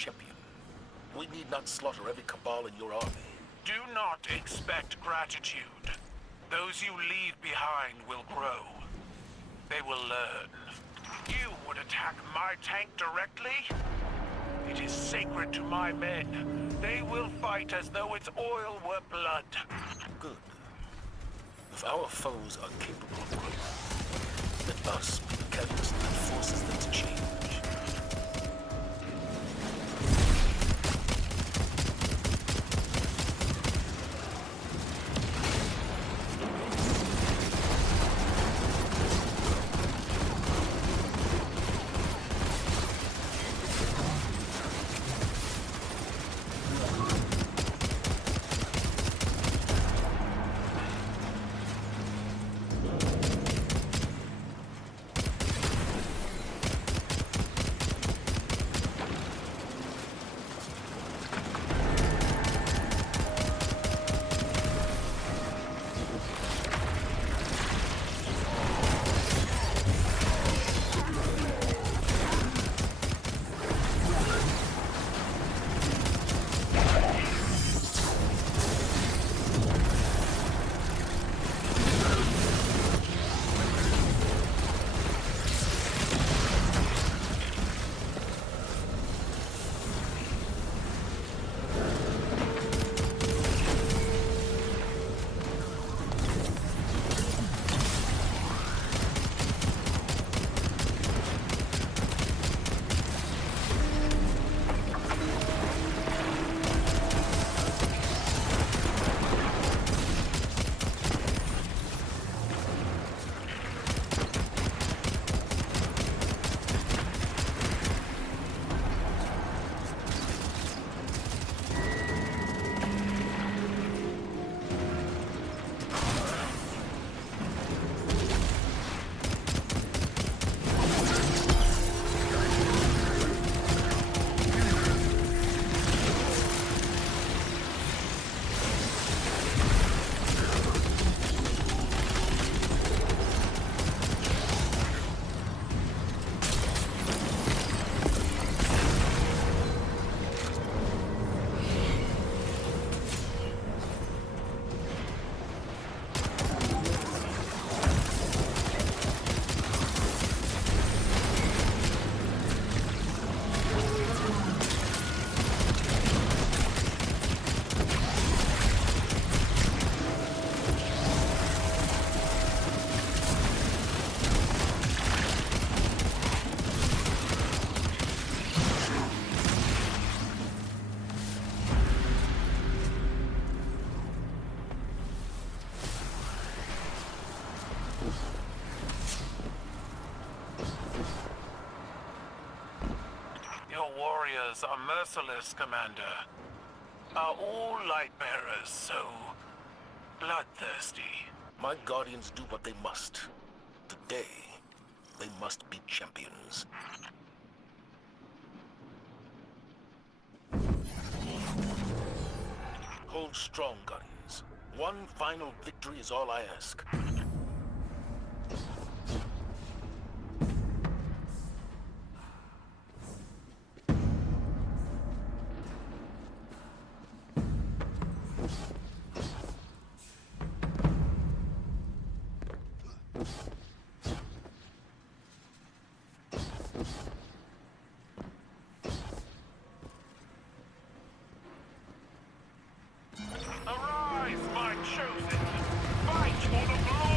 champion. We need not slaughter every cabal in your army. Do not expect gratitude. Those you leave behind will grow. They will learn. You would attack my tank directly? It is sacred to my men. They will fight as though its oil were blood. Good. If our foes are capable of growth, let us be the catalyst that forces them to change. Warriors are merciless, Commander. Are all Lightbearers so bloodthirsty? My Guardians do what they must. Today, they must be champions. Hold strong, Guardians. One final victory is all I ask. Arise, my chosen! Fight for the glory!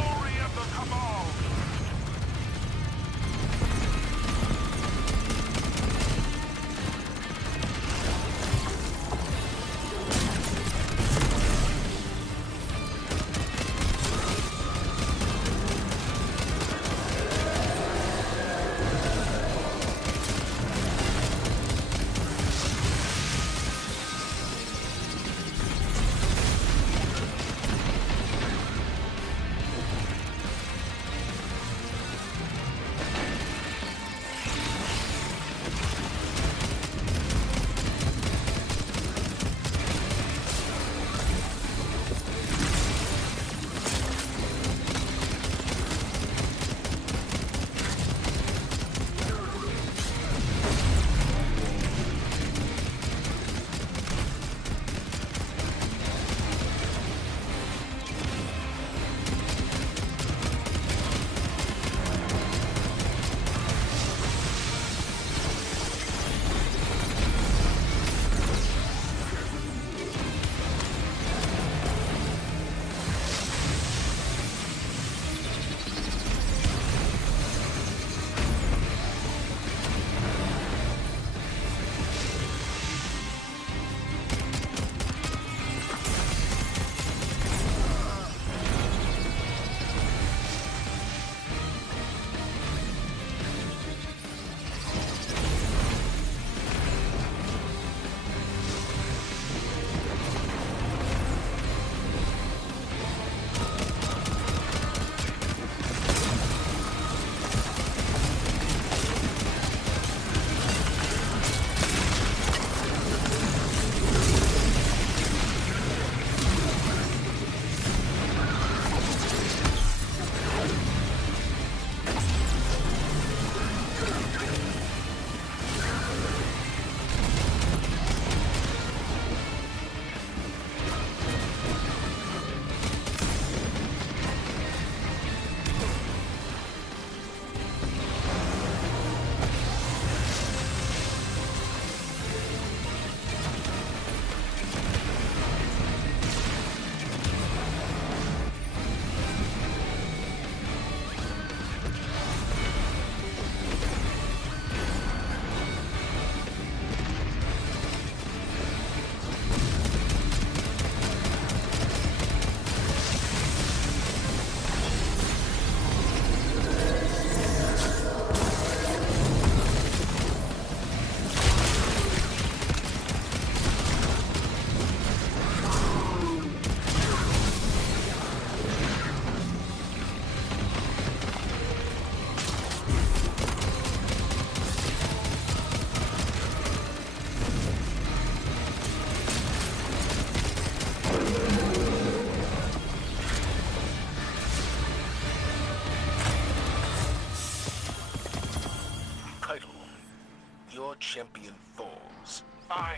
vaults. I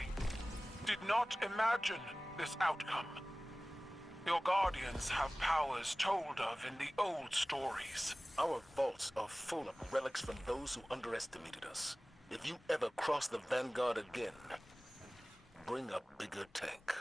did not imagine this outcome. Your guardians have powers told of in the old stories. Our vaults are full of relics from those who underestimated us. If you ever cross the Vanguard again, bring a bigger tank.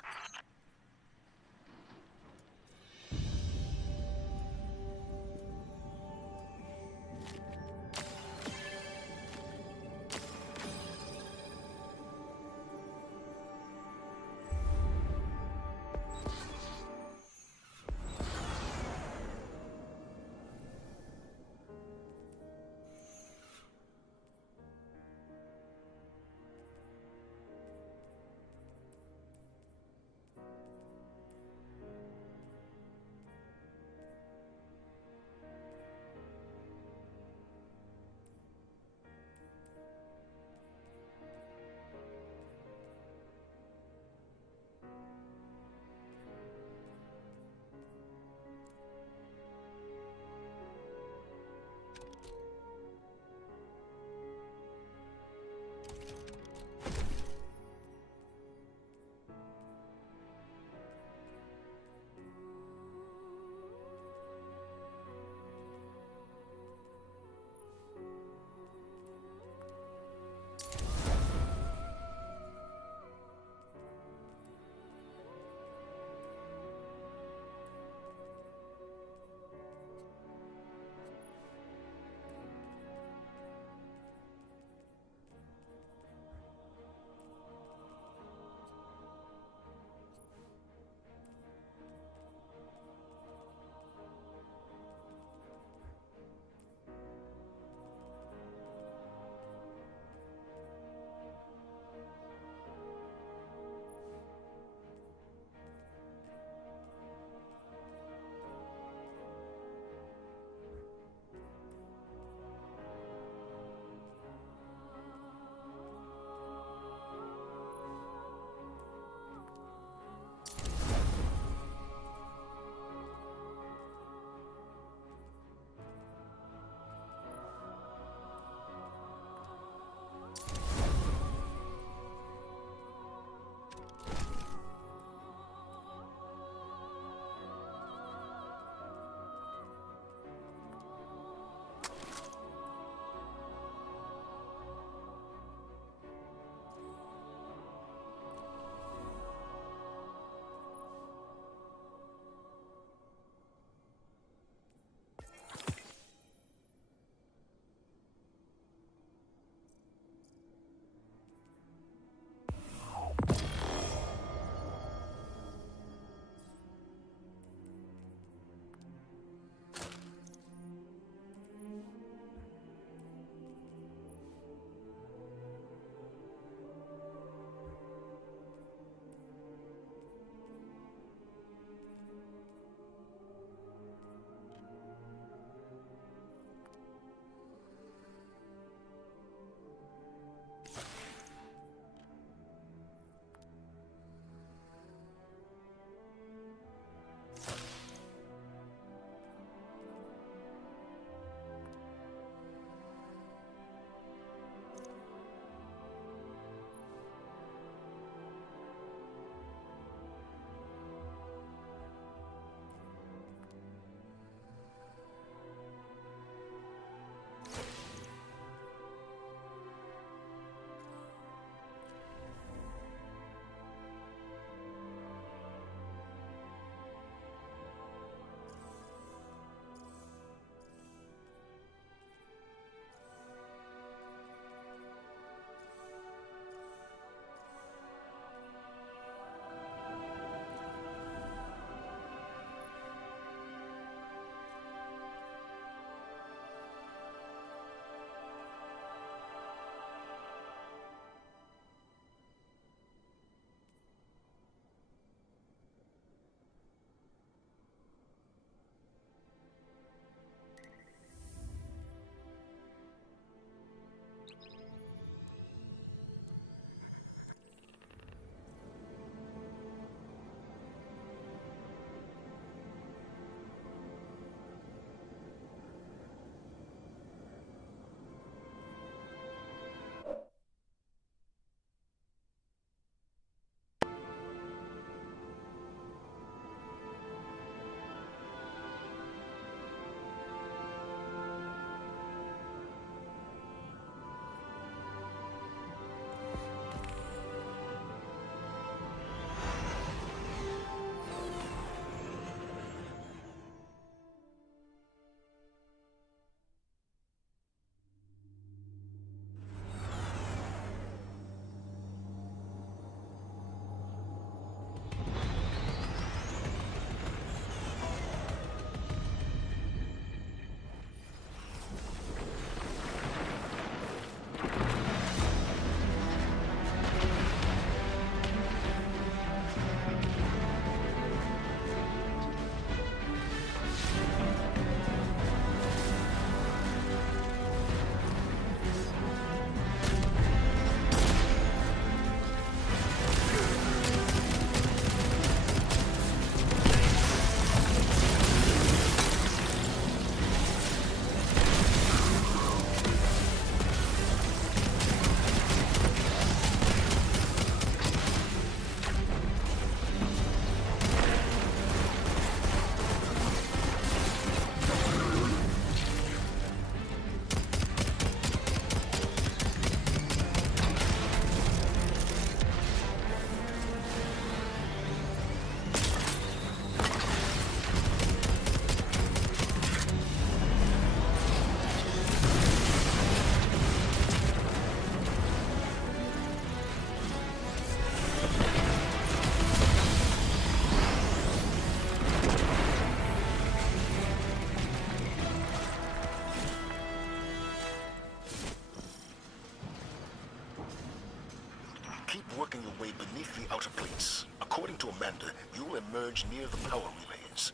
Keep working your way beneath the outer plates. According to Amanda, you'll emerge near the power relays.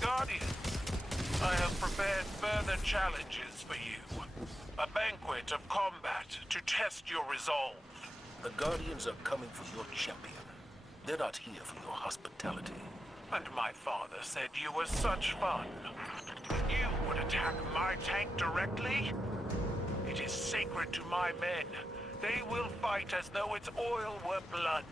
Guardians, I have prepared further challenges for you. A banquet of combat to test your resolve. The Guardians are coming for your champion. They're not here for your hospitality. And my father said you were such fun. You would attack my tank directly? It is sacred to my men. They will fight as though its oil were blood.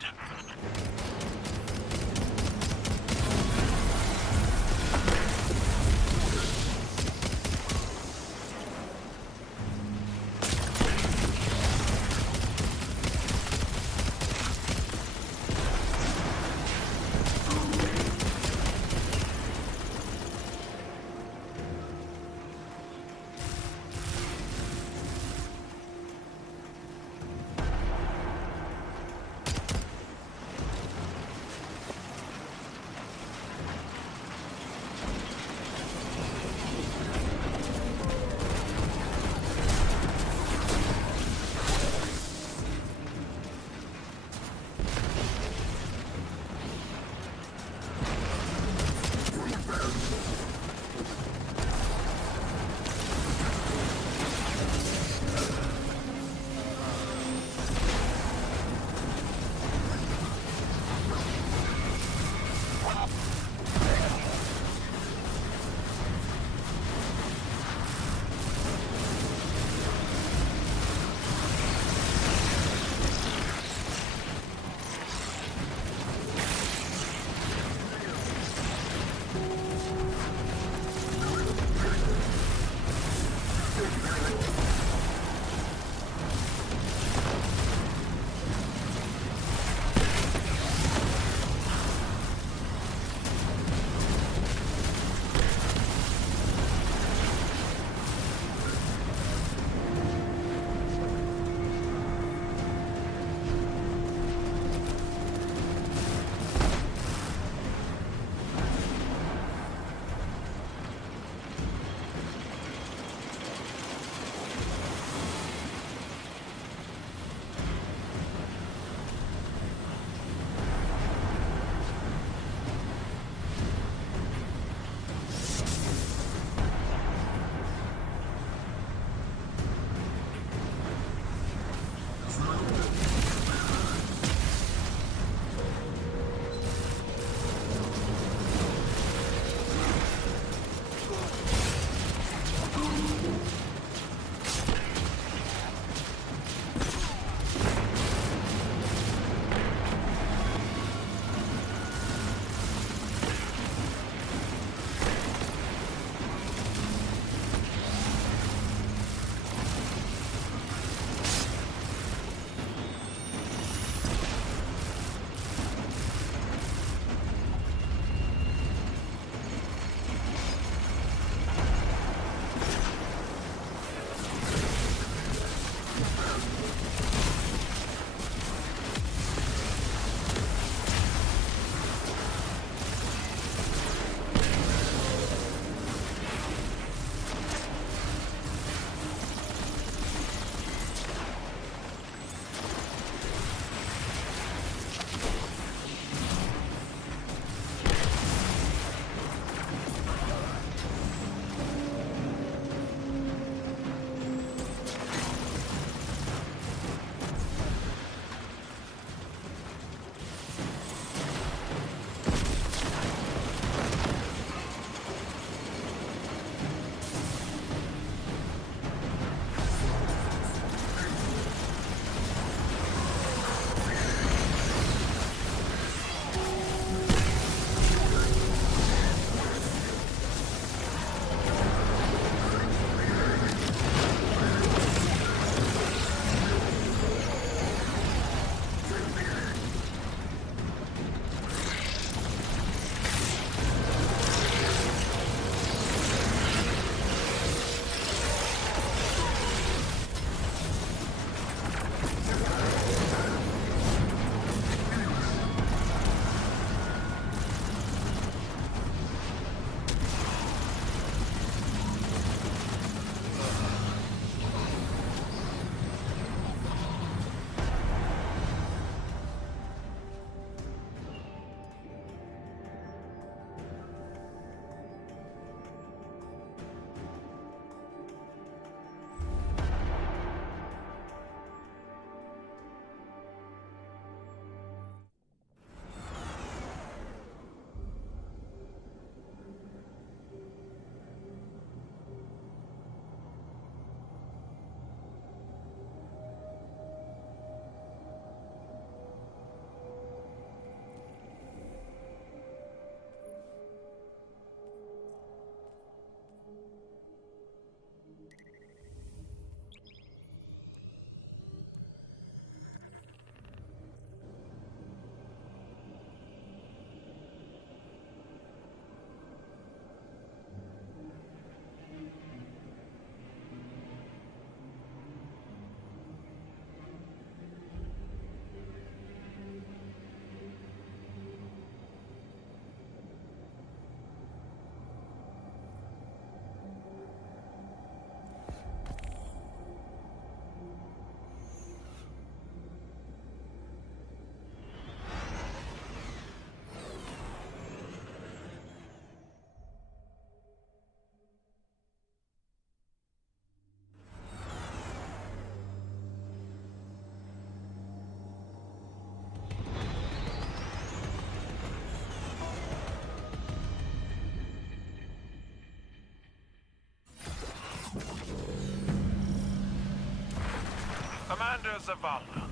Commander Zavala,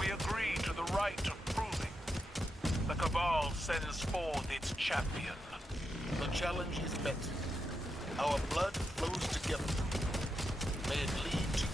we agree to the right of proving. The Cabal sends forth its champion. The challenge is met. Our blood flows together. May it lead to you.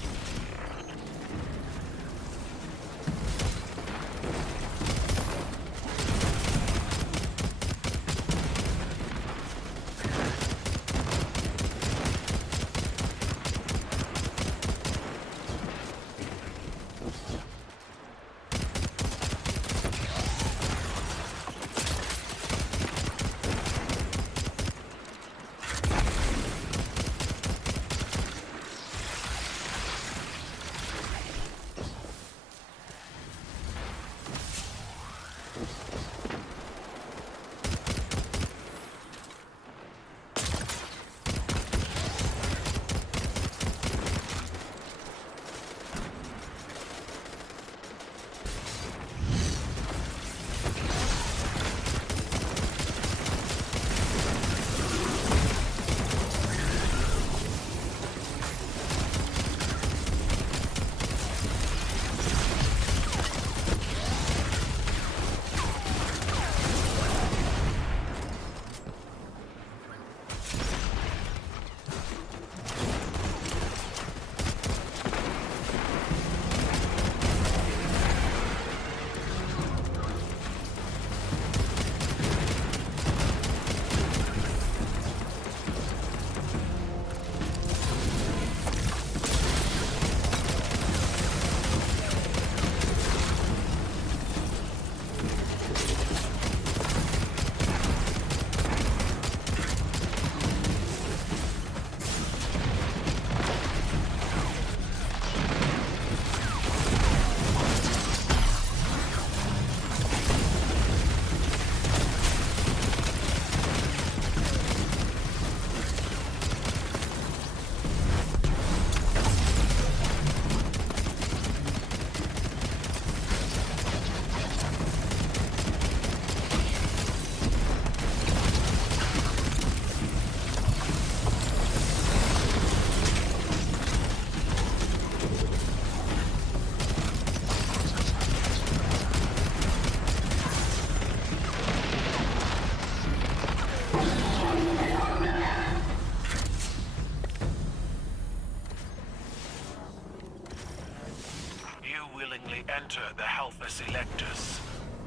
Enter the Helphus Electus.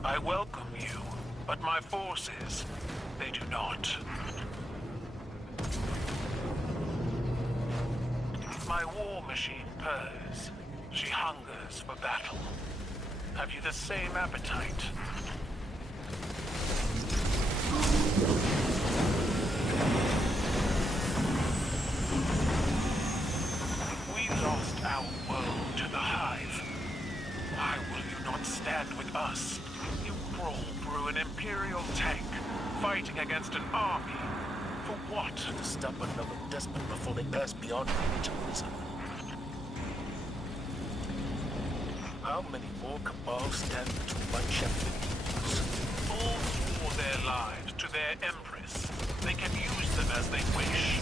I welcome you, but my forces, they do not. My war machine purrs. She hungers for battle. Have you the same appetite? We lost our world to the Hive. Why will you not stand with us? You crawl through an Imperial tank, fighting against an army. For what? To stop another despot before they pass beyond reach of reason. How many more Cabals stand between my champion and yours? All swore their lives to their Empress. They can use them as they wish.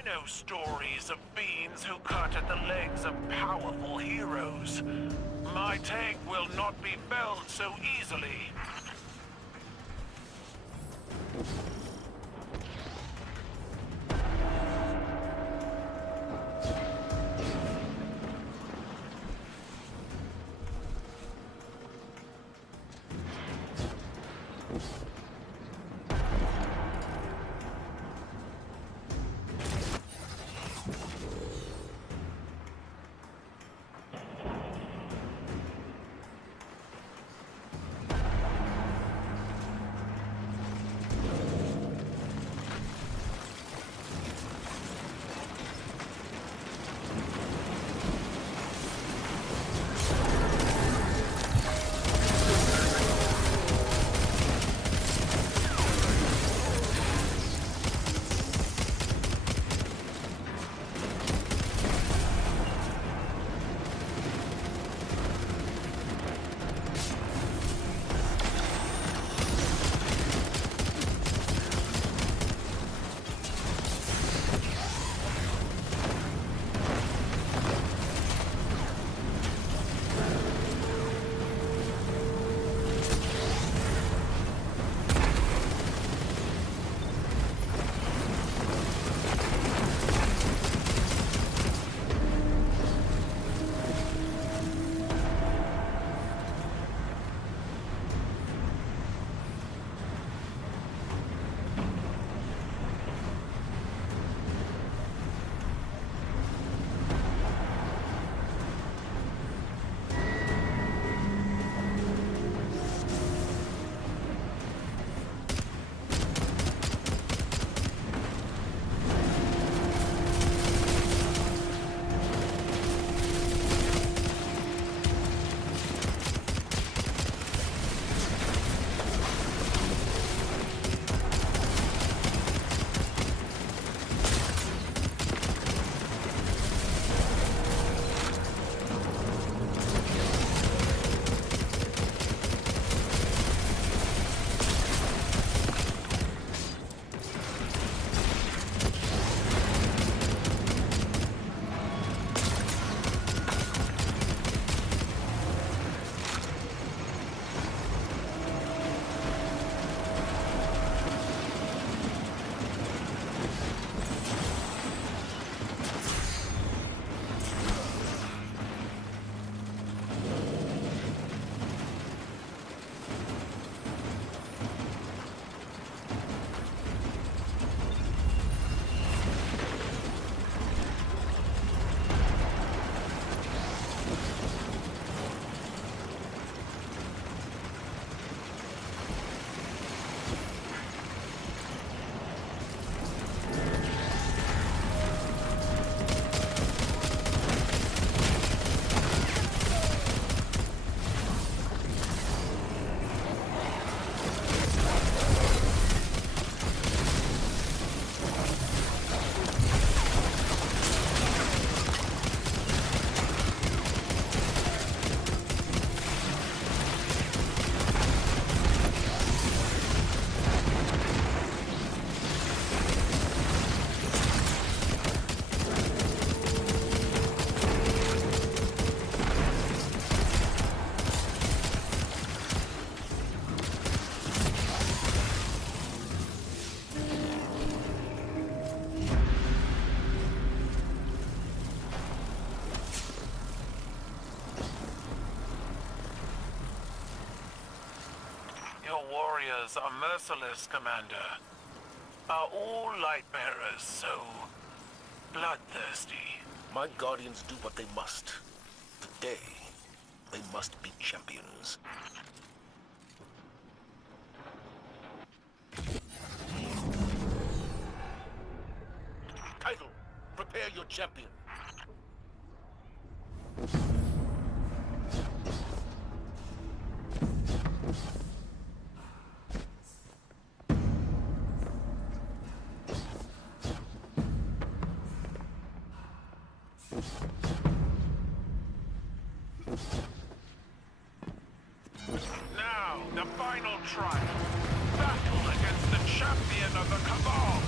I know stories of fiends who cut at the legs of powerful heroes. My tank will not be felled so easily. Warriors are merciless, Commander. Are all Lightbearers so bloodthirsty? My Guardians do what they must. Today, they must be champions. Title, prepare your champion. Now, the final trial. Battle against the champion of the Cabal.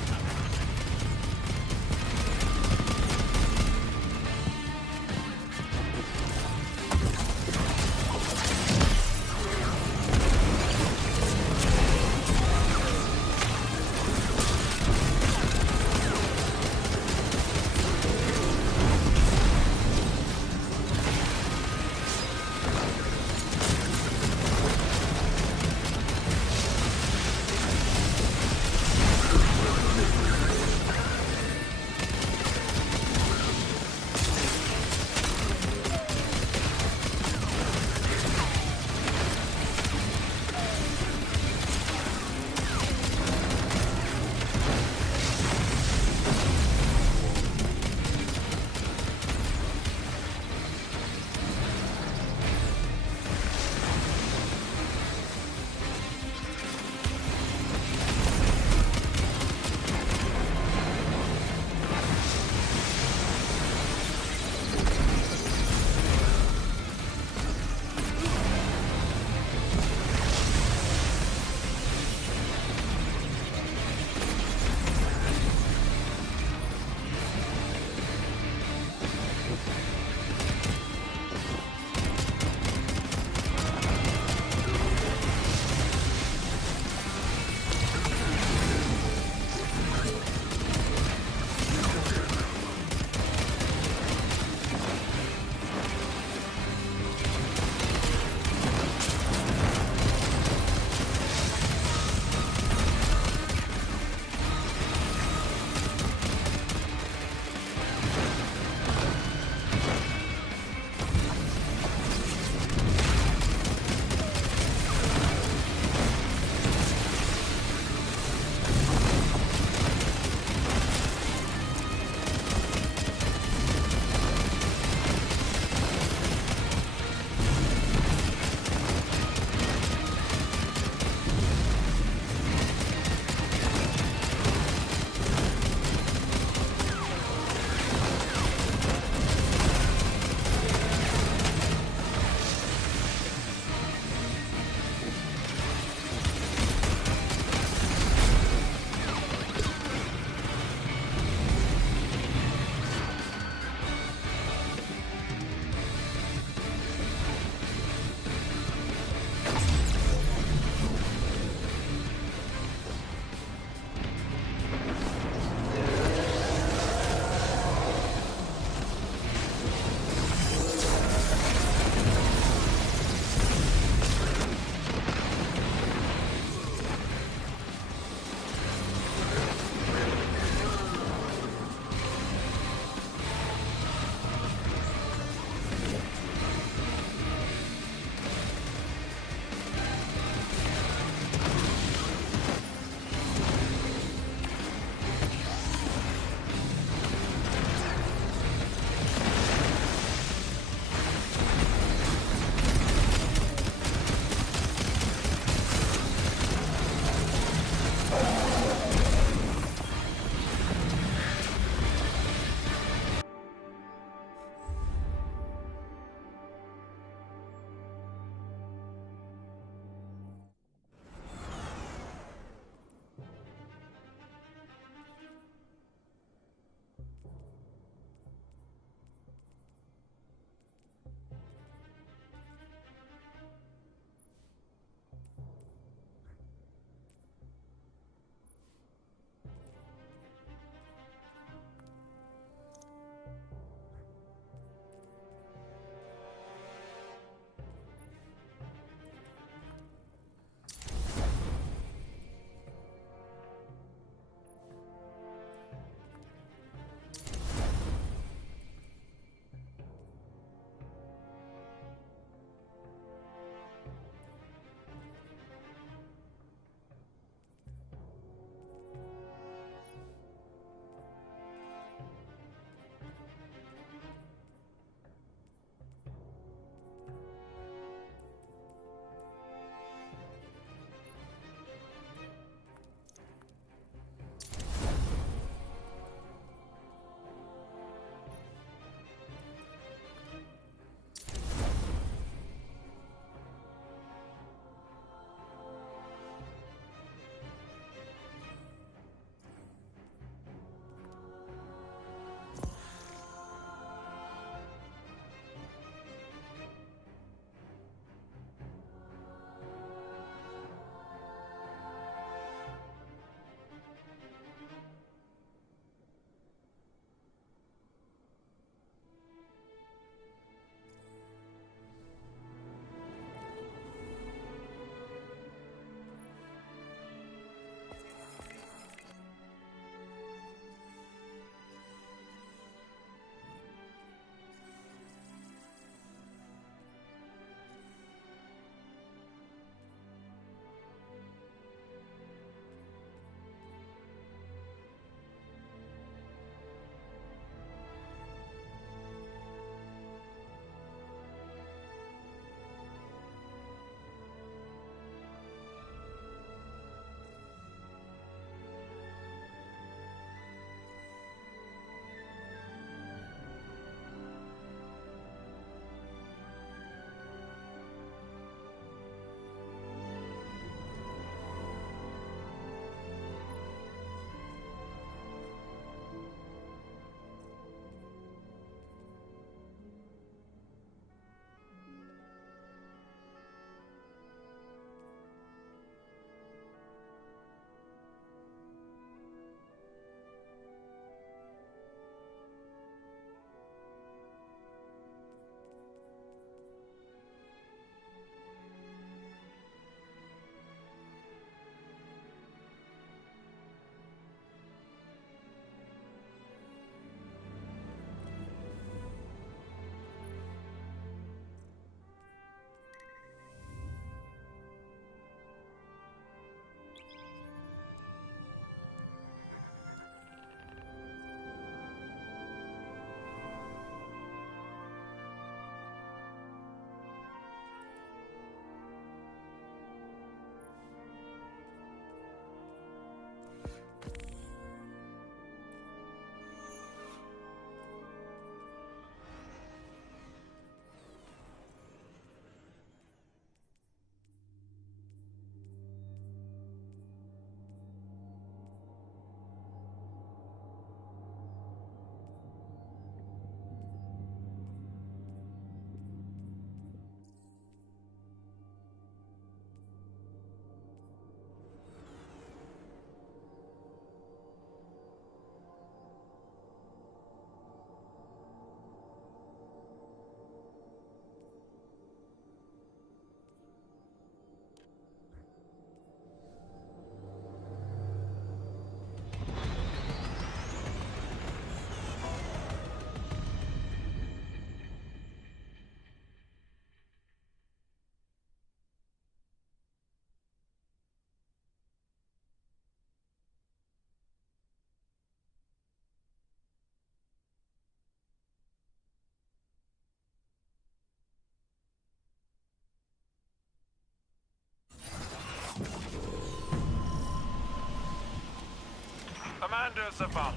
Commander Zavala,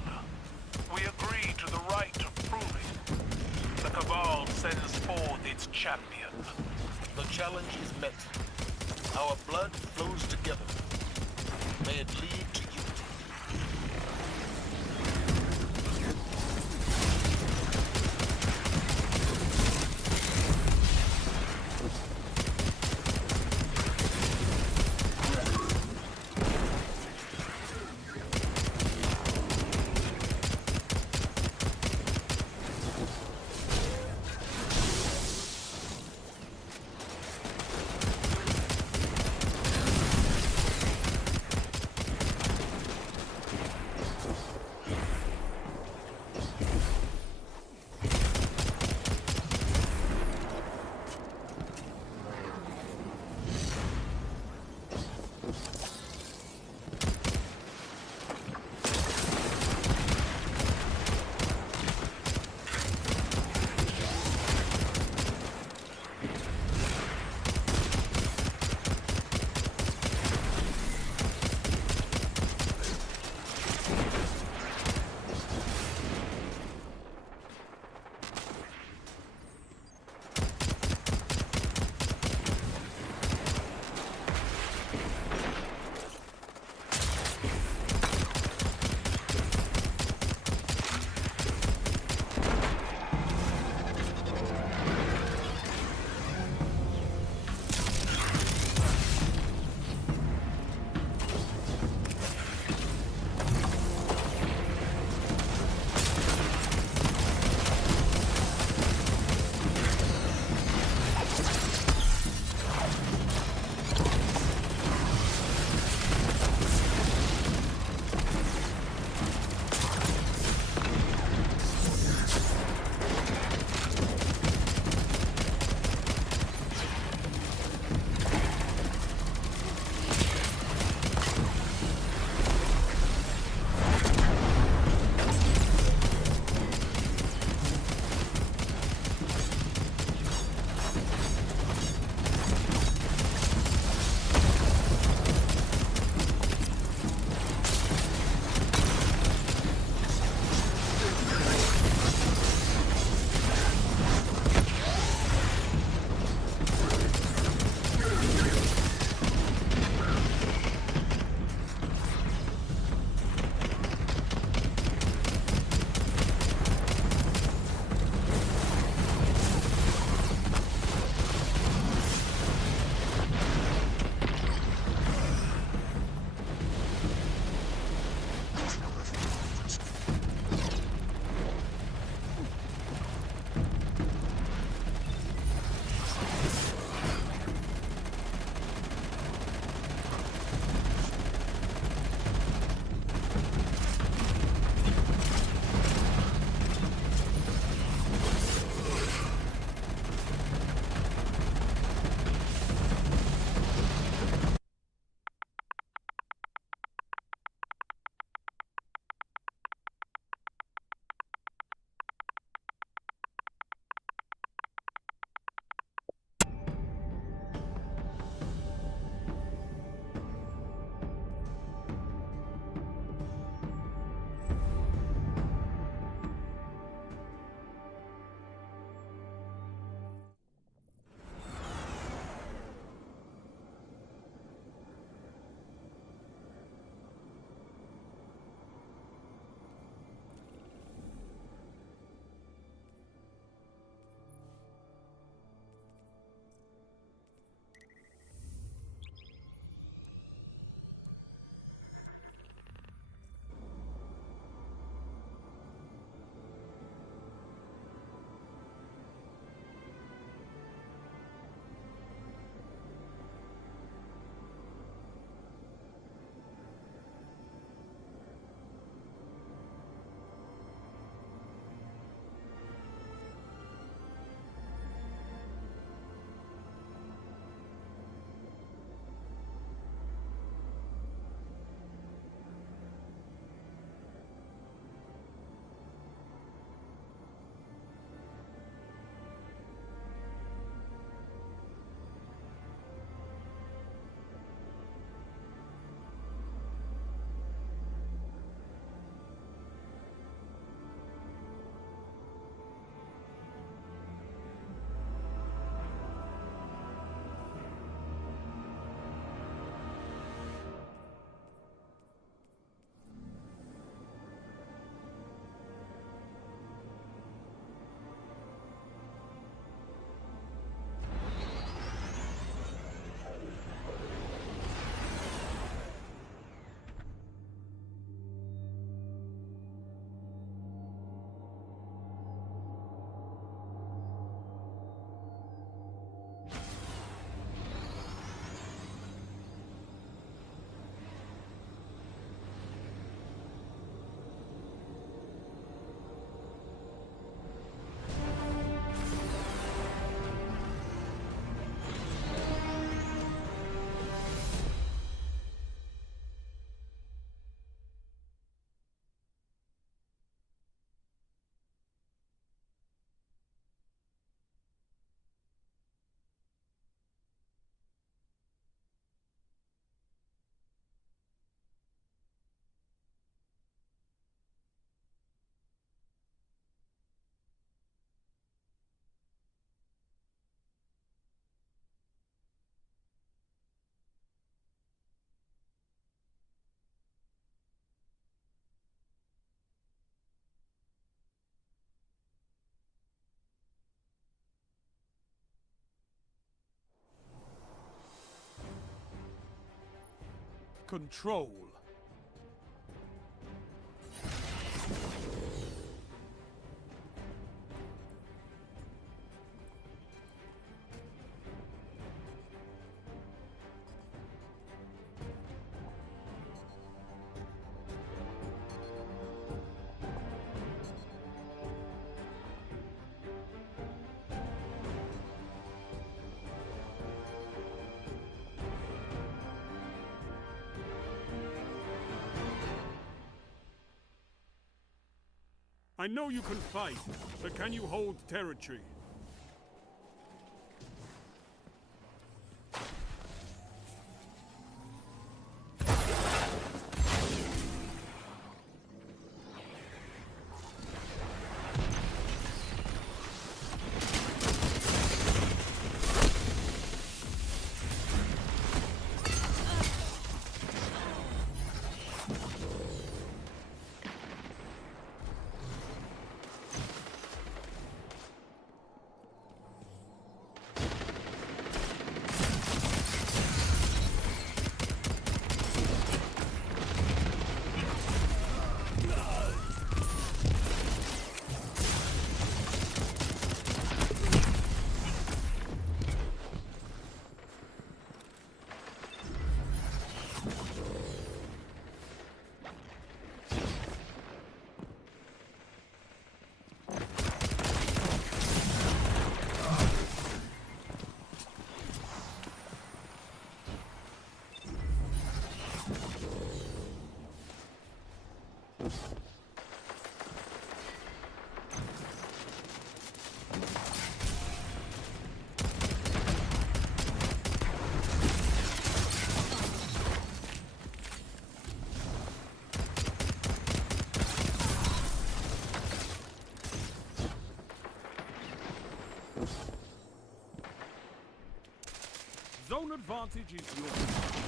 we agree to the right of proving. The Cabal sends forth its champion. The challenge is met. Our blood flows together. May it lead to unity. control. I know you can fight, but can you hold territory? Zone advantage is yours.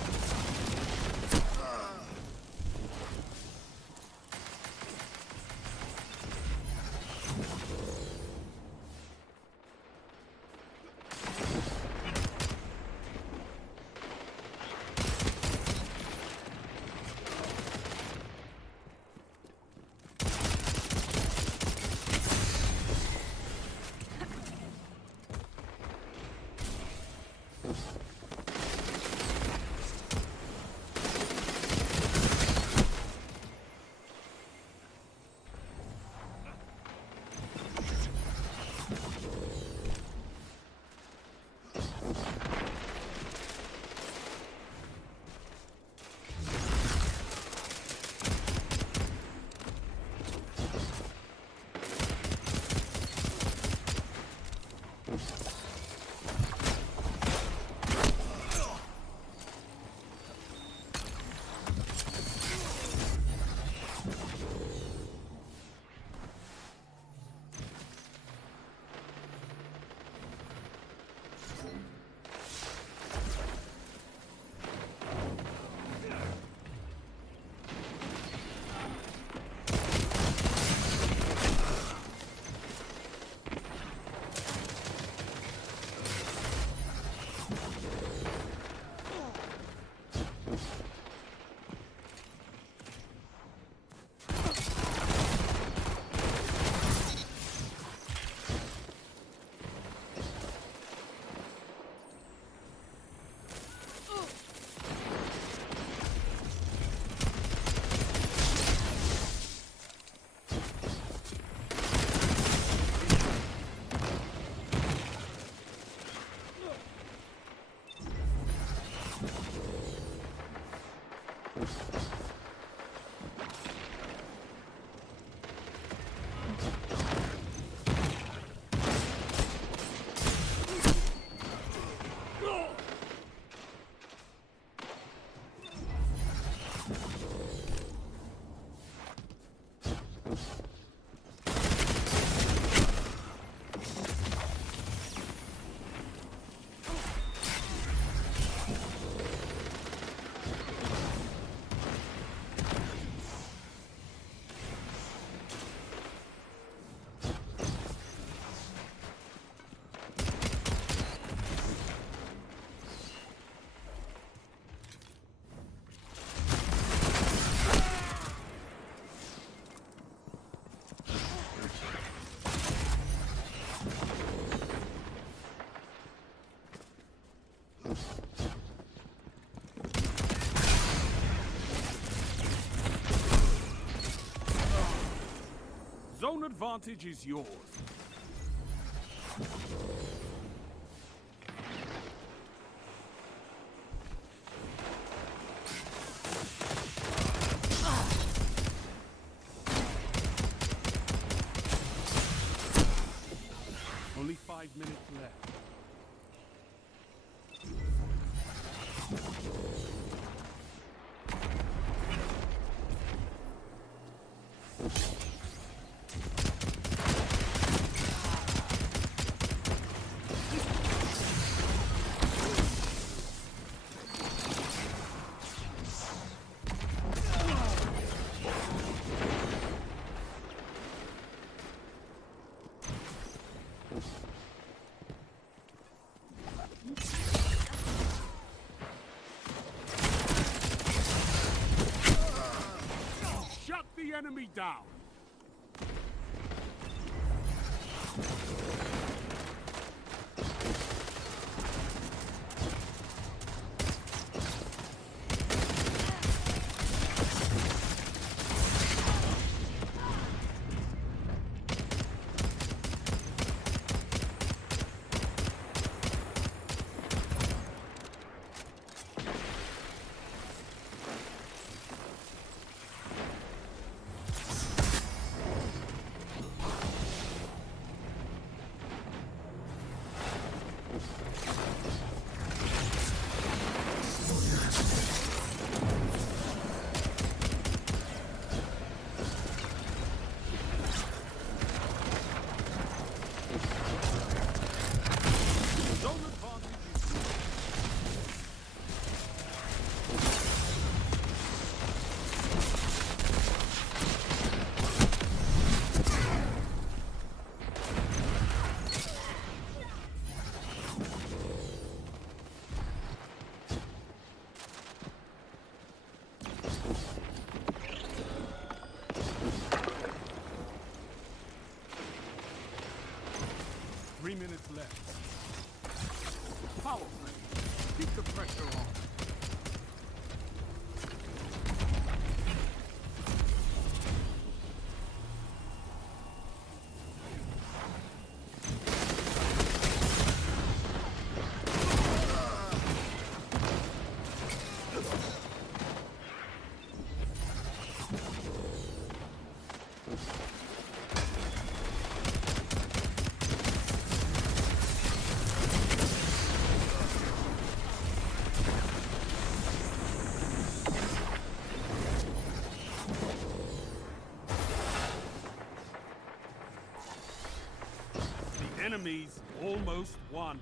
advantage is yours. Only 5 minutes left. Shut the enemy down! Minutes left. Power play. Keep the pressure on. Enemies almost won.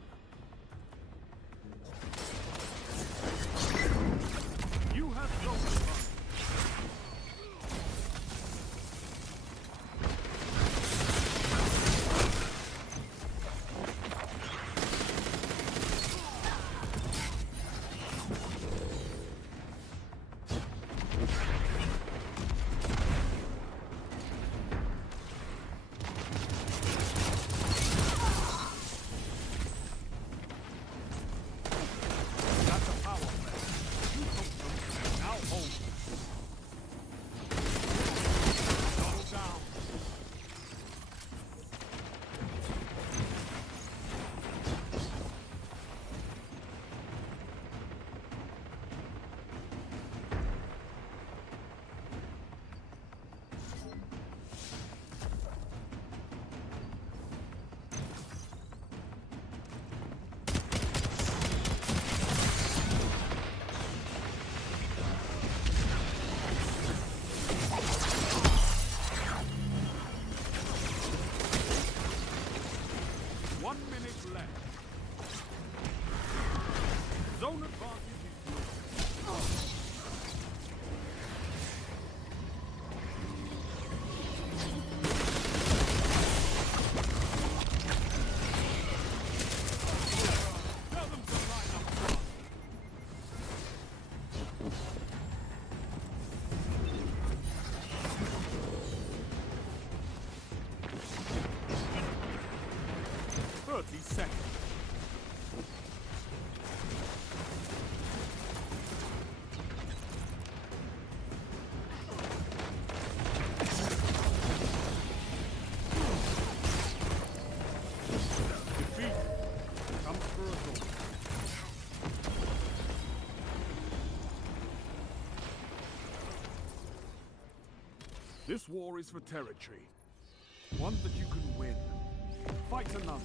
You have no fun. This war is for territory. One that you can win. Fight another.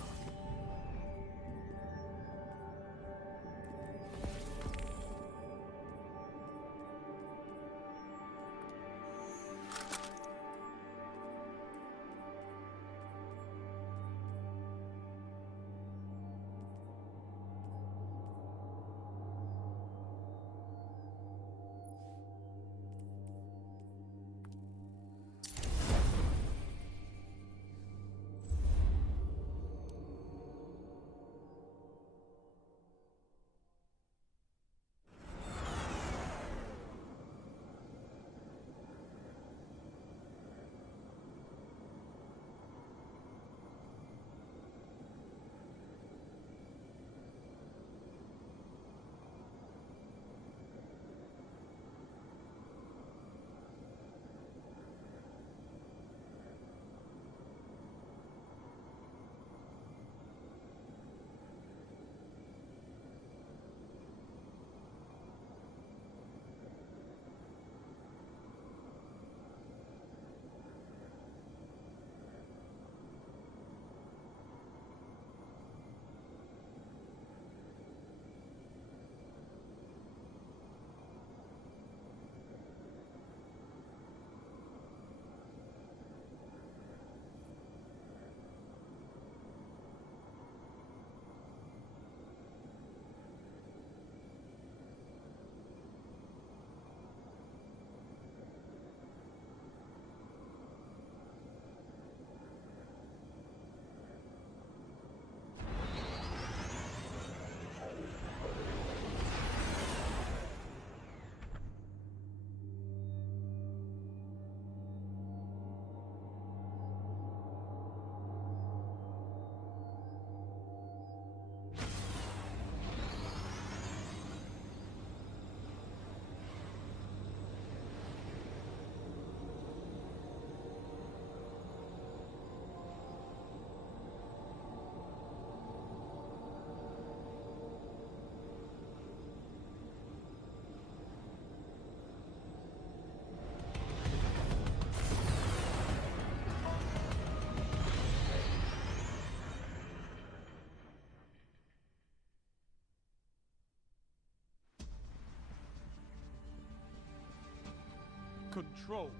Control.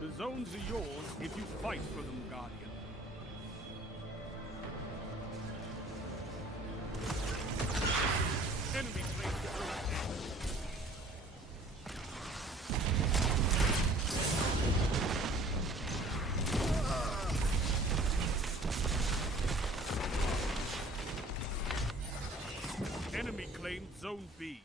The zones are yours if you fight for them, Guardian. Enemy claims the zone. Enemy claimed Zone B.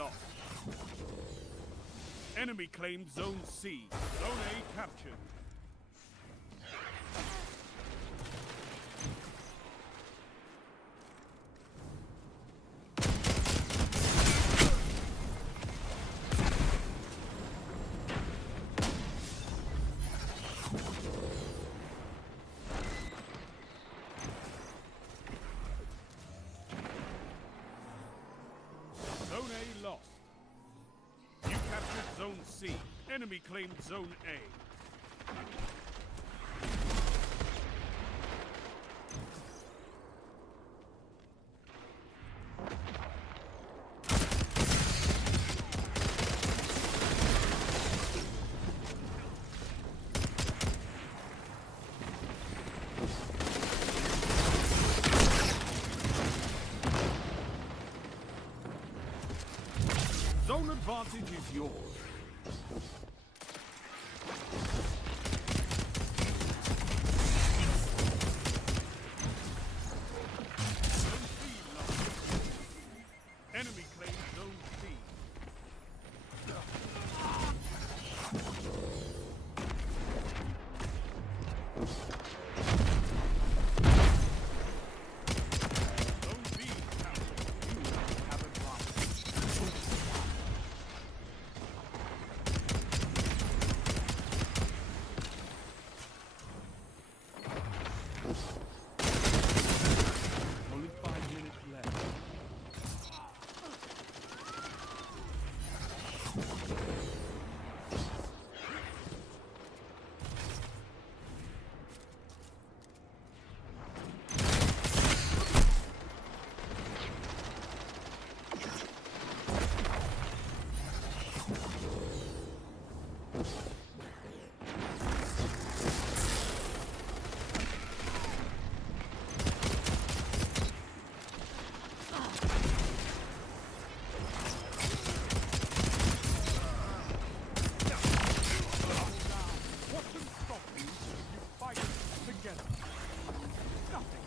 lost. Enemy claimed Zone C. Zone A captured. Zone A lost. You captured Zone C. Enemy claimed Zone A. Zone advantage is yours. Zone C lost. Enemy claims Zone C. Zone B captured. You have advantage. Only 5 minutes left. What can stop you if you fight together? Nothing.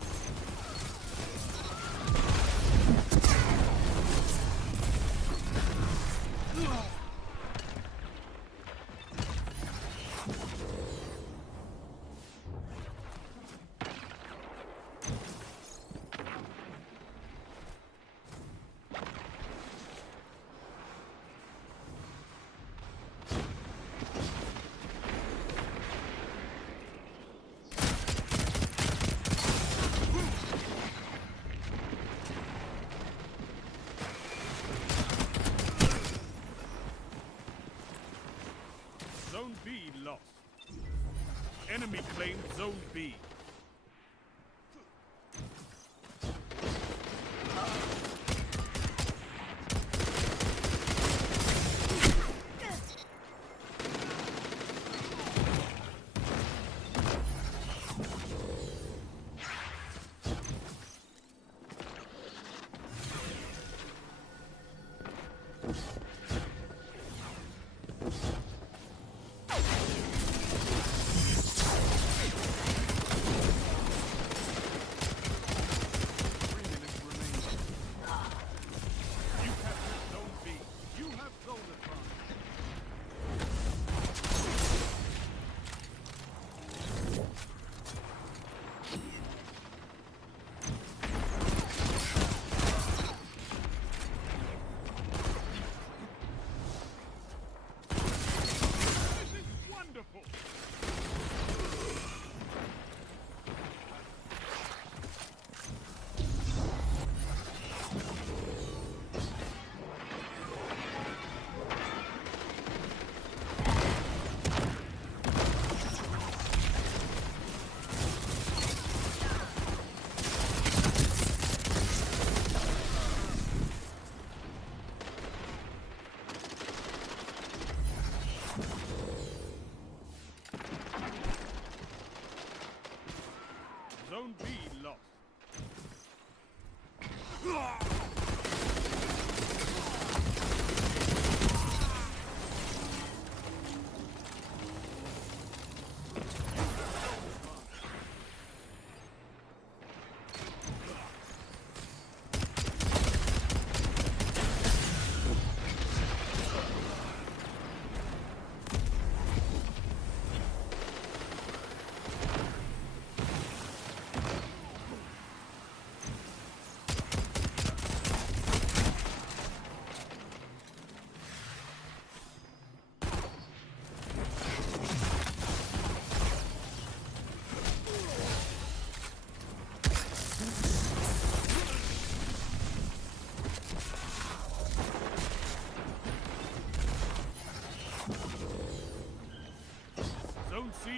Zone B lost. Enemy claimed Zone B.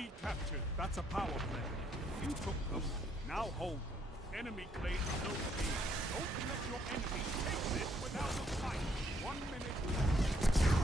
C captured. That's a power play. You took them. Now hold them. Enemy claims Zone B. Don't let your enemy take this without a fight. 1 minute left.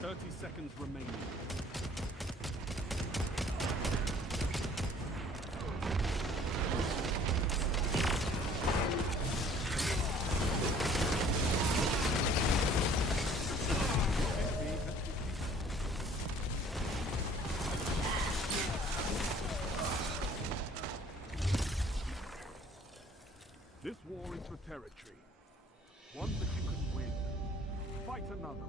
30 seconds remaining. This war is for territory. One that you can win. Fight another.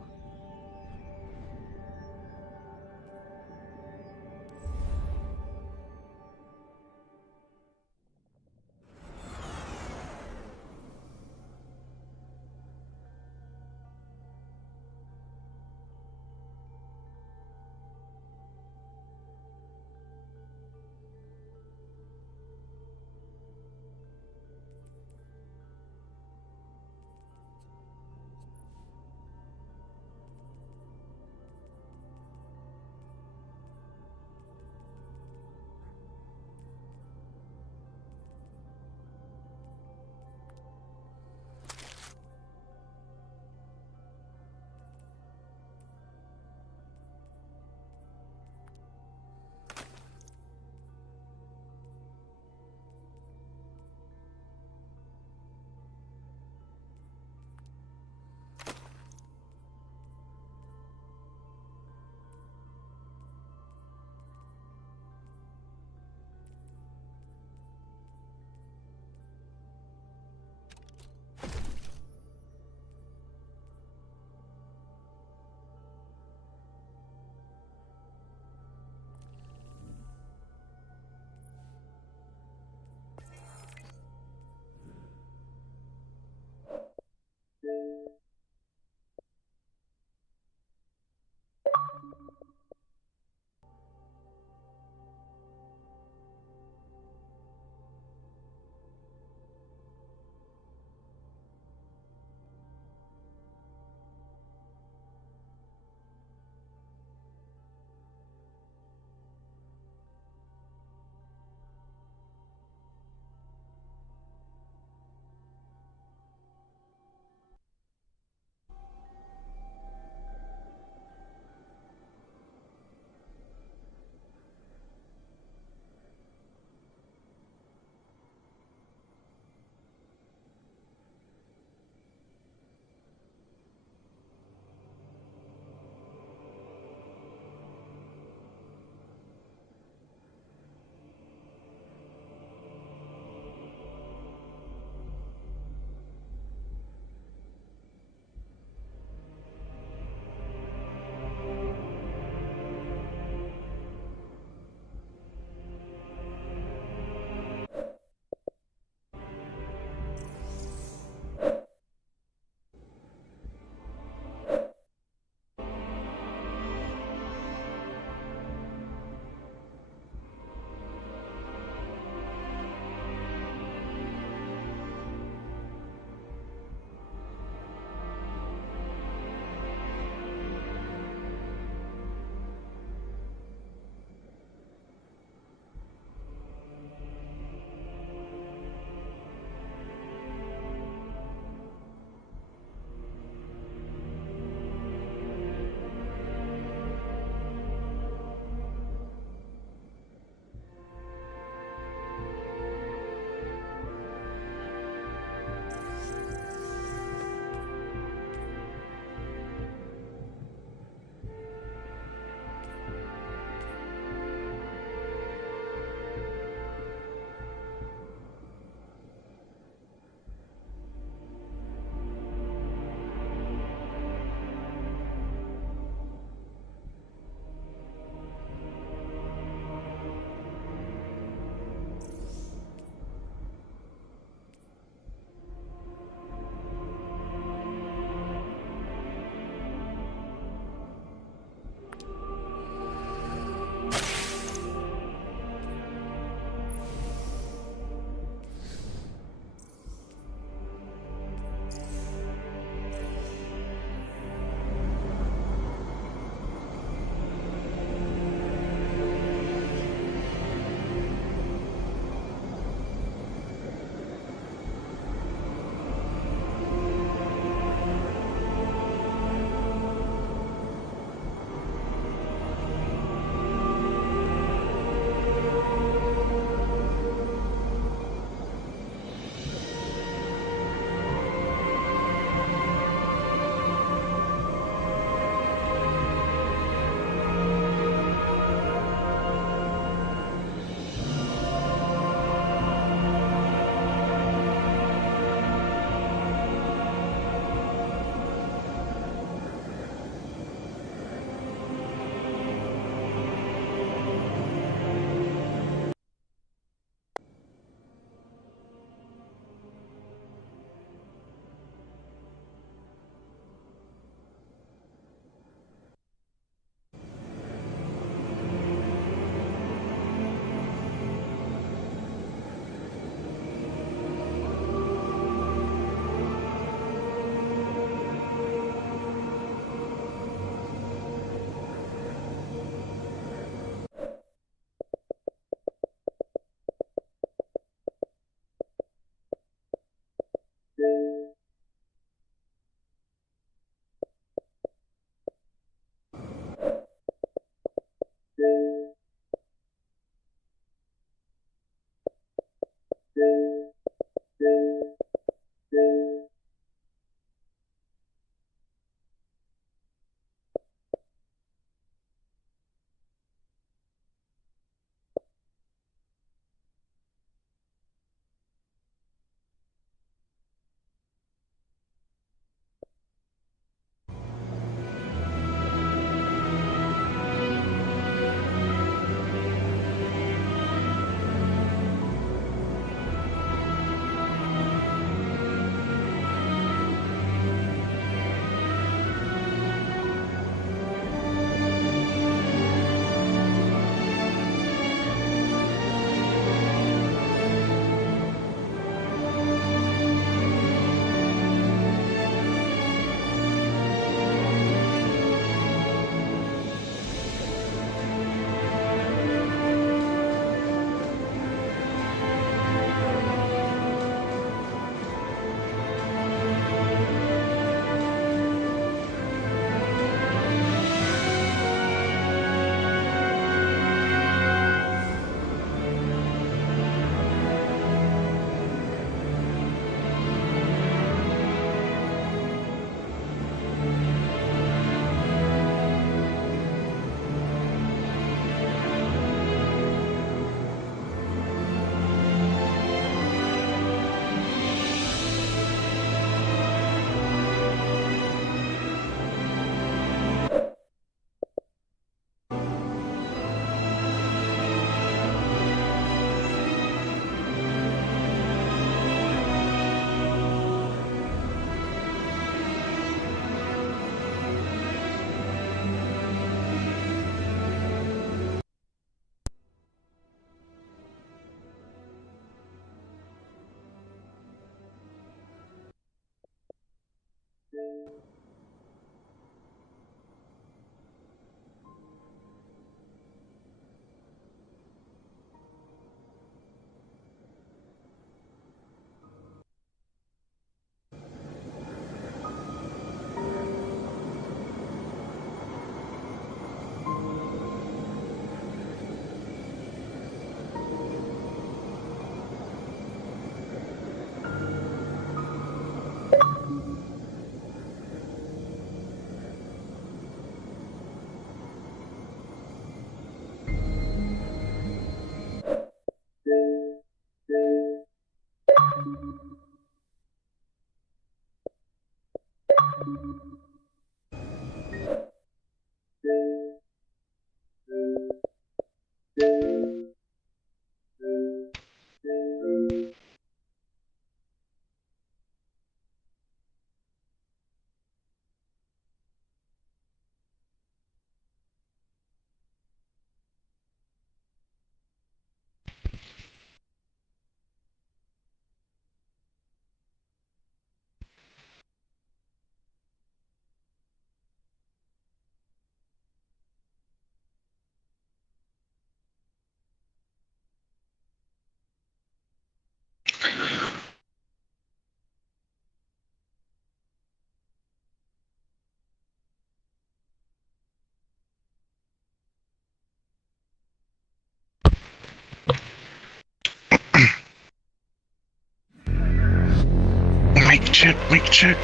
Mic check.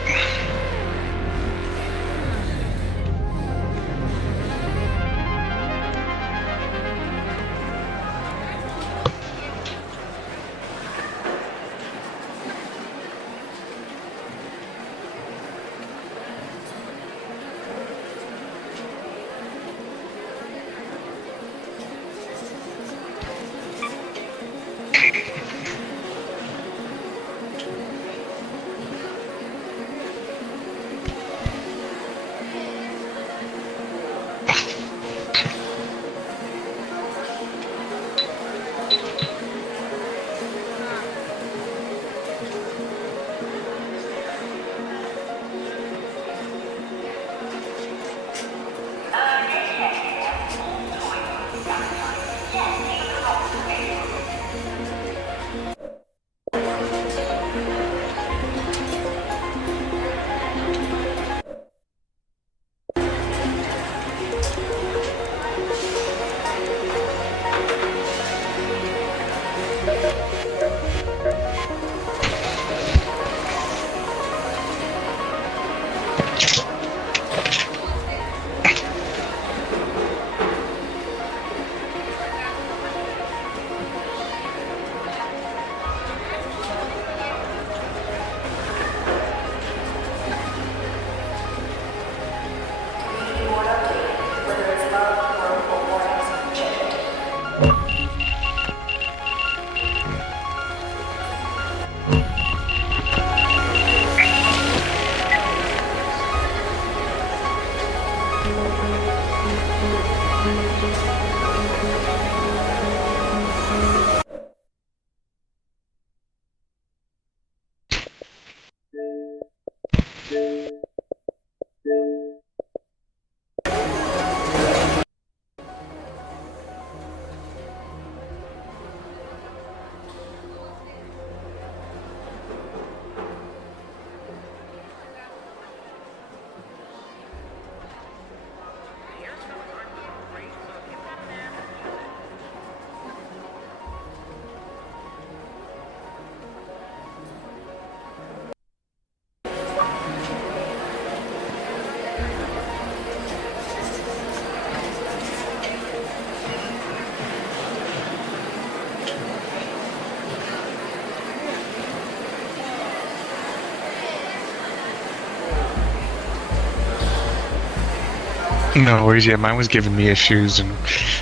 No worries, yeah, mine was giving me issues, and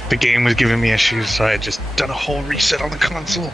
the game was giving me issues, so I had just done a whole reset on the console.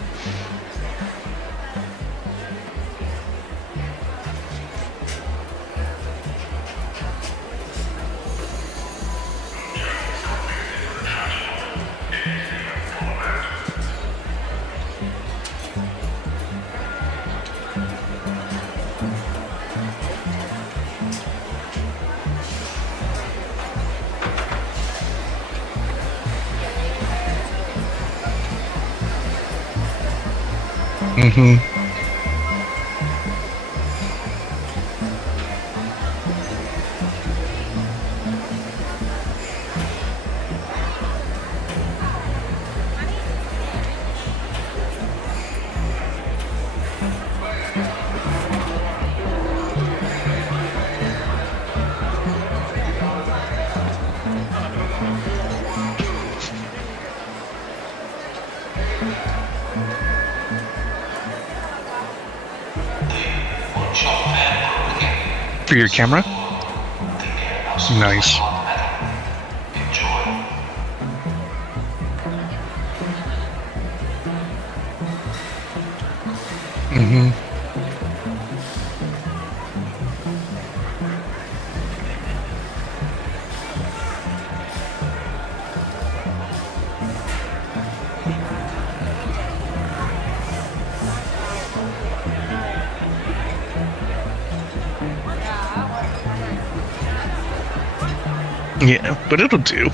Mm-hmm. For your camera? Nice. Mm-hmm. Yeah, but it'll do.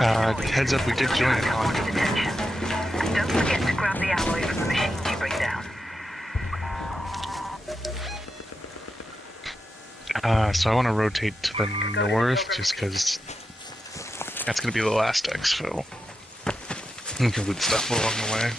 Heads up, we did join it on. Don't forget to grab the alloy from the machines you bring down. So I want to rotate to the north, just because that's going to be the last exfil. We can loot stuff along the way.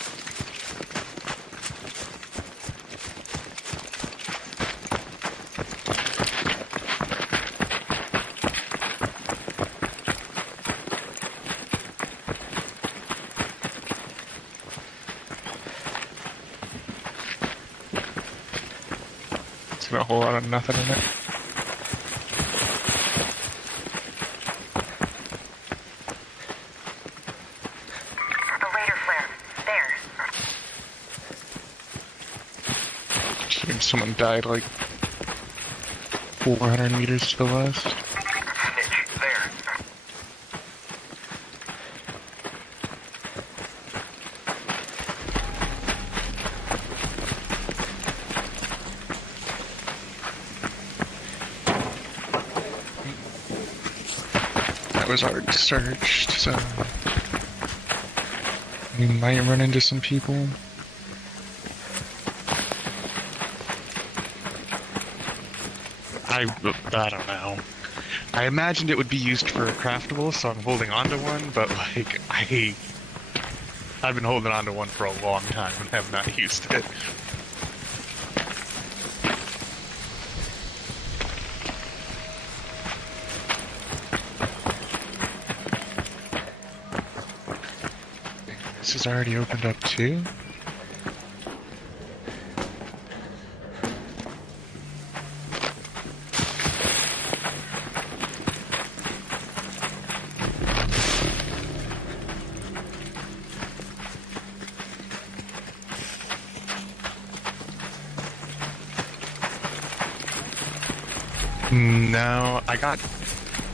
It's got a whole lot of nothing in it. Someone died like 400 meters to the west. Snitch, there. That was already searched, so we might run into some people. I don't know. I imagined it would be used for a craftable, so I'm holding on to one, but like, I've been holding on to one for a long time and have not used it. This is already opened up too? No, I got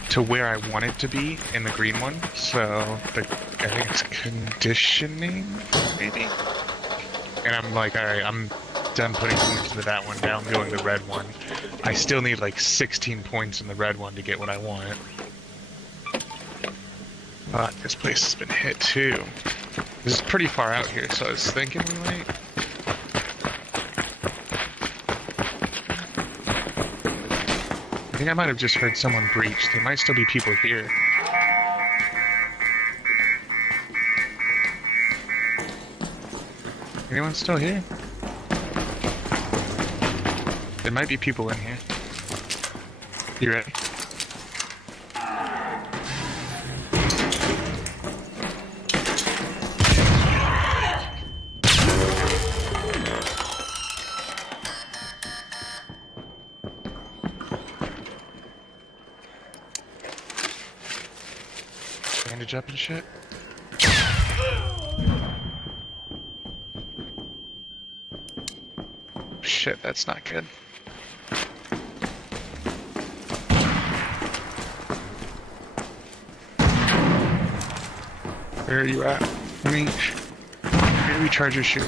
to where I want it to be in the green one, so I think it's conditioning, maybe? And I'm like, alright, I'm done putting points into that one, now I'm going the red one. I still need like 16 points in the red one to get what I want. But this place has been hit too. This is pretty far out here, so I was thinking we might... I think I might have just heard someone breach. There might still be people here. Anyone still here? There might be people in here. You ready? Bandage up and shit. Shit, that's not good. Where are you at? Let me recharge your shield.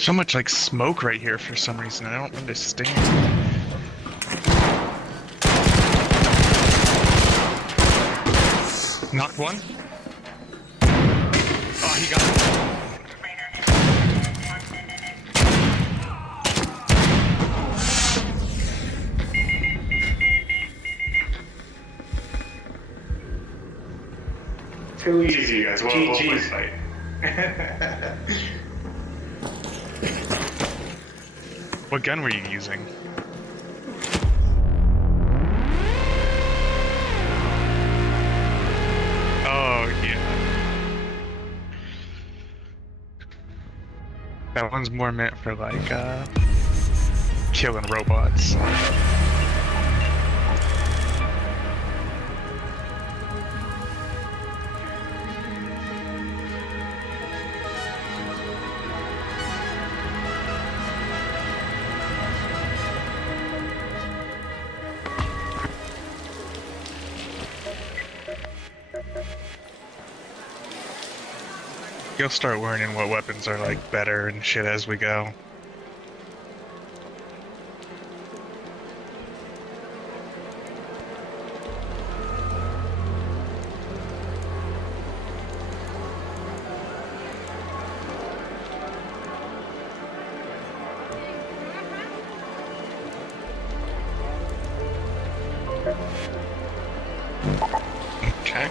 So much like smoke right here for some reason. I don't understand. Knocked one. Oh, he got it. Too easy, guys. We'll fight. What gun were you using? That one's more meant for like killing robots. You'll start learning what weapons are like better and shit as we go. Okay.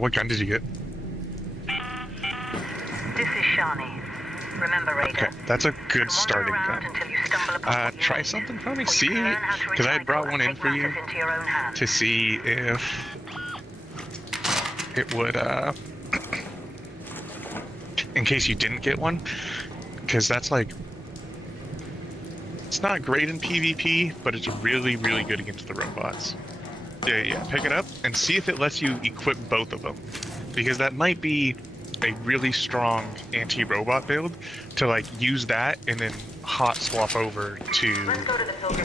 What gun did you get? This is Shani. Remember, Raider. Okay, that's a good Wander starting around gun. until you stumble upon what you Try need. something for me? Or you See, can learn how to because I had brought recycle one and in take for you matters into your own hands. to see if it would, in case you didn't get one, because that's like, it's not great in PvP, but it's really, really good against the robots. Yeah, pick it up and see if it lets you equip both of them, because that might be a really strong anti-robot build to like use that and then hot swap over to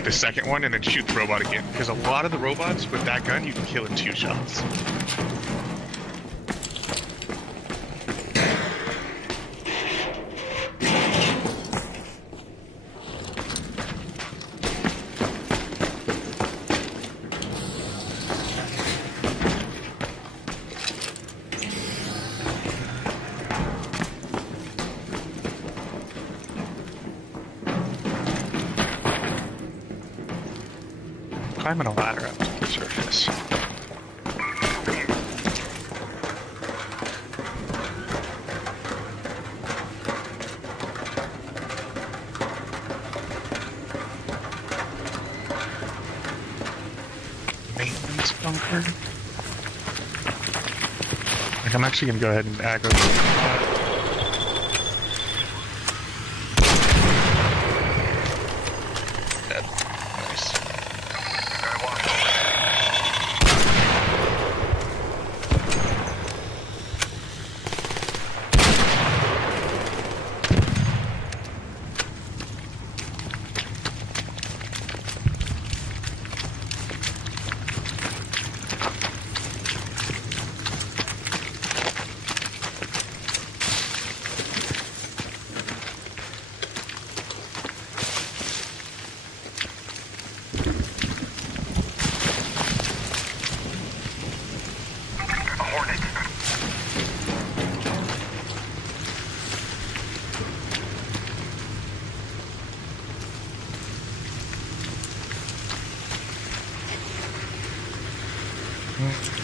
the second one and then shoot the robot again, because a lot of the robots with that gun you can kill in 2 shots. Climbing a ladder up to the surface. Maintenance bunker. Like, I'm actually gonna go ahead and aggro.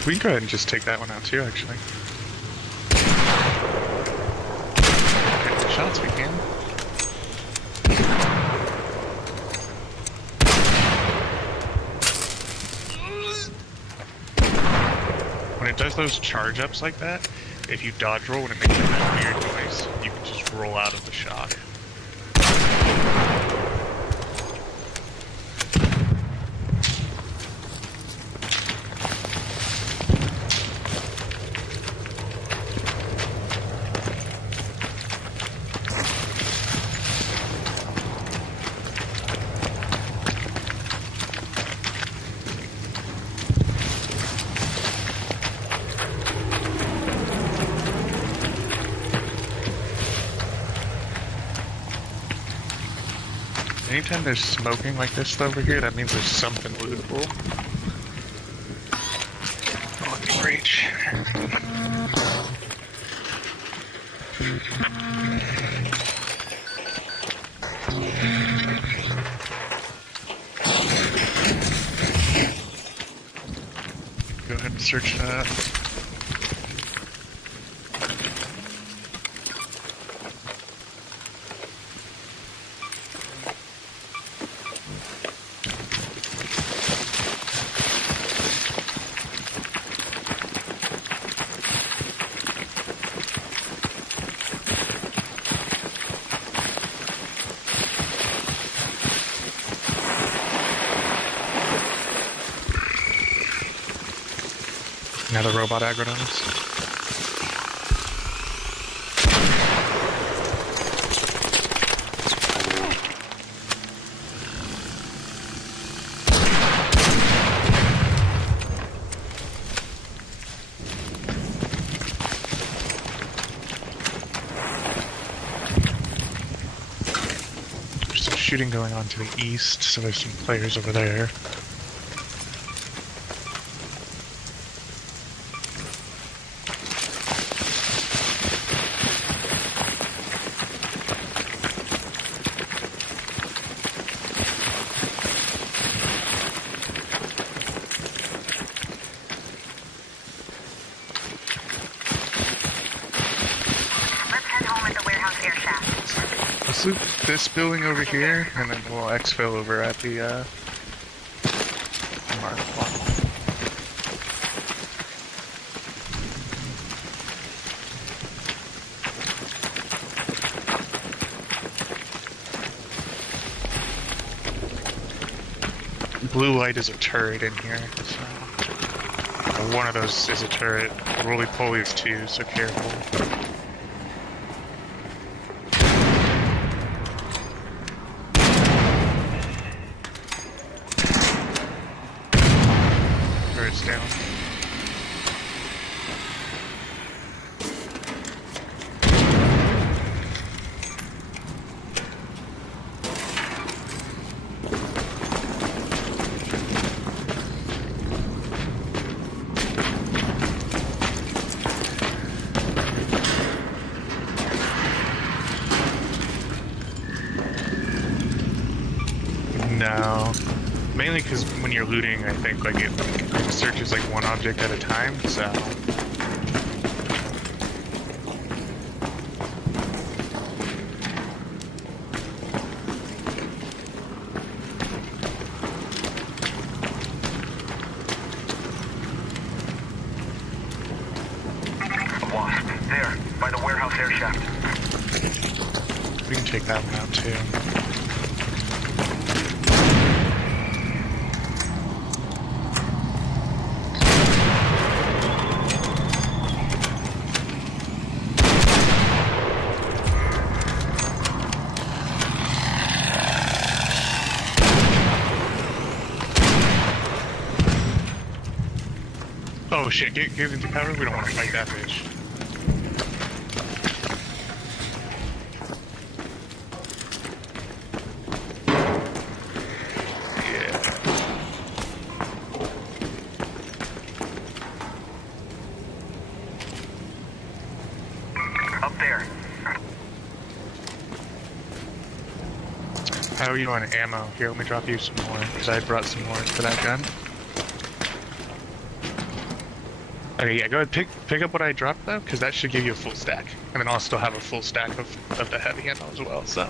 We can go ahead and just take that one out too, actually. Shots we can. When it does those charge ups like that, if you dodge roll when it makes that weird noise, you can just roll out of the shock. Anytime there's smoking like this over here, that means there's something lootable. Blocking breach. Go ahead and search that. Another robot aggroed on us. There's some shooting going on to the east, so there's some players over there. Let's loot this building over here, and then we'll exfil over at the mark one. Blue light is a turret in here, so one of those is a turret. Roly-poly is two, so careful. Down. No. Mainly because when you're looting, I think like it searches like one object at a time, so. A wasp, there, by the warehouse air shaft. We can take that one out too. Oh shit, get into cover, we don't want to fight that bitch. Yeah. Up there. How are you on ammo? Here, let me drop you some more, because I brought some more for that gun. Okay, yeah, go ahead, pick up what I dropped though, because that should give you a full stack. And then I'll still have a full stack of the heavy ammo as well, so.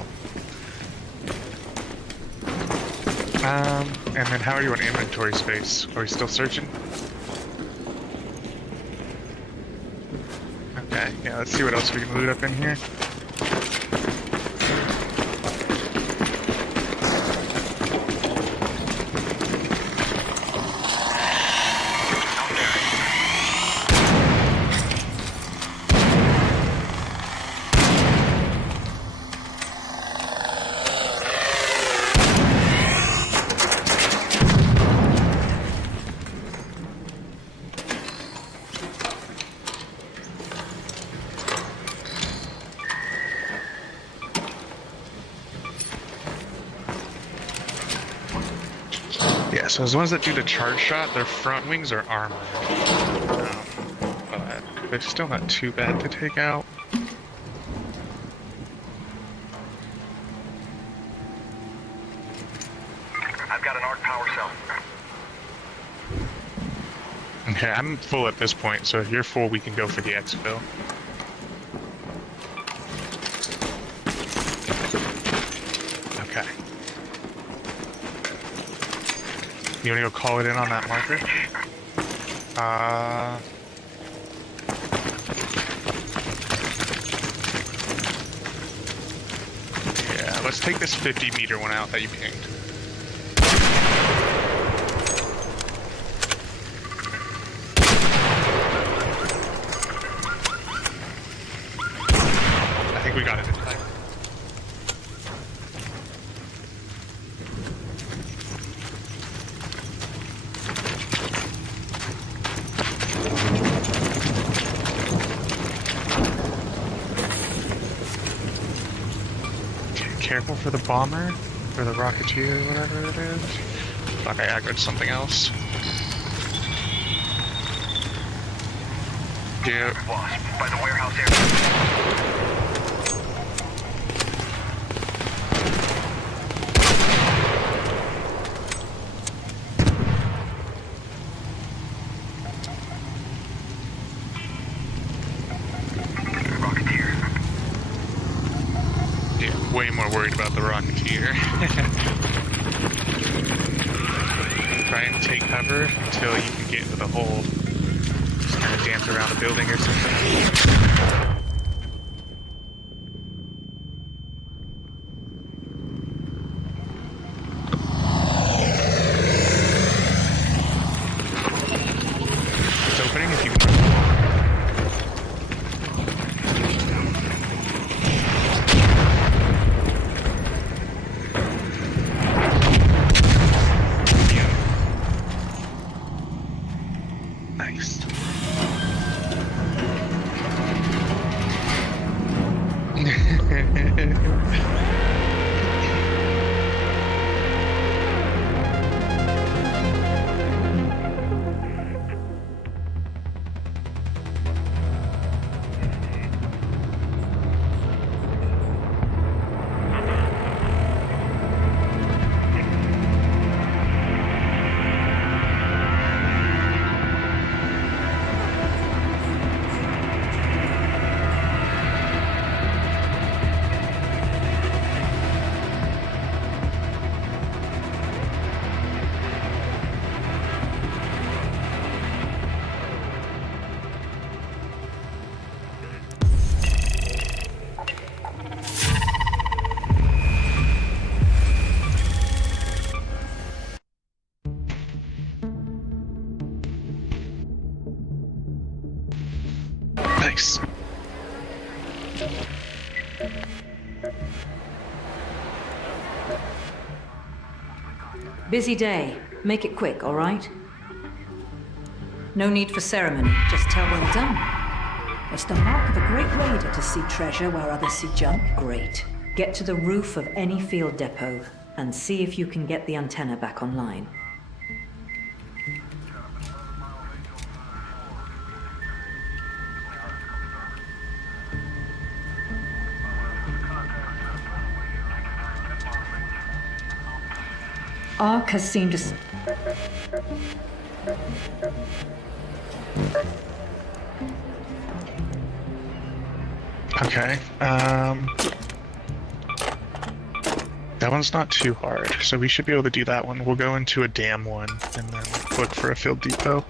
And then how are you on inventory space? Are we still searching? Okay, yeah, let's see what else we can loot up in here. Yeah, so the ones that do the charge shot, their front wings are armored. But they're still not too bad to take out. I've got an arc power cell. Okay, I'm full at this point, so if you're full, we can go for the exfil. Okay. You wanna go call it in on that marker? Yeah, let's take this 50-meter one out that you pinged. I think we got it in time. Careful for the bomber, or the rocketeer, whatever it is. Fuck, I aggroed something else. Yeah. Wasp, by the warehouse area. Yeah, way more worried about the rocketeer. Try and take cover until you can get into the hole. Just kind of dance around a building or something. It's opening if you can. Nice. Nice. Busy day. Make it quick, all right? No need for ceremony. Just tell when done. It's the mark of a great raider to see treasure where others see junk. Great. Get to the roof of any field depot and see if you can get the antenna back online. Ark has seemed to... Okay. That one's not too hard, so we should be able to do that one. We'll go into a dam one and then look for a field depot.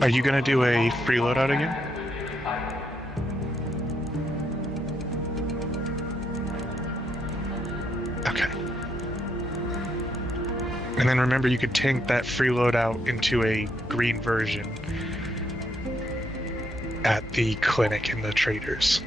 Are you gonna do a free loadout again? Okay. And then remember, you could tank that free loadout into a green version at the clinic and the traders.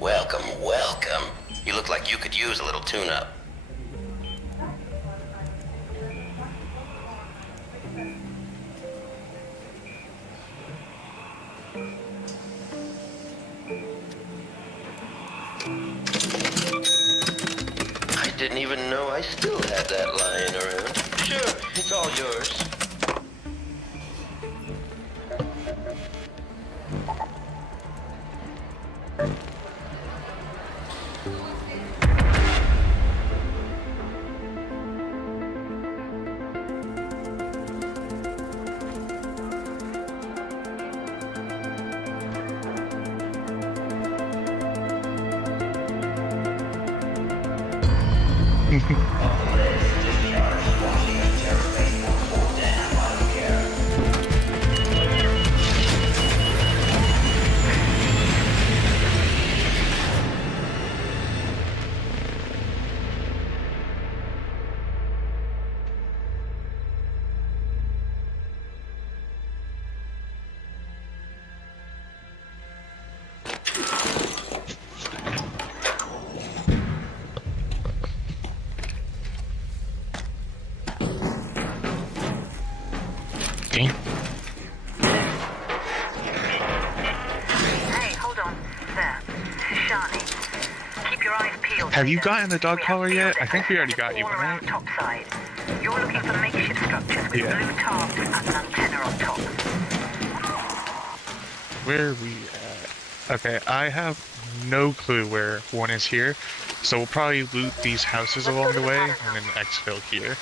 Welcome, welcome. You look like you could use a little tune-up. I didn't even know I still had that lying around. Sure, it's all yours. Hey, hold on. There. This is Shani. Keep your eyes peeled. Have you gotten the dog collar yet? I think we already got you all one, around right? topside. You're looking for makeshift structures with Yeah. blue tarps and an antenna on top. Where are we at? Okay, I have no clue where one is here, so we'll probably loot these houses along the way and then exfil here.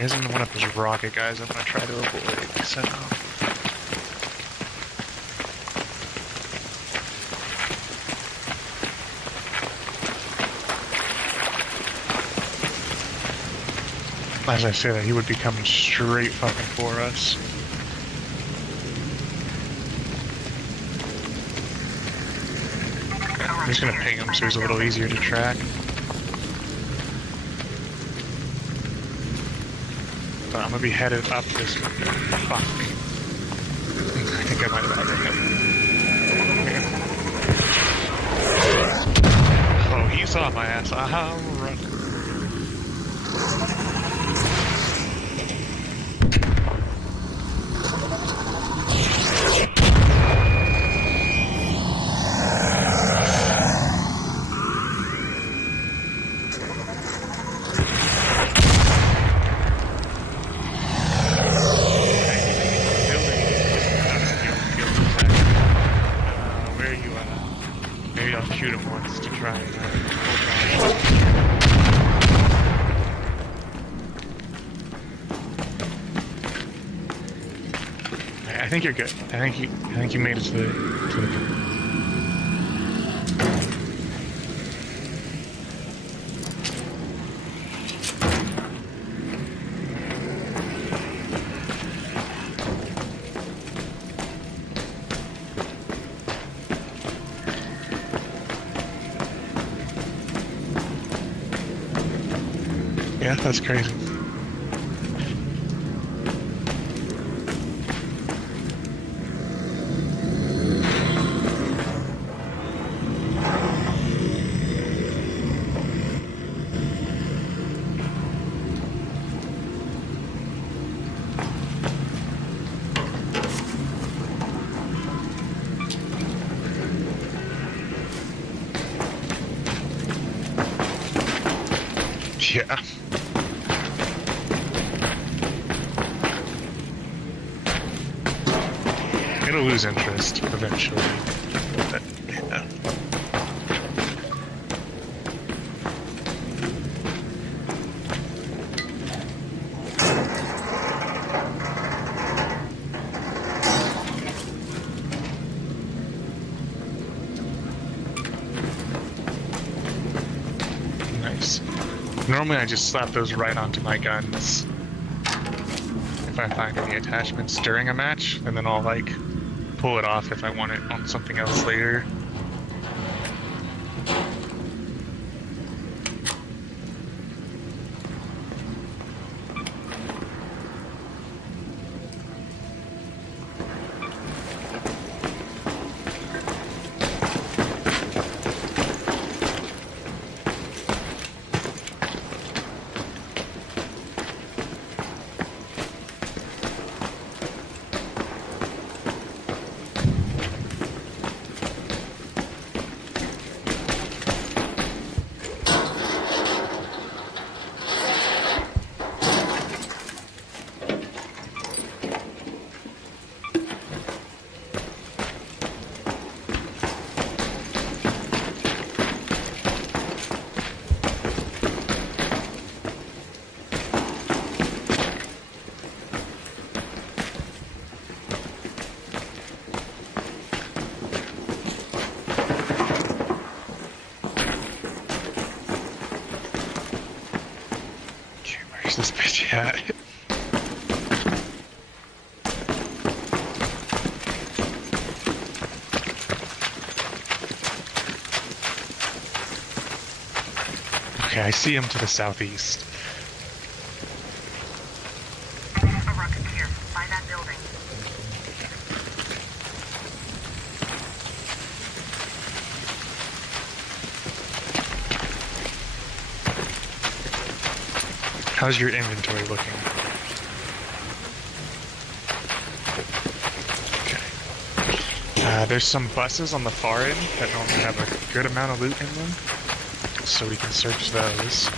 Isn't one of those rocket guys I'm gonna try to avoid, so... As I say that, he would be coming straight fucking for us. I'm just gonna ping him so he's a little easier to track. But I'm gonna be headed up this way. Fuck. I think I might have aggroed him. Oh, he saw my ass. I'll run. think you're good. I think you made it to the Yeah, that's crazy. Yeah. It'll lose interest eventually. But, yeah. Nice. Normally I just slap those right onto my guns if I find any attachments during a match, and then I'll like pull it off if I want it on something else later. Where's this bitch at? Okay, I see him to the southeast. A Rocketeer by that building. How's your inventory looking? Okay. There's some buses on the far end that normally have a good amount of loot in them, so we can search those.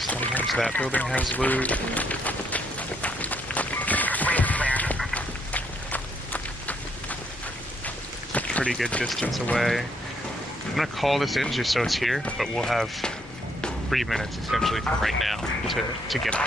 Sometimes that building has loot. Pretty good distance away. I'm gonna call this in just so it's here, but we'll have 3 minutes essentially from right now to get it.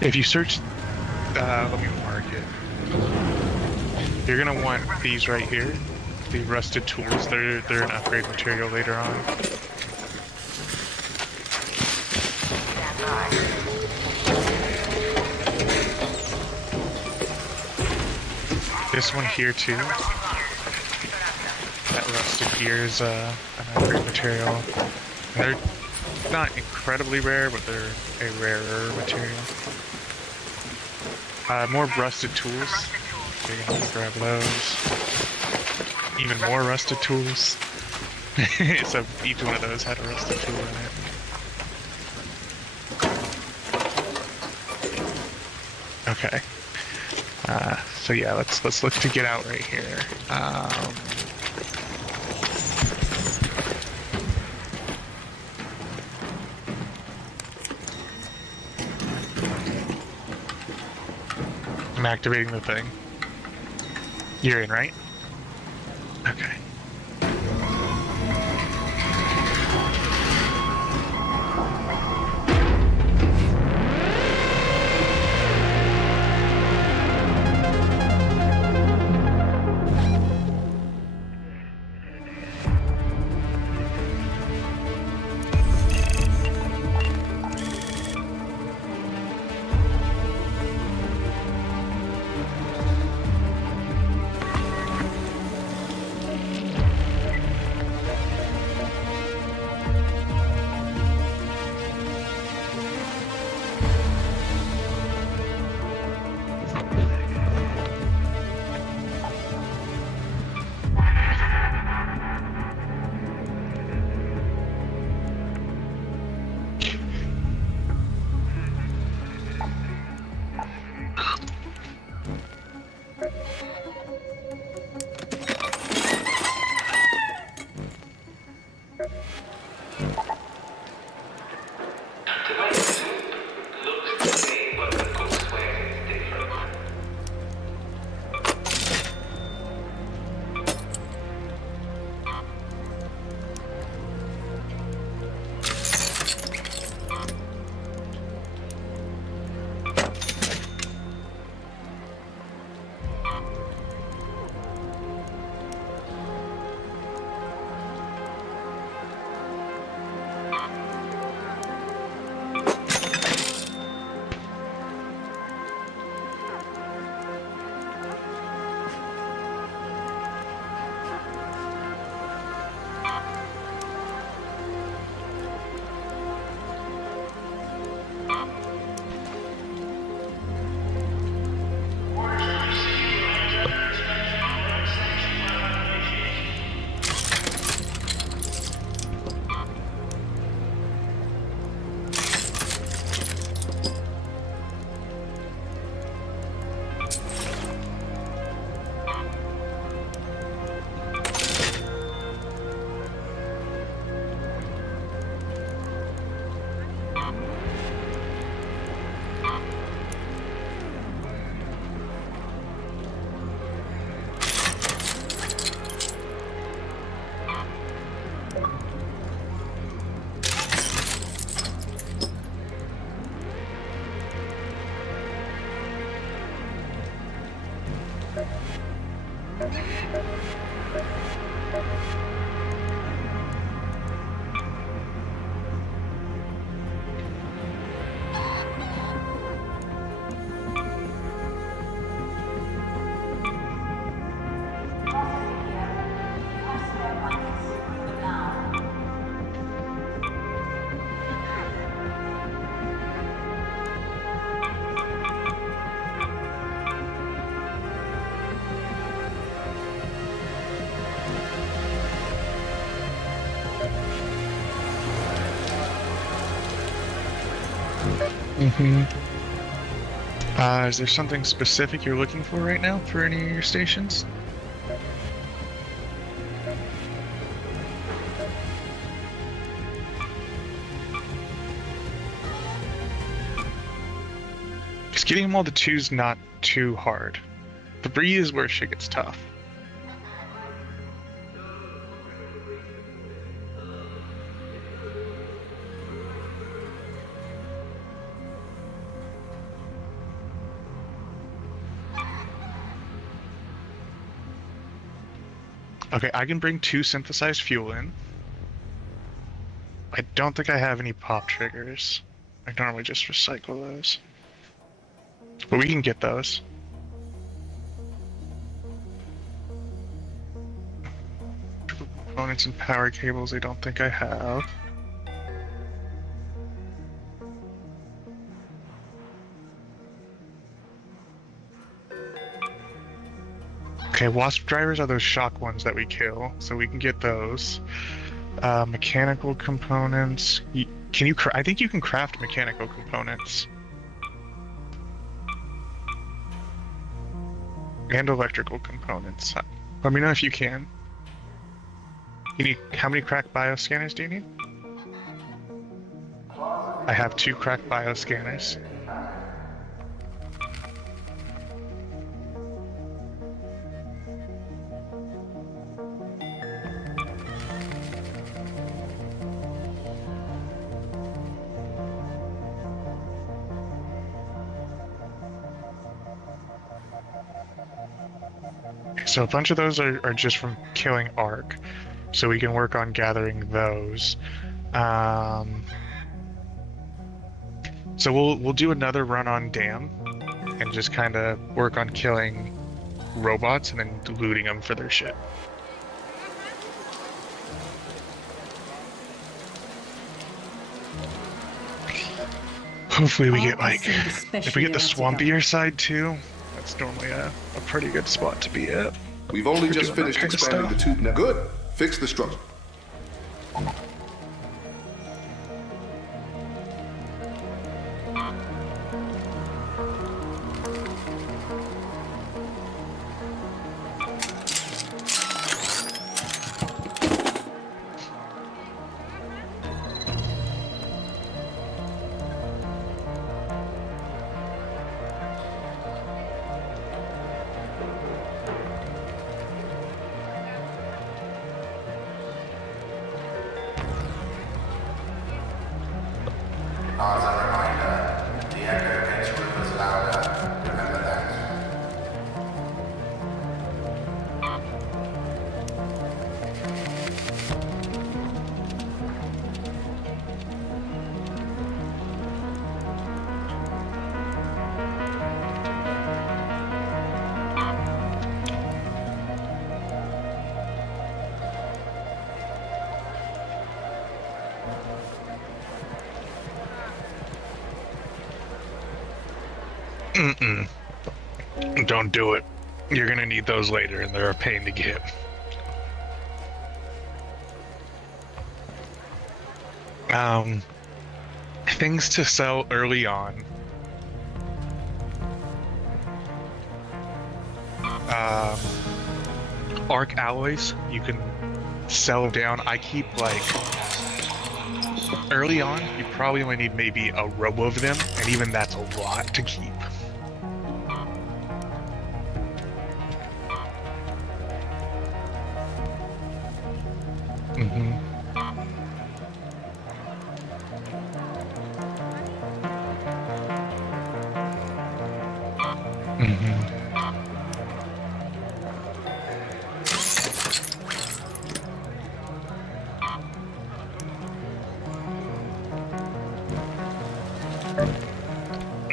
If you search, let me mark it. You're gonna want these right here, the rusted tools. They're an upgrade material later on. This one here too. That rusted gear is an upgrade material. And they're not incredibly rare, but they're a rarer material. More rusted tools. So you're gonna grab those. Even more rusted tools. So each one of those had a rusted tool in it. Okay. So yeah, let's look to get out right here. I'm activating the thing. You're in, right? Okay. Is there something specific you're looking for right now for any of your stations? Just getting them all to 2's not too hard. 3 is where shit gets tough. Okay, I can bring 2 synthesized fuel in. I don't think I have any pop triggers. I normally just recycle those. But we can get those. Components and power cables I don't think I have. Okay, wasp drivers are those shock ones that we kill, so we can get those. Mechanical components. Can you? I think you can craft mechanical components. And electrical components. Let me know if you can. You need how many crack bioscanners do you need? I have 2 crack bioscanners. So a bunch of those are just from killing Ark, so we can work on gathering those. So we'll do another run on Dam, and just kind of work on killing robots and then looting them for their shit. Hopefully we get like, if we get the swampier side too, that's normally a pretty good spot to be at. We've only For just doing that finished kind of expanding the stuff. tube now. Good. Fix the structure. As a reminder, the echo eventually was louder. Remember that. Don't do it. You're gonna need those later, and they're a pain to get. Things to sell early on. Arc alloys, you can sell down. I keep like, early on, you probably only need maybe a row of them, and even that's a lot to keep.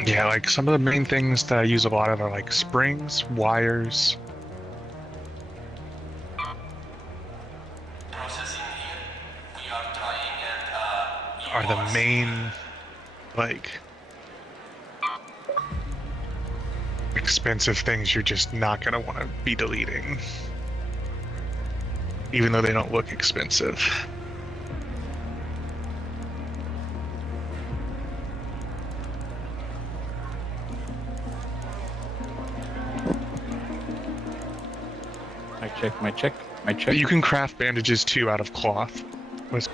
Yeah, like some of the main things that I use a lot of are like springs, wires. Are the main, like, expensive things you're just not gonna want to be deleting, even though they don't look expensive. My check. But you can craft bandages too out of cloth. Okay.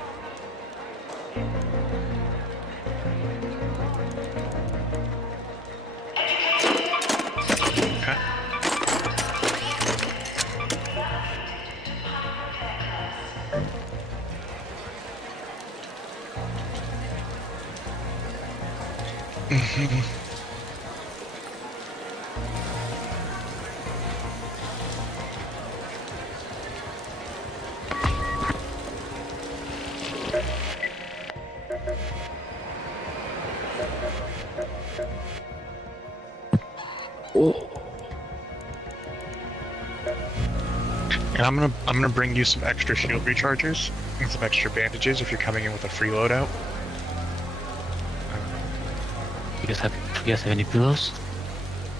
And I'm gonna bring you some extra shield rechargers and some extra bandages if you're coming in with a free loadout. You guys have any pillows?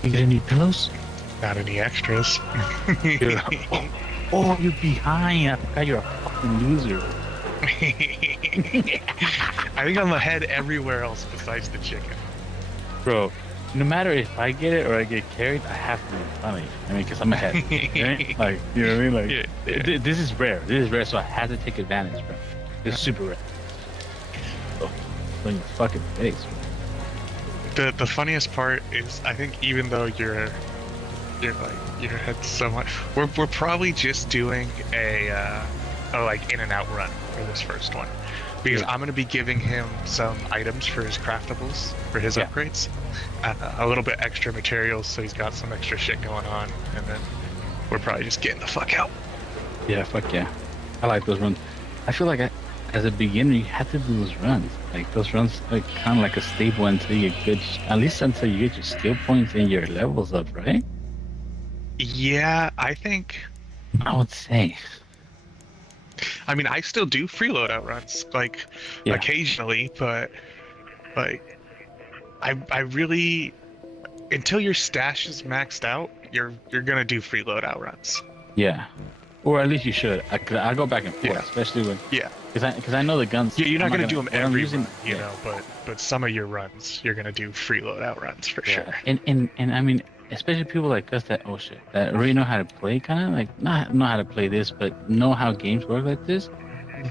You get any pillows? Not any extras. Oh, you're behind. I forgot you're a fucking loser. I think I'm ahead everywhere else besides the chicken. Bro, no matter if I get it or I get carried, I have to be in front of you. I mean, because I'm ahead. Right? Like, you know what I mean? Like, Yeah. this is rare. This is rare, so I have to take advantage, bro. It's super rare. Oh, in your fucking face, bro. The funniest part is, I think even though you're like your head's so much, we're probably just doing a like in and out run for this first one, because I'm gonna be giving him some items for his craftables, for his upgrades, a little bit extra materials, so he's got some extra shit going on, and then we're probably just getting the fuck out. Yeah, fuck yeah. I like those runs. I feel like as a beginner, you have to do those runs. Like those runs are kind of like a staple until you get at least until you get your skill points and your levels up, right? Yeah, I think. I would say. I mean, I still do free loadout runs, like occasionally, but like I really, until your stash is maxed out, you're gonna do free loadout runs. Yeah, or at least you should. I go back and forth, especially when because I know the guns. Yeah, you're not gonna do them every using, run, you know, but some of your runs you're gonna do free loadout runs for sure. And I mean, especially people like us that that already know how to play, kind of like not know how to play this, but know how games work like this.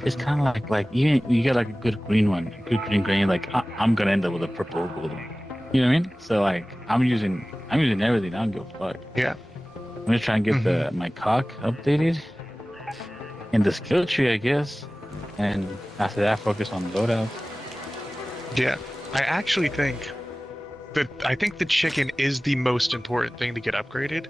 It's kind of like even you get like a good green one, a good green grain. Like I'm gonna end up with a purple or gold one. You know what I mean? So like I'm using everything. I don't give a fuck. Yeah. I'm gonna try and get my cock updated in the skill tree, I guess, and after that, focus on loadouts. Yeah, I actually think the chicken is the most important thing to get upgraded.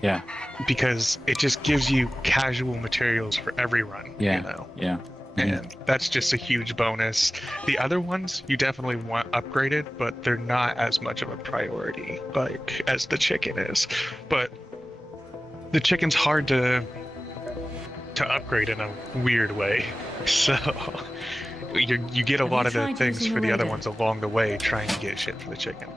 Yeah. Because it just gives you casual materials for every run. Yeah. You know? Yeah. And that's just a huge bonus. The other ones you definitely want upgraded, but they're not as much of a priority like as the chicken is. But the chicken's hard to upgrade in a weird way. So you get a lot of the things for the other ones along the way trying to get shit for the chicken.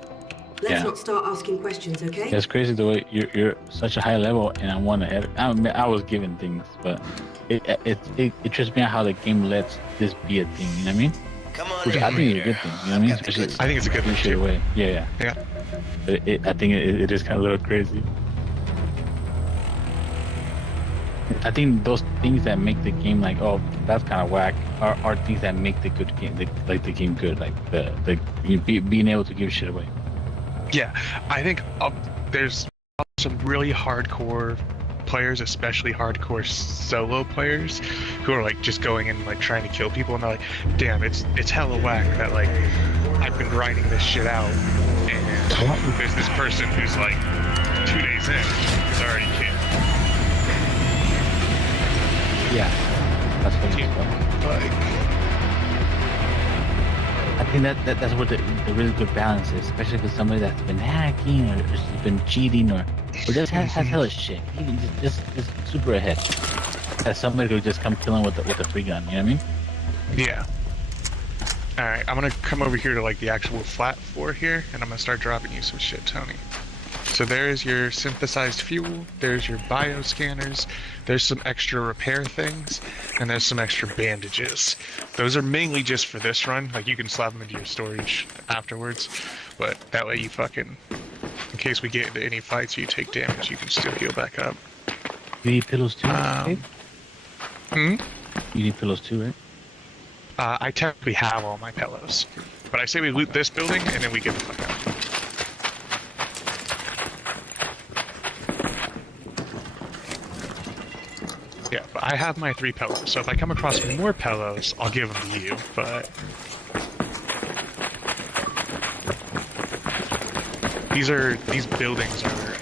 Let's not start asking questions, okay? It's crazy the way you're such a high level and I'm one ahead. I mean, I was given things, but it trips me out how the game lets this be a thing. You know what I mean? Come on. Which I think is a good thing. You know what I mean? Especially, I think it's a good thing too. Way. Yeah. But I think it is kind of a little crazy. I think those things that make the game like, oh, that's kind of whack, are things that make the good game, the game good, like being able to give shit away. Yeah, I think there's some really hardcore players, especially hardcore solo players, who are like just going and like trying to kill people, and they're like, damn, it's hella whack that like I've been grinding this shit out, and there's this person who's like 2 days in who's already killed. Yeah, that's what it's like. I think that's what the really good balance is, especially for somebody that's been hacking or just been cheating or just has hella shit. Even just super ahead. As somebody who just come killing with a free gun, you know what I mean? Yeah. Alright, I'm gonna come over here to like the actual flat floor here, and I'm gonna start dropping you some shit, Tony. So there's your synthesized fuel, there's your bioscanners, there's some extra repair things, and there's some extra bandages. Those are mainly just for this run, like you can slap them into your storage afterwards, but that way you fucking, in case we get into any fights or you take damage, you can still heal back up. You need pillows too, right? You need pillows too, right? I technically have all my pillows, but I say we loot this building and then we get the fuck out. Yeah, but I have my 3 pillows, so if I come across more pillows, I'll give them to you, but... These buildings are...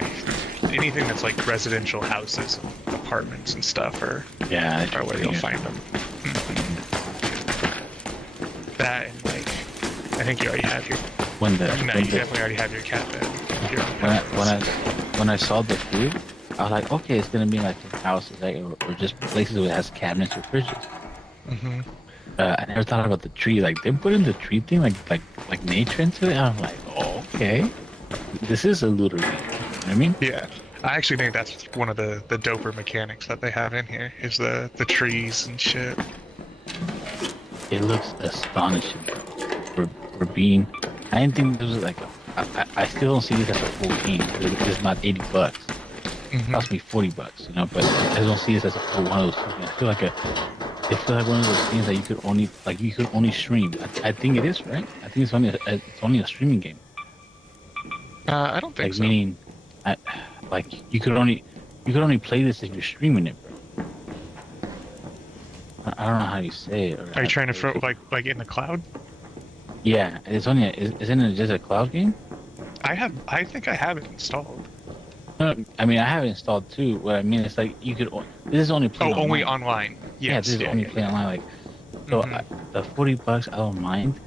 Anything that's like residential houses, apartments and stuff are where you'll find them. That and like... I think you already have your... you definitely already have your cat bed. When I saw the food, I was like, okay, it's gonna be like houses, like, or just places where it has cabinets or fridges. I never thought about the tree. Like they put in the tree thing, like nature into it. I'm like, oh, okay, this is a looter. You know what I mean? Yeah, I actually think that's one of the doper mechanics that they have in here is the trees and shit. It looks astonishing for being. I didn't think there was like I still don't see this as a full game. It's not $80. It cost me $40, you know. But I don't see this as a full one of those games. I feel like one of those games that you could only stream. I think it is, right? I think it's only a streaming game. I don't think like so. Meaning, you could only play this if you're streaming it, bro. I don't know how you say it. Are you trying to throw like in the cloud? Yeah, isn't it just a cloud game? I think I have it installed. No, I mean I have it installed too. What I mean is like you could. This is only playing. Only online. Yes, yeah, this is only playing online. Like, so the $40 I don't mind,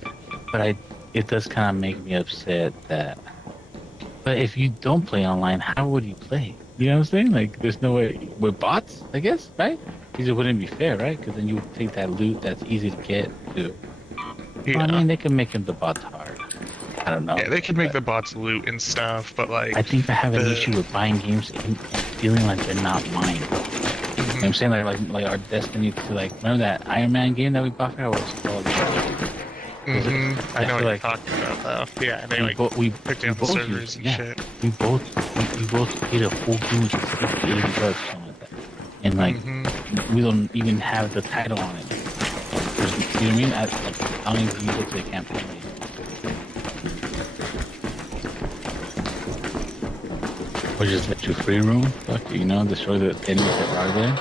but it does kind of make me upset that. But if you don't play online, how would you play? You know what I'm saying? Like, there's no way with bots, I guess, right? Because it wouldn't be fair, right? Because then you would take that loot that's easy to get to. Yeah. Well, I mean, they can make the bots hard. I don't know. Yeah, they can make the bots loot and stuff, but like... I think I have an issue with buying games and feeling like they're not mine. You know what I'm saying? Like our Destiny to like... Remember that Iron Man game that we bought for? What was it called? I know what you're talking about, though. Yeah, and they we took down the servers and shit. We both paid a full game, which is $80, something like that. And like, we don't even have the title on it. You know what I mean? I don't even use it to the campaign. Or just let you free roam, fuck, you know, destroy the enemies that are there.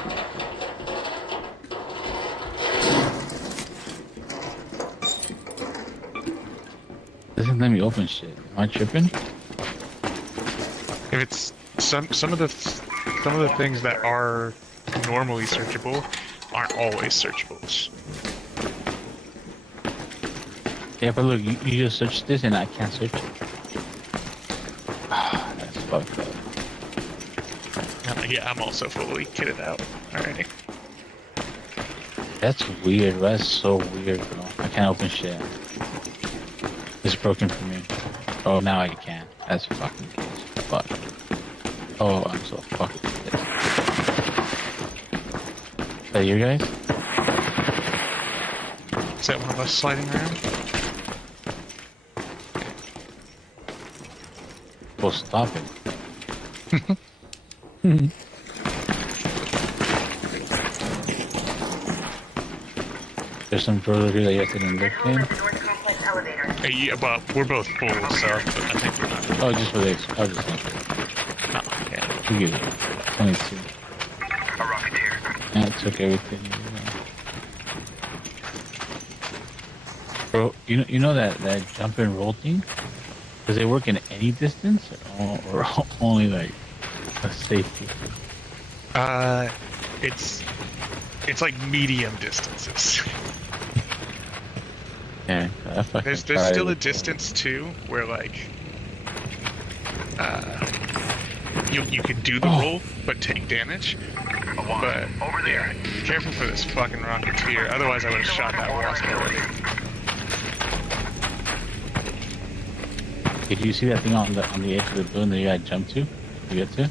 Doesn't let me open shit. Am I tripping? If it's some of the things that are normally searchable aren't always searchables. Yeah, but look, you just search this and I can't search it. Ah, that's fucked up. Yeah, I'm also fully kitted out already. That's weird. That's so weird, bro. I can't open shit. It's broken for me. Oh, now I can. That's fucking case. Fuck. Oh, I'm so fucking pissed. Is that you guys? Is that one of us sliding around? Well, stop it. There's some further here that you have to look in. Yeah, but we're both full, so I think we're not. Oh, just for the I'll just not. Oh, yeah. Who gives it? 22. A rocketeer. Yeah, it took everything. Bro, you know that jump and roll thing? Does it work in any distance or only like a safety? It's like medium distances. Yeah, there's still a distance too where like you can do the roll but take damage. But over there. Yeah, careful for this fucking rocketeer. Otherwise I would have shot that wasp already. Did you see that thing on the edge of the building that you gotta jump to? You get to?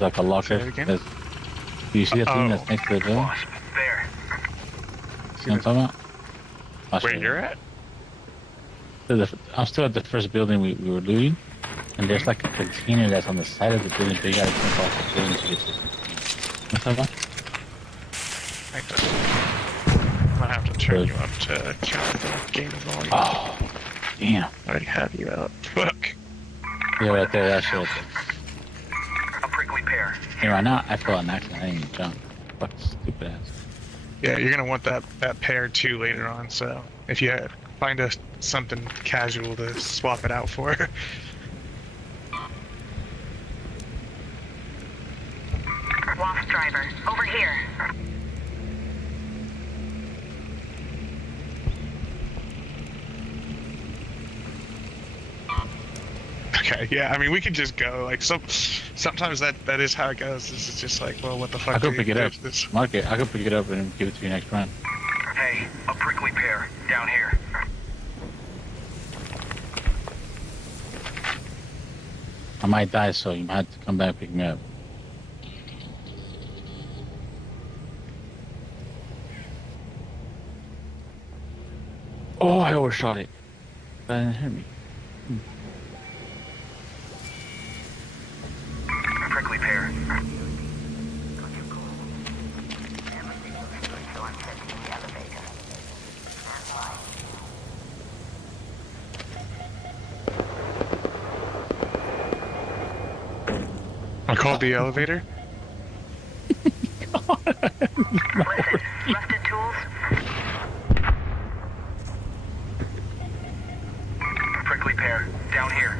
Like a locker. Do you see that thing that's next to the building? Wasp, there. You know what I'm talking about? Where you're at? I'm still at the first building we were looting, and there's like a container that's on the side of the building, so you gotta jump off the building to get to it. You know what I'm talking about? I'm gonna have to turn you up to count the game volume. Oh, damn. I already have you out. Fuck. Yeah, right there, that shit right there. A prickly pear. Hey, right now, I feel an accident. I didn't even jump. Fuck, stupid ass. Yeah, you're gonna want that pair too later on, so if you find something casual to swap it out for. Wasp driver, over here. Okay, yeah, I mean we could just go. Like sometimes that is how it goes. This is just like, well, what the fuck? I could pick it up. This? Mark it. I could pick it up and give it to you next round. Hey, a prickly pear down here. I might die, so you might have to come back and pick me up. Oh, I overshot it. That didn't hurt me. Prickly pear. I called the elevator. Listen, rusted tools? Prickly pear. Down here.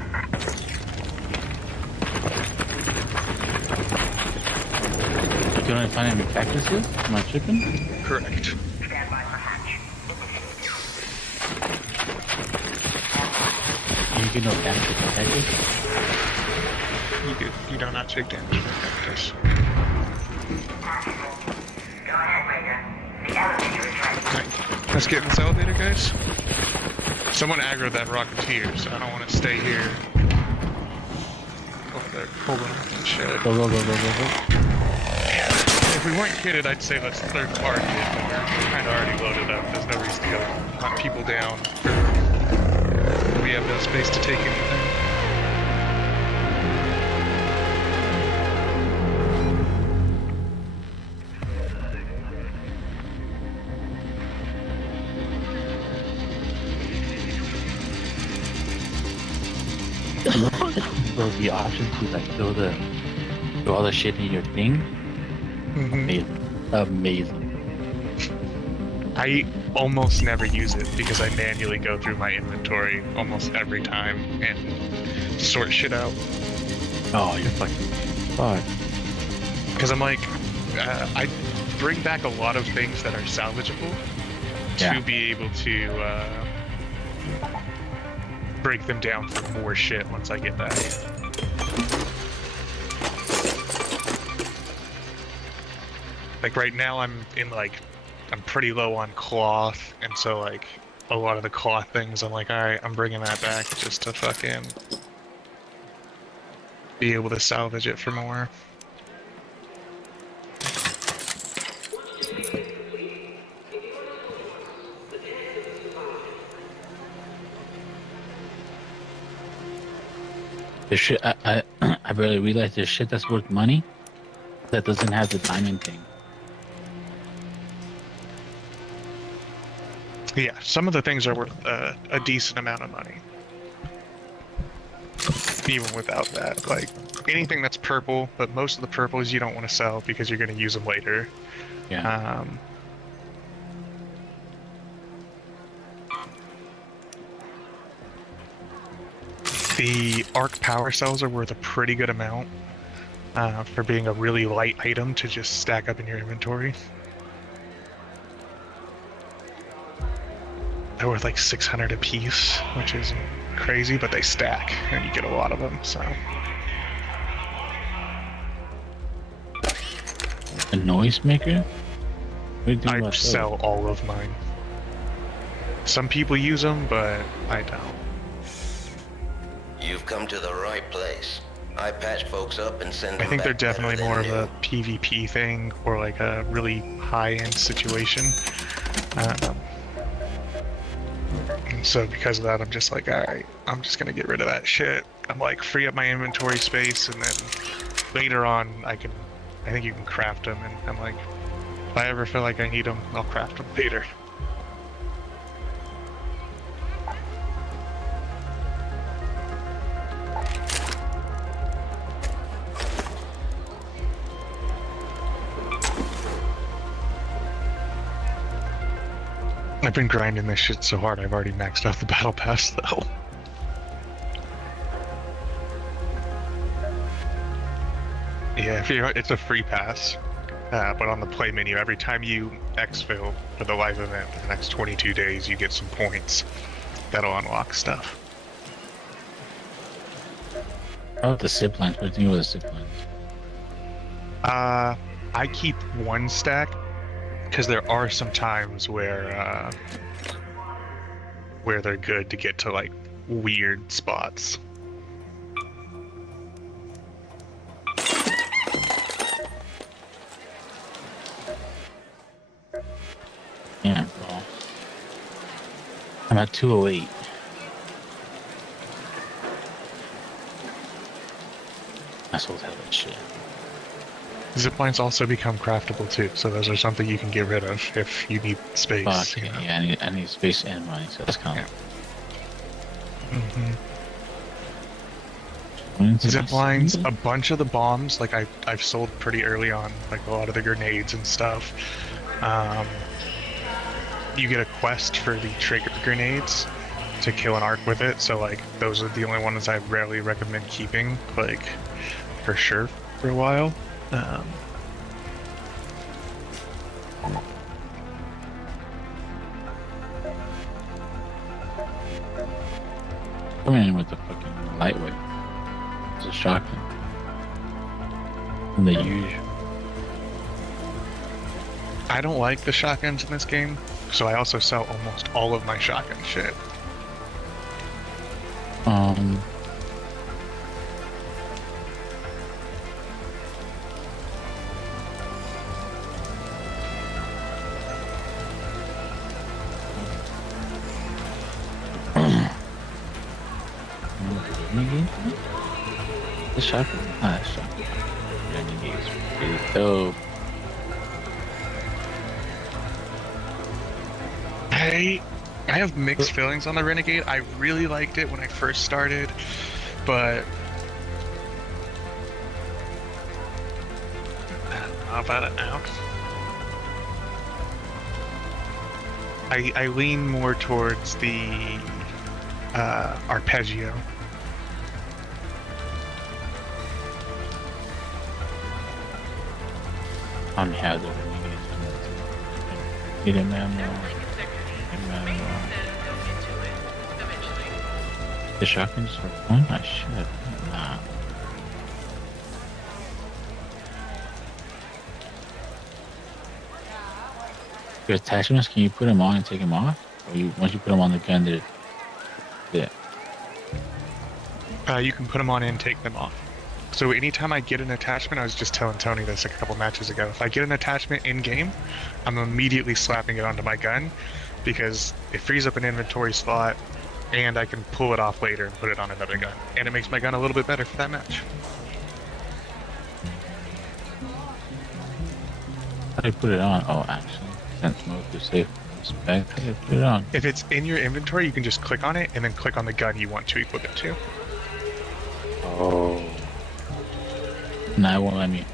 You want to find any cactuses? Am I tripping? Correct. Stand by for hatch. You get no cactus. You do not take damage from cactus. Go ahead, Raider. The elevator is ready. Right. Let's get in this elevator, guys. Someone aggroed that Rocketeer, so I don't want to stay here. Oh, they're pulling on shit. Go. If we weren't kitted, I'd say let's third party it more. We're kind of already loaded up. There's no reason to go hunt people down. We have no space to take anything. Bro, the option to like throw all the shit in your thing. Amazing. I almost never use it because I manually go through my inventory almost every time and sort shit out. Oh, you're fucking fuck. Because I'm like, I bring back a lot of things that are salvageable to be able to break them down for more shit once I get back. Like right now I'm pretty low on cloth, and so like a lot of the cloth things I'm like, alright, I'm bringing that back just to fucking be able to salvage it for more. The shit I barely realized there's shit that's worth money that doesn't have the diamond thing. Yeah, some of the things are worth a decent amount of money. Even without that, like anything that's purple, but most of the purples you don't want to sell because you're going to use them later. Yeah. The arc power cells are worth a pretty good amount for being a really light item to just stack up in your inventory. They're worth like 600 a piece, which is crazy, but they stack and you get a lot of them, so. A noise maker? I sell all of mine. Some people use them, but I don't. You've come to the right place. I patch folks up and send them I think they're back definitely better more than of a PvP thing, or like a really high-end situation. And so because of that, I'm just like, alright, I'm just gonna get rid of that shit. I'm like, free up my inventory space, and then later on, I think you can craft them, and I'm like, if I ever feel like I need them, I'll craft them later. I've been grinding this shit so hard, I've already maxed out the battle pass, though. Yeah, it's a free pass, but on the play menu, every time you exfil for the live event for the next 22 days, you get some points that'll unlock stuff. Oh, the zip lines. What do you think of the zip lines? I keep one stack because there are some times where they're good to get to like weird spots. Yeah, bro. I'm at 208. I sold hell that shit. Ziplines also become craftable too, so those are something you can get rid of if you need space. Fuck, you know? yeah, I need space and money, so that's kind of... Ziplines, a bunch of the bombs, like I've sold pretty early on, like a lot of the grenades and stuff. You get a quest for the trigger grenades to kill an arc with it, so like those are the only ones I rarely recommend keeping, like for sure for a while. Coming in with the fucking lightweight. It's a shotgun. And the usual. I don't like the shotguns in this game, so I also sell almost all of my shotgun shit. The shotgun? Ah, shotgun. Renegade's really dope. I have mixed feelings on the Renegade. I really liked it when I first started, but how about it now? I lean more towards the Arpeggio. I don't have the Renegade. Need a ammo. The shotguns are fun? I should. Nah. Your attachments, can you put them on and take them off? Or once you put them on the gun, they're... You can put them on and take them off. So anytime I get an attachment, I was just telling Tony this a couple matches ago, if I get an attachment in-game, I'm immediately slapping it onto my gun, because it frees up an inventory slot, and I can pull it off later and put it on another gun. And it makes my gun a little bit better for that match. How do you put it on? Oh, actually, sense mode to save spec. How do you put it on? If it's in your inventory, you can just click on it, and then click on the gun you want to equip it to. Oh. No, it won't let me.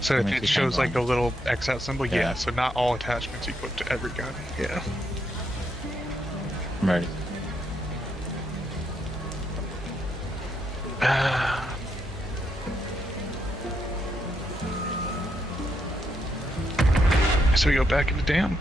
So if it shows like the little X out symbol, yeah. So not all attachments equip to every gun. Yeah. I'm ready. So we go back into dam.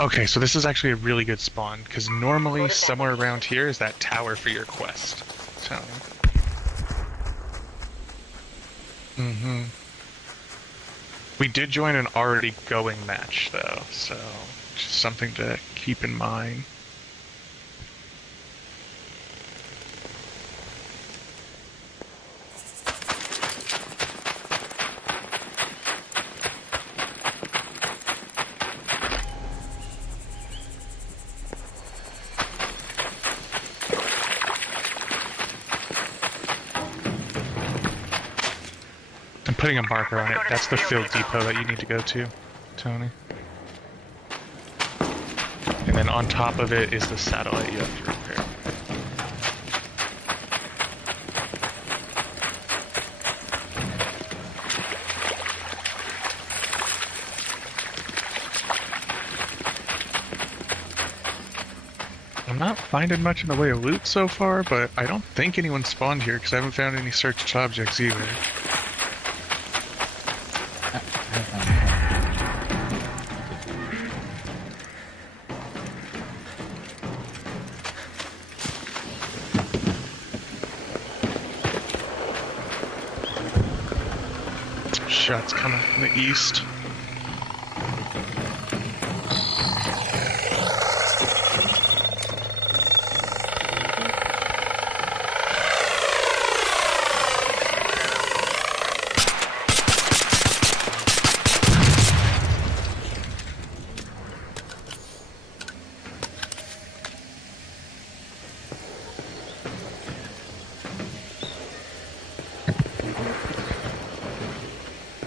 Okay, so this is actually a really good spawn, because normally somewhere around here is that tower for your quest. So... We did join an already going match, though, so just something to keep in mind. Putting a marker on it. That's the field depot that you need to go to, Tony. And then on top of it is the satellite you have to repair. I'm not finding much in the way of loot so far, but I don't think anyone spawned here because I haven't found any searched objects either. Shots coming from the east.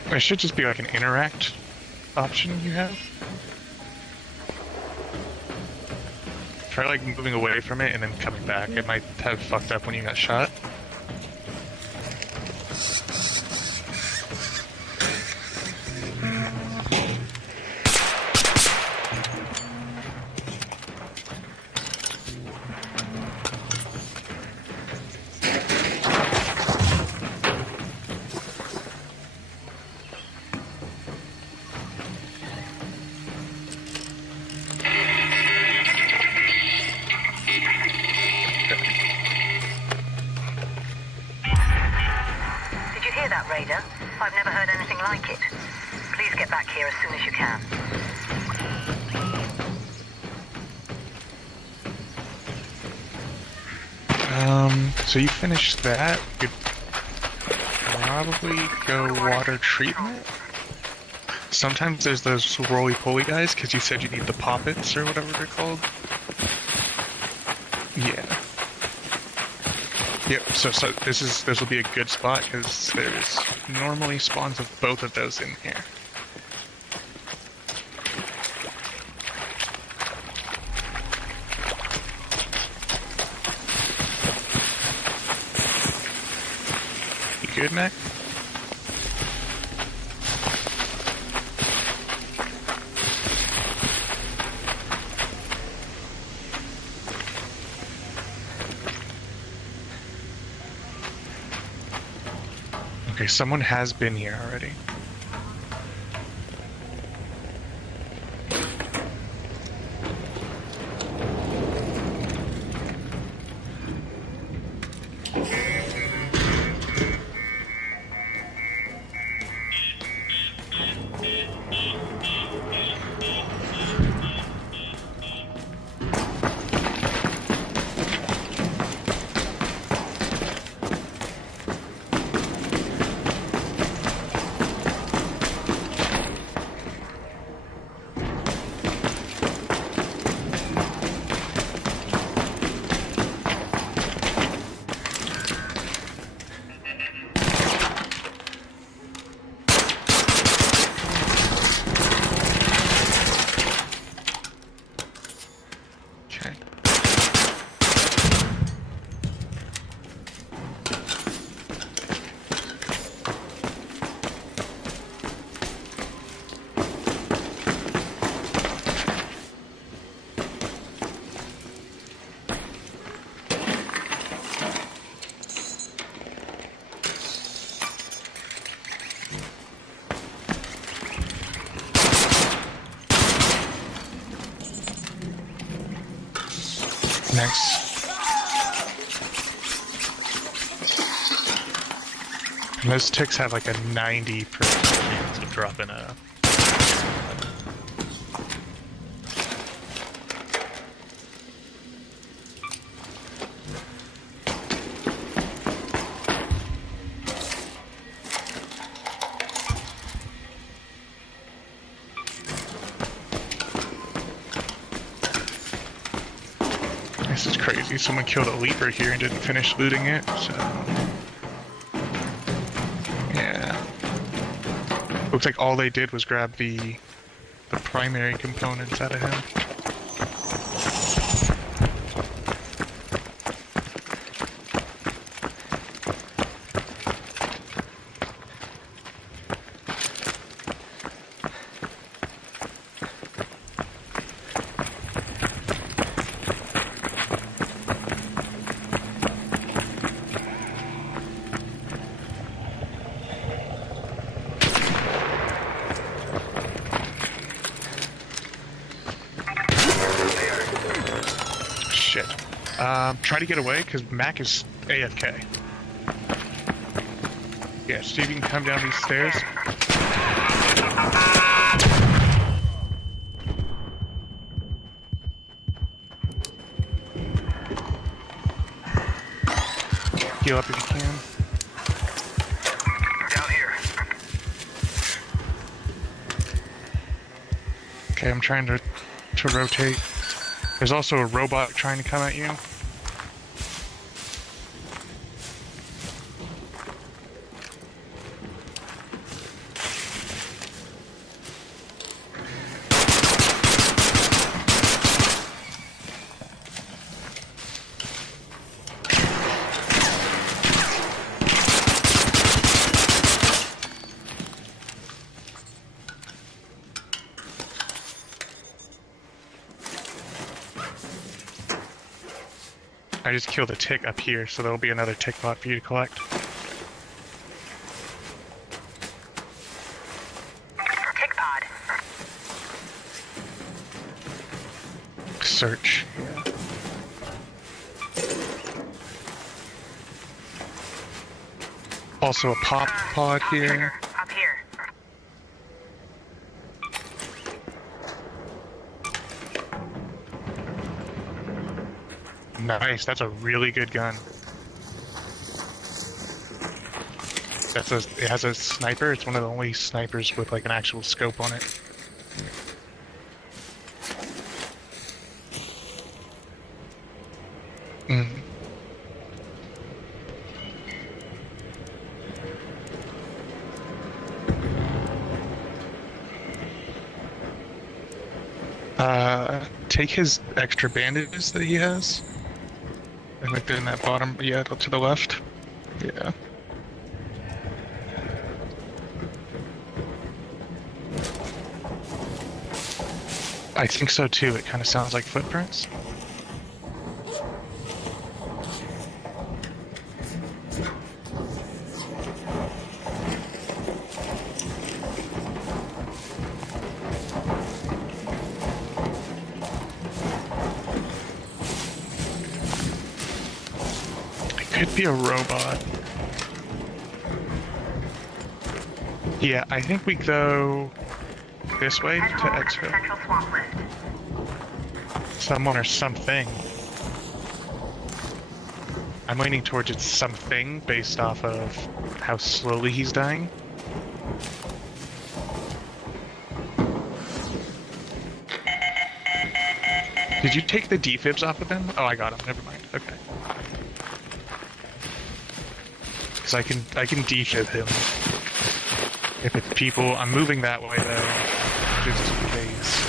There should just be like an interact option you have. Try like moving away from it and then coming back. It might have fucked up when you got shot. Raider. I've never heard anything like it. Please get back here as soon as you can. So you finished that, you could probably go water treatment. Sometimes there's those roly-poly guys, because you said you need the poppets or whatever they're called. Yeah. Yep, so this will be a good spot, because there's normally spawns of both of those in here. You good, Mac? Okay, someone has been here already. Nice. And those ticks have like a 90% chance of dropping a... This is crazy. Someone killed a leaper here and didn't finish looting it, so... Yeah. Looks like all they did was grab the primary components out of him. Try to get away, because Mac is AFK. Yeah, see if you can come down these stairs. Heal up if you can. Down here. Okay, I'm trying to rotate. There's also a robot trying to come at you. I just killed a tick up here, so there'll be another tick bot for you to collect. Tick pod. Search. Also a pop pod here. Up here. Nice, that's a really good gun. It has a sniper. It's one of the only snipers with like an actual scope on it. Take his extra bandages that he has. And like they're in that bottom, yeah, to the left. Yeah. I think so too. It kind of sounds like footprints. Could be a robot. Yeah, I think we go this way to exit. Someone or something. I'm leaning towards it's something based off of how slowly he's dying. Did you take the defibs off of them? Oh, I got them. Never mind. Okay. Because I can defib him. If it's people, I'm moving that way though, just in case.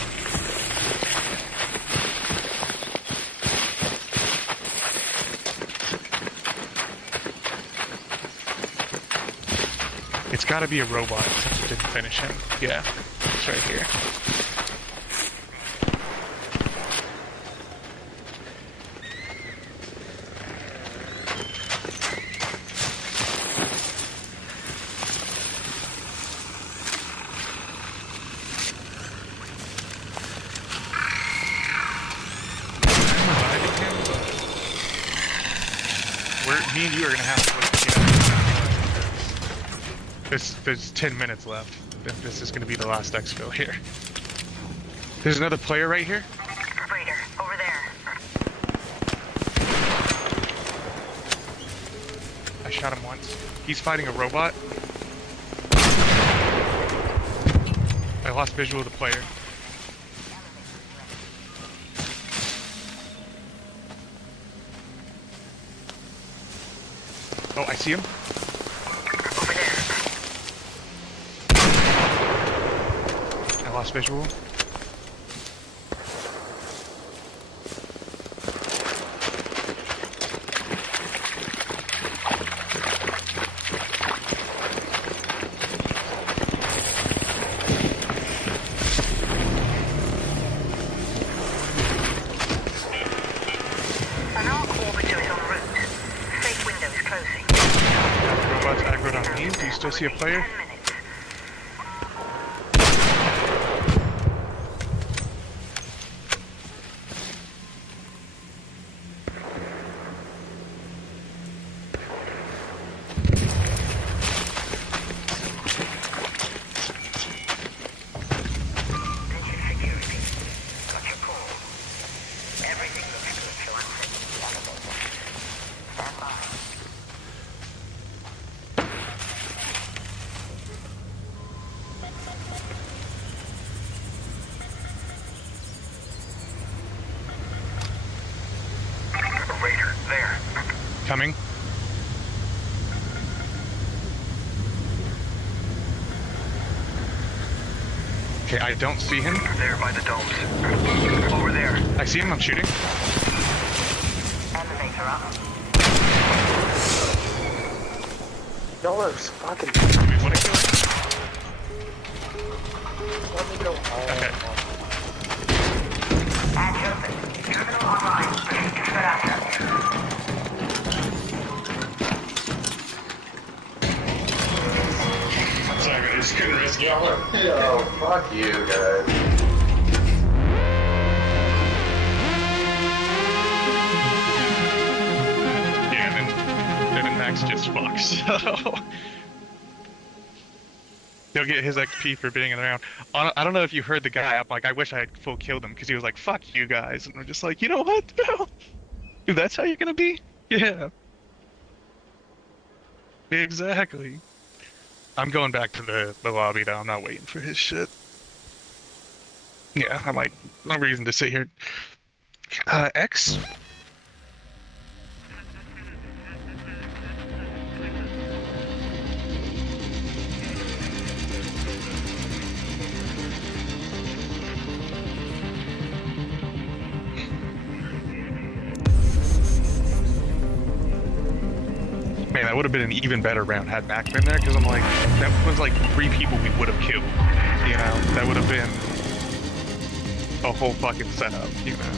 It's gotta be a robot since it didn't finish him. Yeah, it's right here. Me and you are gonna have to work together. There's 10 minutes left. This is gonna be the last exfil here. There's another player right here. Raider, over there. I shot him once. He's fighting a robot. I lost visual of the player. Oh, I see him. Over there. I lost visual. An arc orbiter is en route. Safe window is closing. Robots aggroed on me. Do you still see a player? 10 minutes. Coming. Okay, I don't see him. There by the domes. Over there. I see him, I'm shooting. Elevator up. Y'all are fucking. We wanna kill him? Let me go home. Okay. Hatch open. Terminal online. Proceed to set access. Sorry, I just couldn't risk y'all. Yo, fuck you guys. Yeah, and then Max just fucks, so... He'll get his XP for being around. I don't know if you heard the guy, I'm like, I wish I had full killed him, because he was like, fuck you guys, and I'm just like, you know what, Bill? If that's how you're gonna be? Yeah. Exactly. I'm going back to the lobby though, I'm not waiting for his shit. Yeah, I'm like, no reason to sit here. X? Man, that would have been an even better round had Mac been there, because I'm like, that was like 3 people we would have killed, you know? That would have been a whole fucking setup, you know?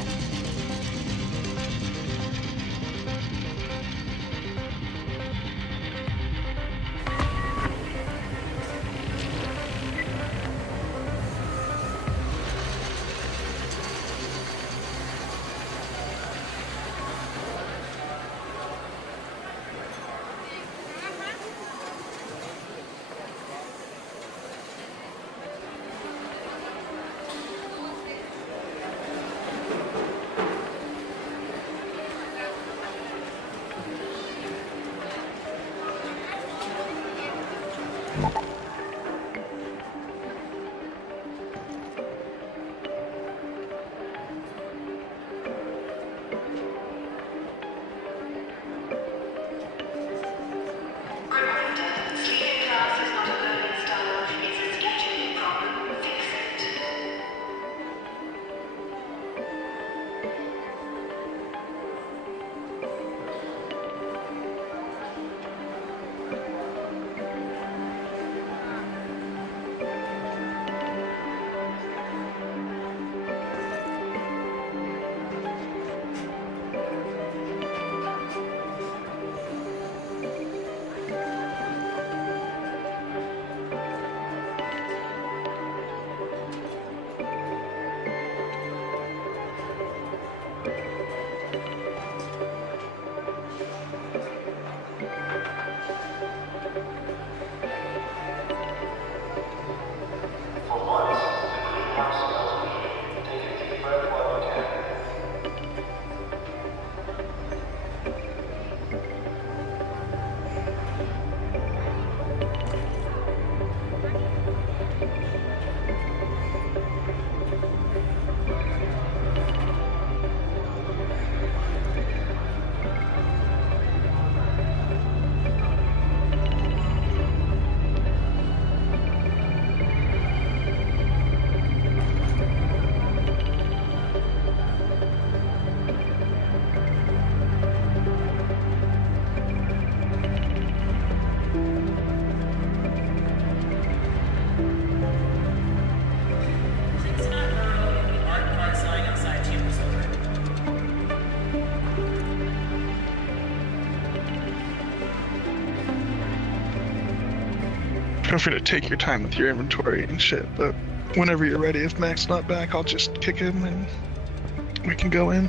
Feel free to take your time with your inventory and shit, but whenever you're ready, if Mac's not back, I'll just kick him and we can go in.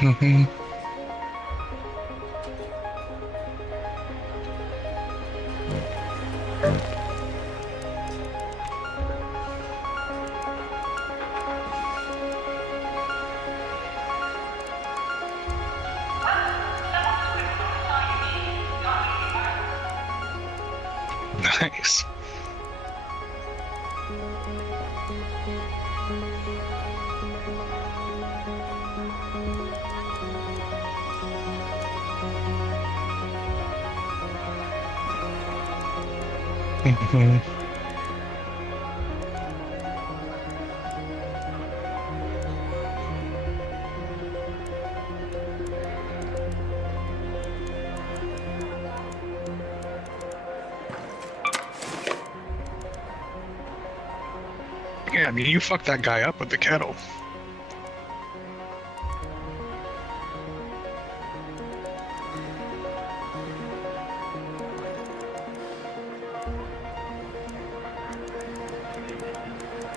Mm-hmm. Nice. Mm-hmm. Yeah, I mean, you fucked that guy up with the kettle.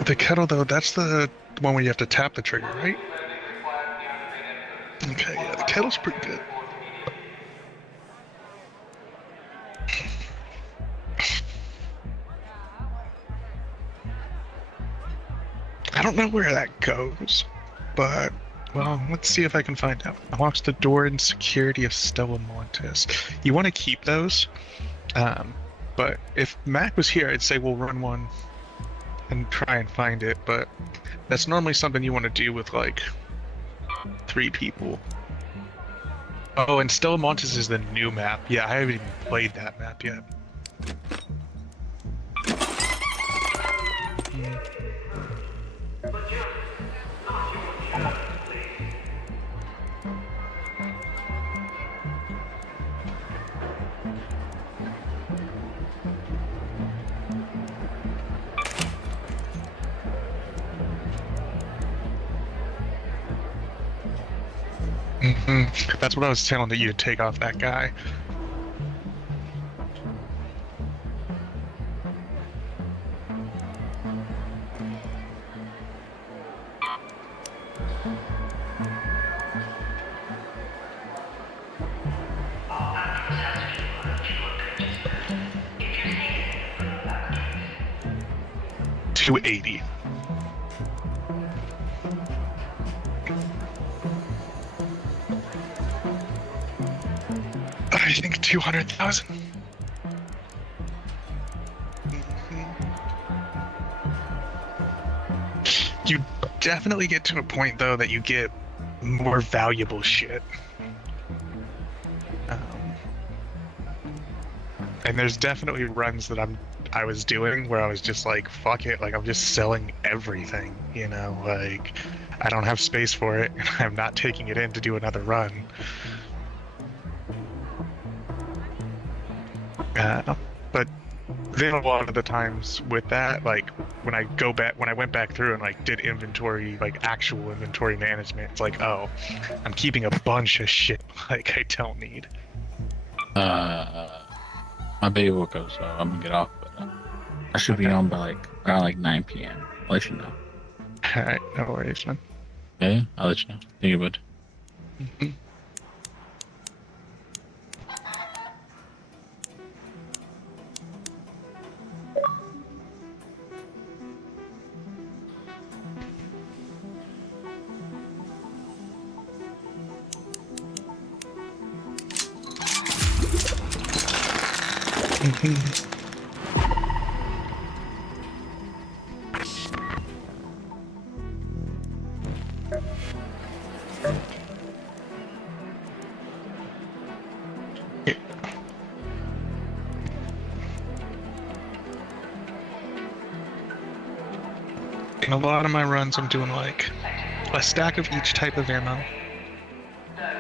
The kettle, though, that's the one where you have to tap the trigger, right? Okay, yeah, the kettle's pretty good. I don't know where that goes, but, well, let's see if I can find out. Unlocks the door and security of Stella Montes. You want to keep those, but if Mac was here, I'd say we'll run one and try and find it, but that's normally something you want to do with, like, 3 people. Oh, and Stella Montes is the new map. Yeah, I haven't even played that map yet. Mm-hmm. That's what I was telling you to take off that guy. $280. I think 200,000. You definitely get to a point though that you get more valuable shit. And there's definitely runs that I was doing where I was just like, fuck it, like I'm just selling everything, you know, like I don't have space for it and I'm not taking it in to do another run. But then a lot of the times with that, like when I went back through and like did inventory, like actual inventory management, it's like, oh, I'm keeping a bunch of shit like I don't need. My baby woke up, so I'm gonna get off. But I should be on by like around like 9 p.m. I'll let you know. All right, no worries, man. Okay, I'll let you know. Thank you, bud. Mm-hmm. In a lot of my runs, I'm doing like a stack of each type of ammo.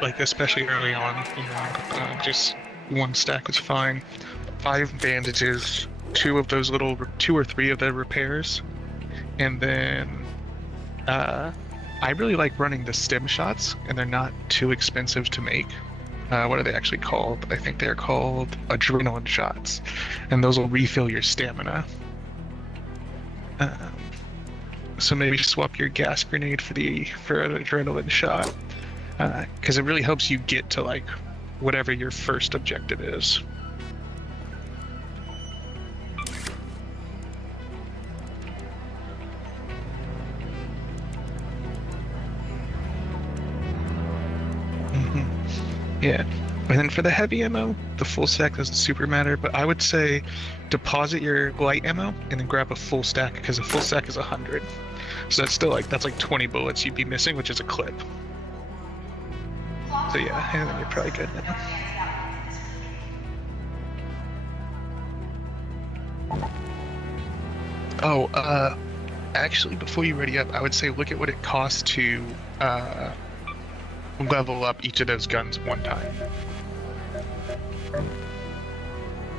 Like especially early on, you know, just one stack is fine. 5 bandages, 2 or 3 of the repairs, and then I really like running the stim shots, and they're not too expensive to make. What are they actually called? I think they're called adrenaline shots, and those will refill your stamina. So maybe swap your gas grenade for an adrenaline shot, because it really helps you get to like whatever your first objective is. Yeah, and then for the heavy ammo, the full stack doesn't super matter, but I would say deposit your light ammo and then grab a full stack, because a full stack is 100. So that's still that's like 20 bullets you'd be missing, which is a clip. So yeah, and then you're probably good now. Oh, actually, before you ready up, I would say look at what it costs to level up each of those guns one time.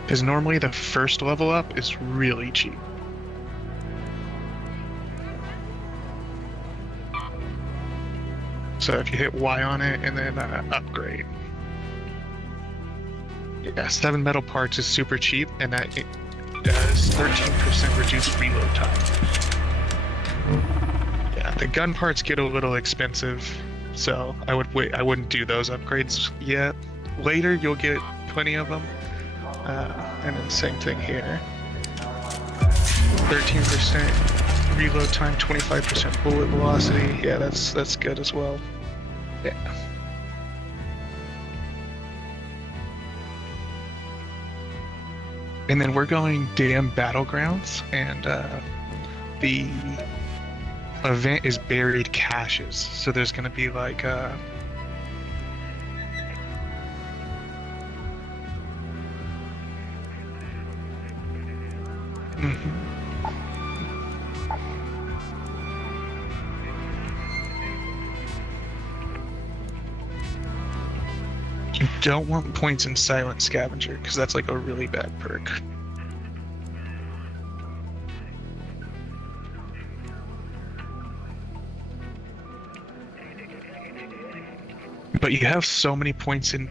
Because normally the first level up is really cheap. So if you hit Y on it and then upgrade. Yeah, 7 metal parts is super cheap, and that it does 13% reduced reload time. Yeah, the gun parts get a little expensive, so I wouldn't do those upgrades yet. Later you'll get plenty of them, and then same thing here. 13% reload time, 25% bullet velocity. Yeah, that's good as well. Yeah. And then we're going Dam Battlegrounds, and the event is buried caches. So there's gonna be like You don't want points in Silent Scavenger, because that's like a really bad perk. But you have so many points in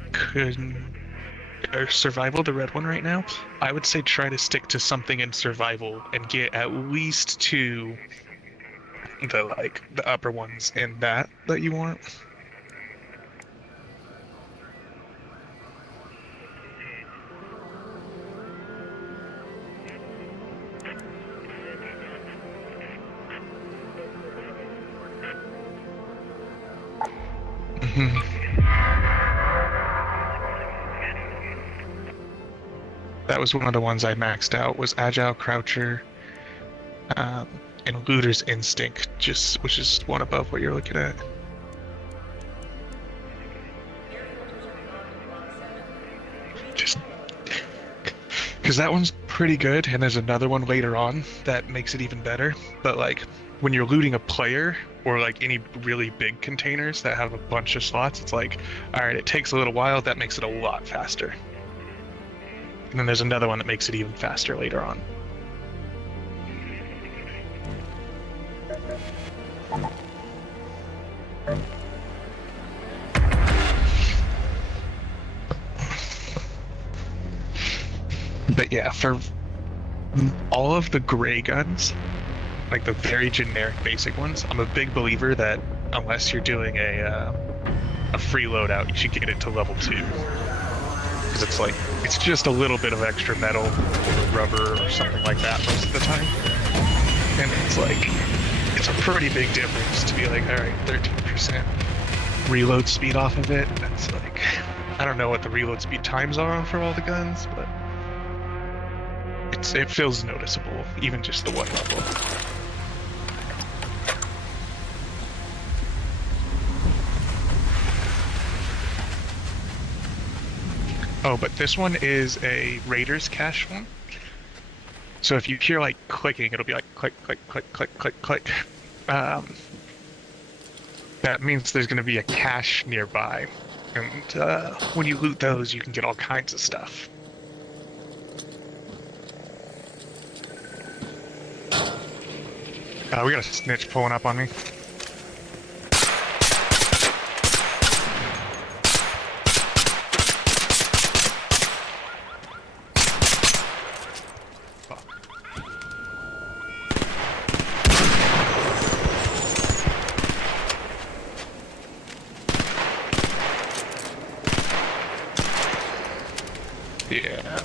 Survival, the red one right now. I would say try to stick to something in Survival and get at least to the upper ones in that you want. That was one of the ones I maxed out, was Agile Croucher, and Looter's Instinct, which is one above what you're looking at. Just because that one's pretty good, and there's another one later on that makes it even better. But like when you're looting a player or like any really big containers that have a bunch of slots, it's like, all right, it takes a little while. That makes it a lot faster. And then there's another one that makes it even faster later on. But yeah, for all of the gray guns, like the very generic basic ones, I'm a big believer that unless you're doing a free loadout, you should get it to level 2. Because it's like, it's just a little bit of extra metal or rubber or something like that most of the time. And it's like, it's a pretty big difference to be like, alright, 13% reload speed off of it. That's like, I don't know what the reload speed times are for all the guns, but it feels noticeable, even just the one level. Oh, but this one is a Raiders cache one. So if you hear like clicking, it'll be like click, click, click, click, click, click. That means there's going to be a cache nearby. And when you loot those, you can get all kinds of stuff. We got a snitch pulling up on me. Yeah.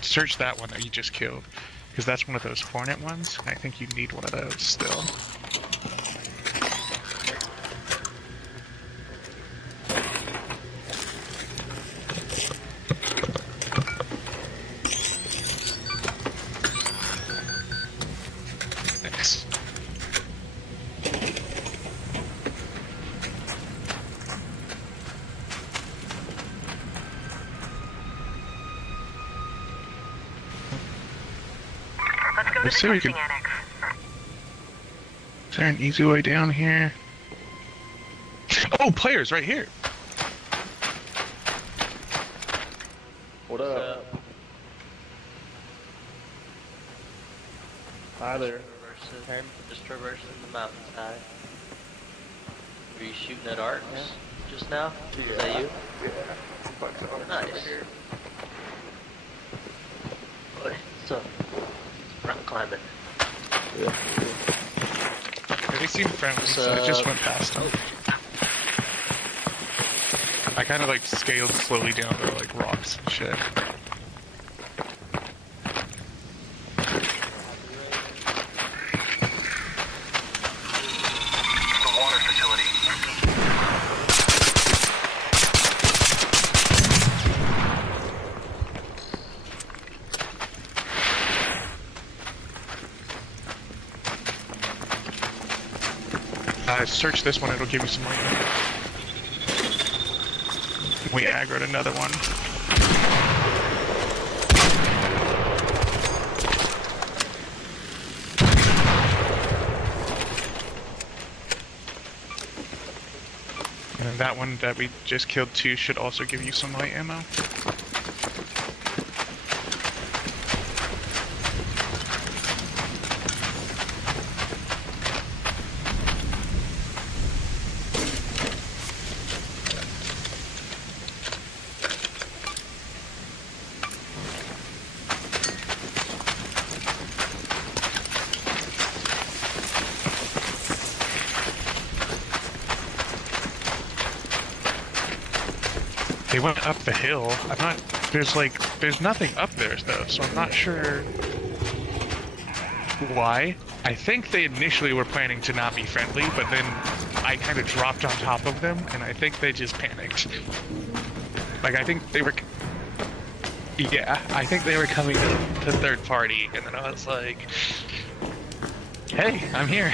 Search that one that you just killed, because that's one of those Hornet ones. I think you need one of those still. Thanks. Let's see if we can. Is there an easy way down here? Oh, players right here. What up? Hi there. Just traversing the mountainside. Were you shooting at arcs just now? Yeah. Is that you? Yeah. Nice. Right here. Boy, so rock climbing. Yeah. They seem friendly, so I just went past them. I kind of like scaled slowly down the like rocks and shit. Search this one, it'll give you some money. We aggroed another one. And that one that we just killed too should also give you some light ammo. They went up the hill. I'm not. There's nothing up there though, so I'm not sure why. I think they initially were planning to not be friendly, but then I kind of dropped on top of them, and I think they just panicked. Like, I think they were... Yeah, I think they were coming to third party, and then I was like, hey, I'm here.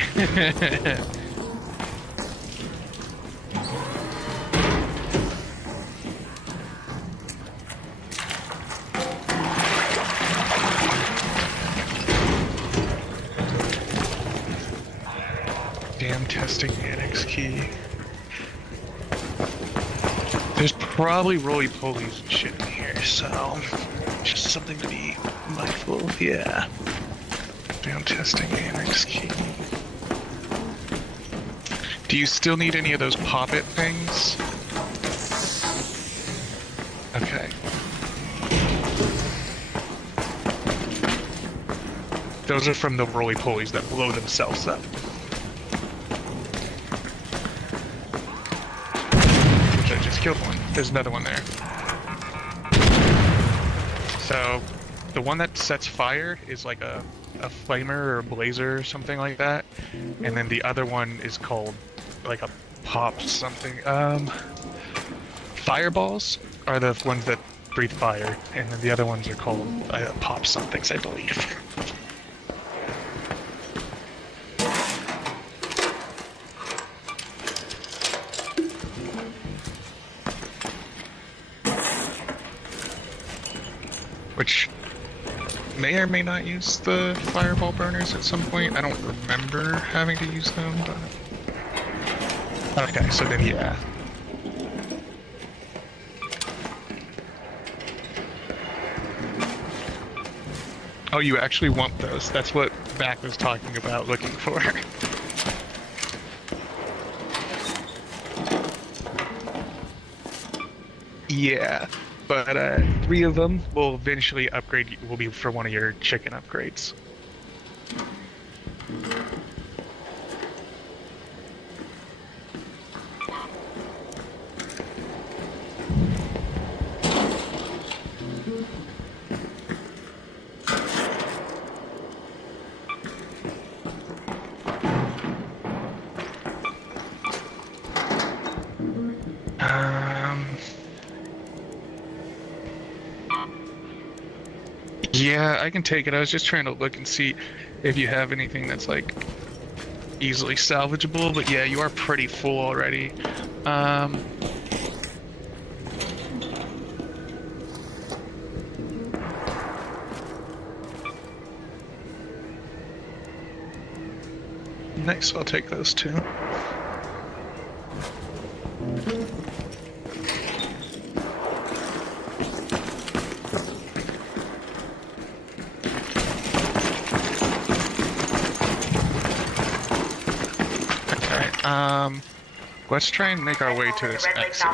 Damn testing annex key. There's probably roly-polies and shit in here, so just something to be mindful of. Yeah. Damn testing annex key. Do you still need any of those pop-it things? Okay. Those are from the roly-polies that blow themselves up. I just killed one. There's another one there. So, the one that sets fire is like a flamer or a blazer or something like that. And then the other one is called like a pop something. Fireballs are the ones that breathe fire. And then the other ones are called pop somethings, I believe. Which may or may not use the fireball burners at some point. I don't remember having to use them, but... Okay, so then yeah. Oh, you actually want those. That's what Back was talking about looking for. Yeah. But 3 of them will eventually upgrade, will be for one of your chicken upgrades. Yeah, I can take it. I was just trying to look and see if you have anything that's like easily salvageable, but yeah, you are pretty full already. Nice, I'll take those too. Let's try and make our way to this exit.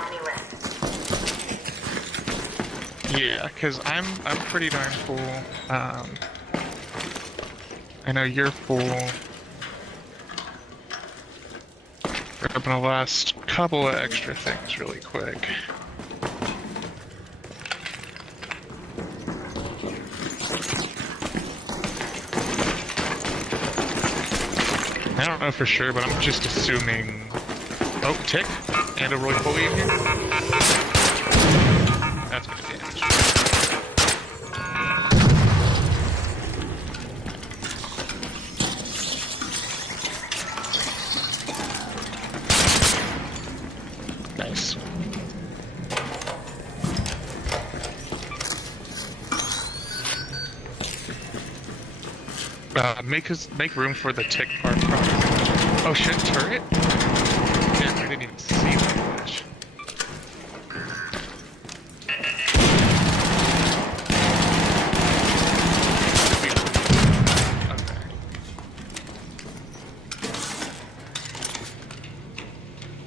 Yeah, because I'm pretty darn full. I know you're full. Grabbing the last couple of extra things really quick. I don't know for sure, but I'm just assuming... Oh, tick, and a roly-poly in here. That's gonna damage. Nice. Make room for the tick part. Oh shit, turret? Damn, I didn't even see that flash.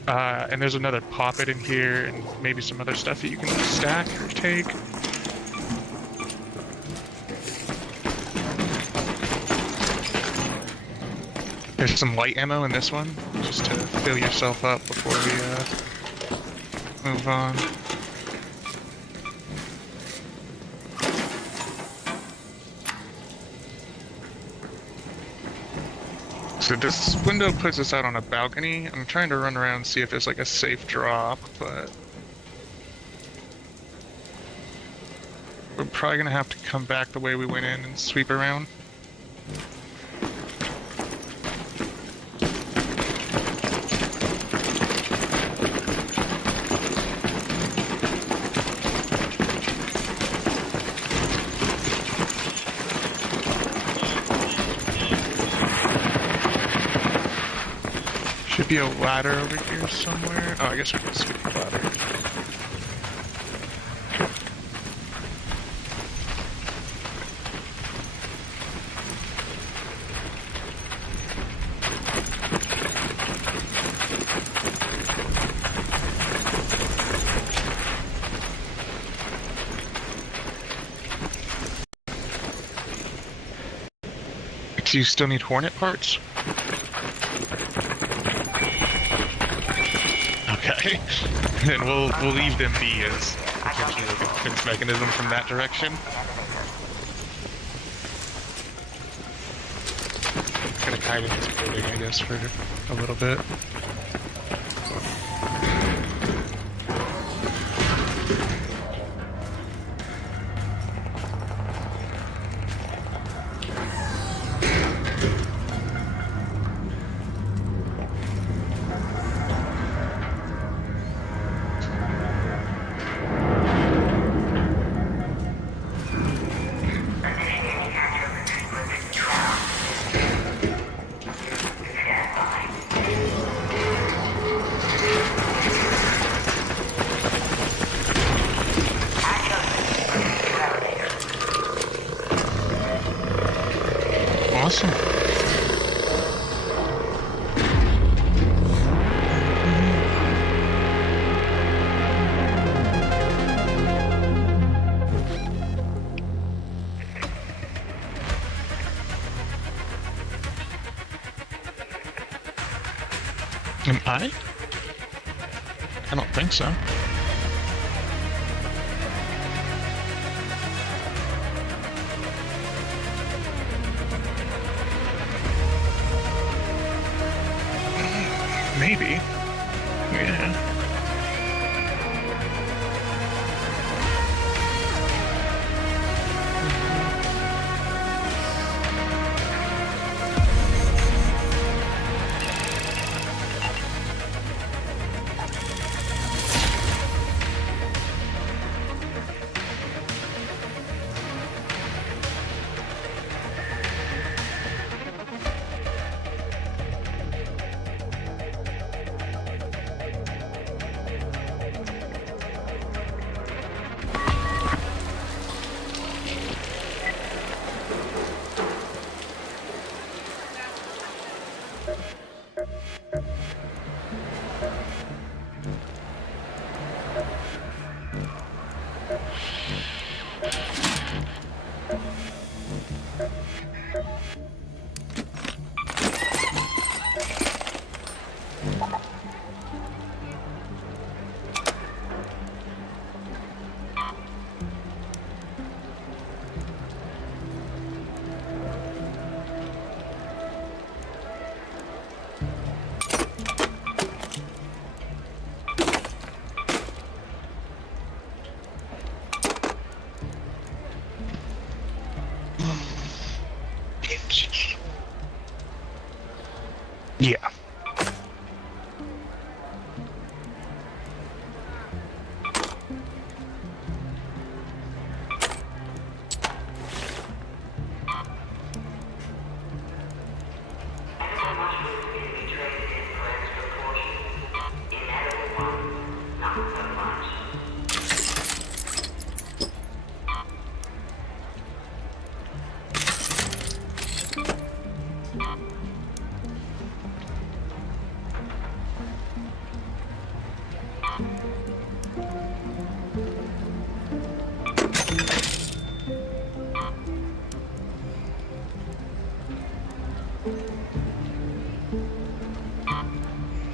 Okay. And there's another pop-it in here, and maybe some other stuff that you can stack or take. There's some light ammo in this one, just to fill yourself up before we move on. So this window puts us out on a balcony. I'm trying to run around and see if there's like a safe drop, but we're probably gonna have to come back the way we went in and sweep around. Should be a ladder over here somewhere. Oh, I guess we can sweep the ladder. Do you still need Hornet parts? Okay. Then we'll leave them be as potentially like a defense mechanism from that direction. Gonna hide in this building, I guess, for a little bit. Awesome. Am I? I don't think so. Maybe. Yeah. Yeah.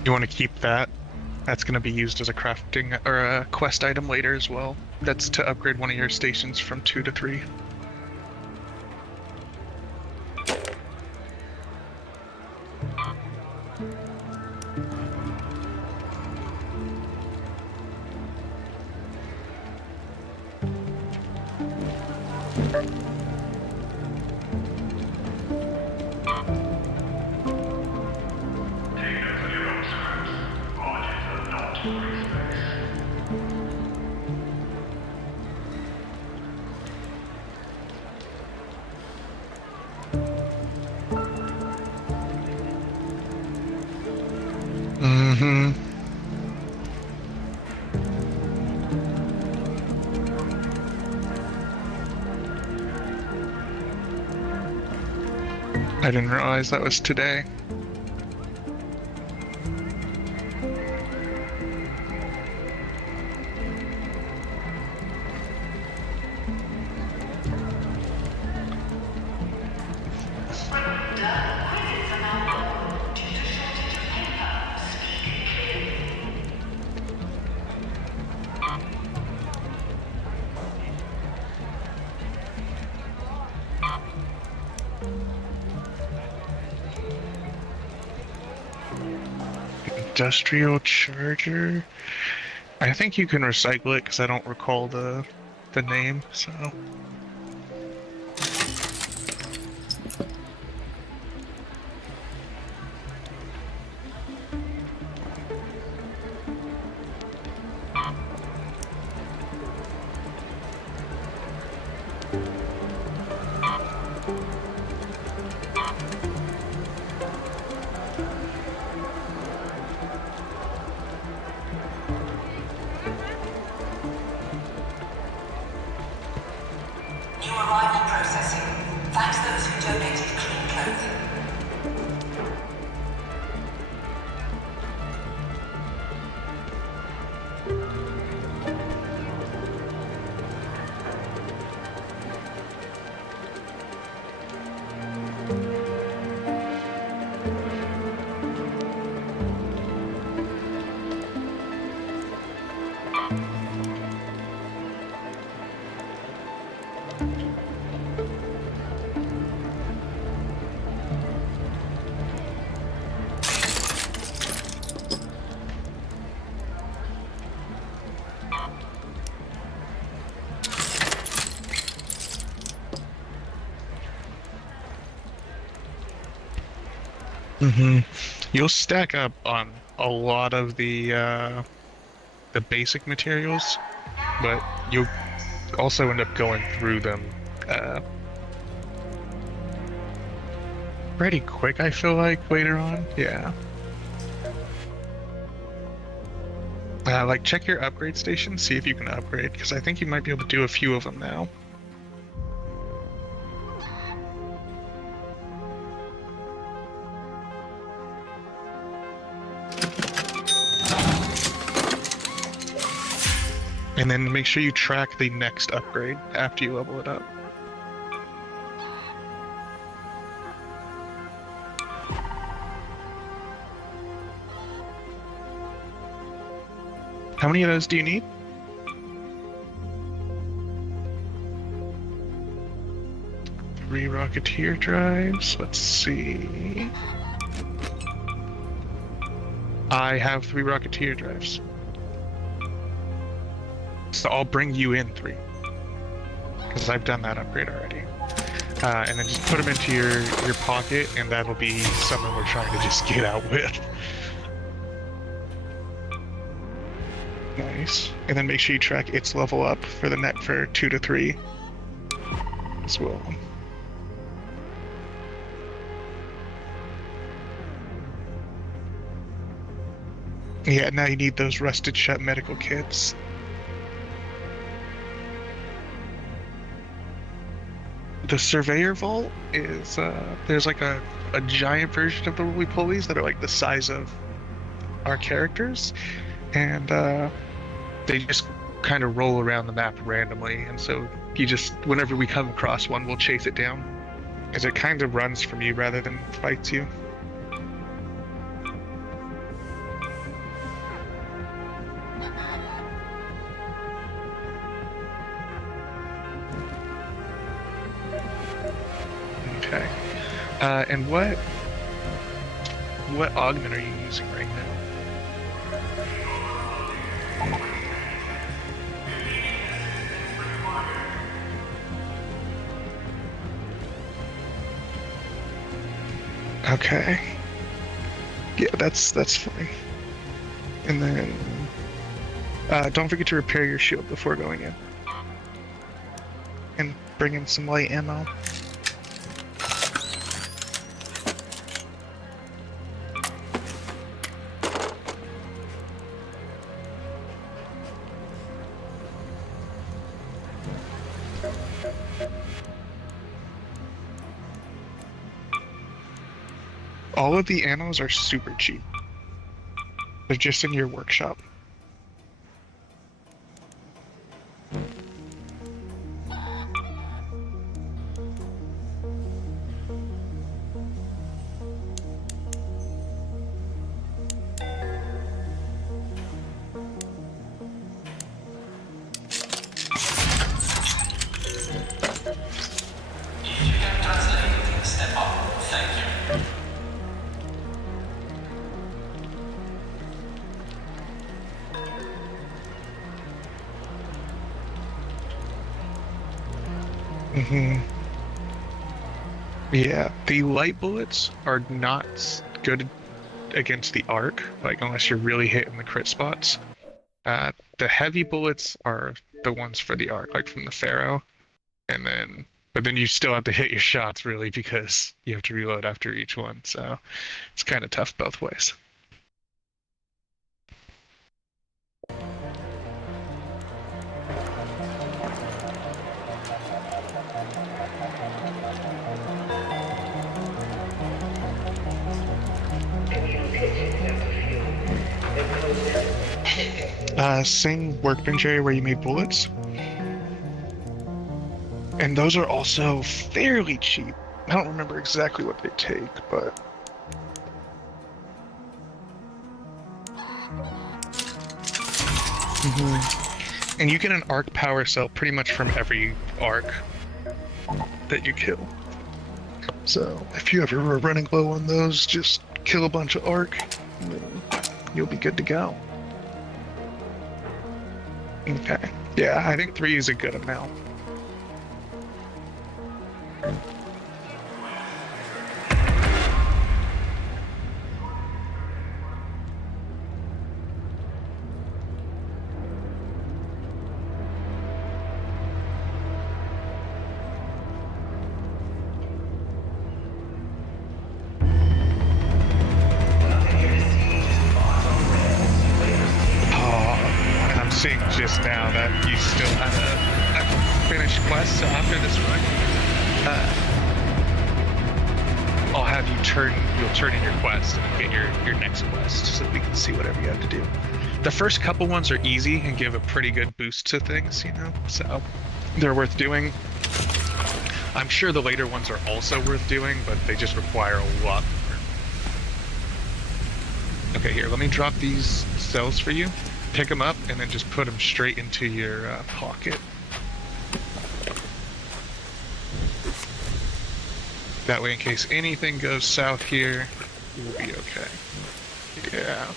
You want to keep that? That's going to be used as a crafting or a quest item later as well. That's to upgrade one of your stations from 2 to 3. Mm-hmm. I didn't realize that was today. Industrial charger. I think you can recycle it because I don't recall the name. So. New arrival processing. Thanks those who donated clean clothing. Mm-hmm. You'll stack up on a lot of the basic materials, but you'll also end up going through them pretty quick, I feel like, later on. Yeah. Like, check your upgrade station, see if you can upgrade, because I think you might be able to do a few of them now. And then make sure you track the next upgrade after you level it up. How many of those do you need? Three Rocketeer drives. Let's see. I have 3 Rocketeer drives. So I'll bring you in 3. Because I've done that upgrade already. And then just put them into your pocket, and that'll be something we're trying to just get out with. Nice. And then make sure you track its level up for the net for 2 to 3 as well. Yeah, now you need those rusted shut medical kits. The Surveyor Vault is, there's like a giant version of the roly-polies that are like the size of our characters, and they just kind of roll around the map randomly, and so you just, whenever we come across one, we'll chase it down, as it kind of runs from you rather than fights you. Okay. And what what augment are you using right now? Okay. Yeah, that's fine. And then don't forget to repair your shield before going in. And bring in some light ammo. All of the ammos are super cheap. They're just in your workshop. Yeah, the light bullets are not good against the arc, like unless you're really hitting the crit spots. The heavy bullets are the ones for the arc, like from the Pharaoh, but then you still have to hit your shots really because you have to reload after each one, so it's kind of tough both ways. Same workbench area where you made bullets. And those are also fairly cheap. I don't remember exactly what they take, but... And you get an arc power cell pretty much from every arc that you kill. So, if you ever are running low on those, just kill a bunch of arc, and then you'll be good to go. Okay. Yeah, I think 3 is a good amount. Just now that you still have a finished quest, so after this run, I'll have you'll turn in your quest and get your next quest so we can see whatever you have to do. The first couple ones are easy and give a pretty good boost to things, you know, so they're worth doing. I'm sure the later ones are also worth doing, but they just require a lot more. Okay, here, let me drop these cells for you. Pick them up and then just put them straight into your pocket. That way, in case anything goes south here, you'll be okay. Yeah.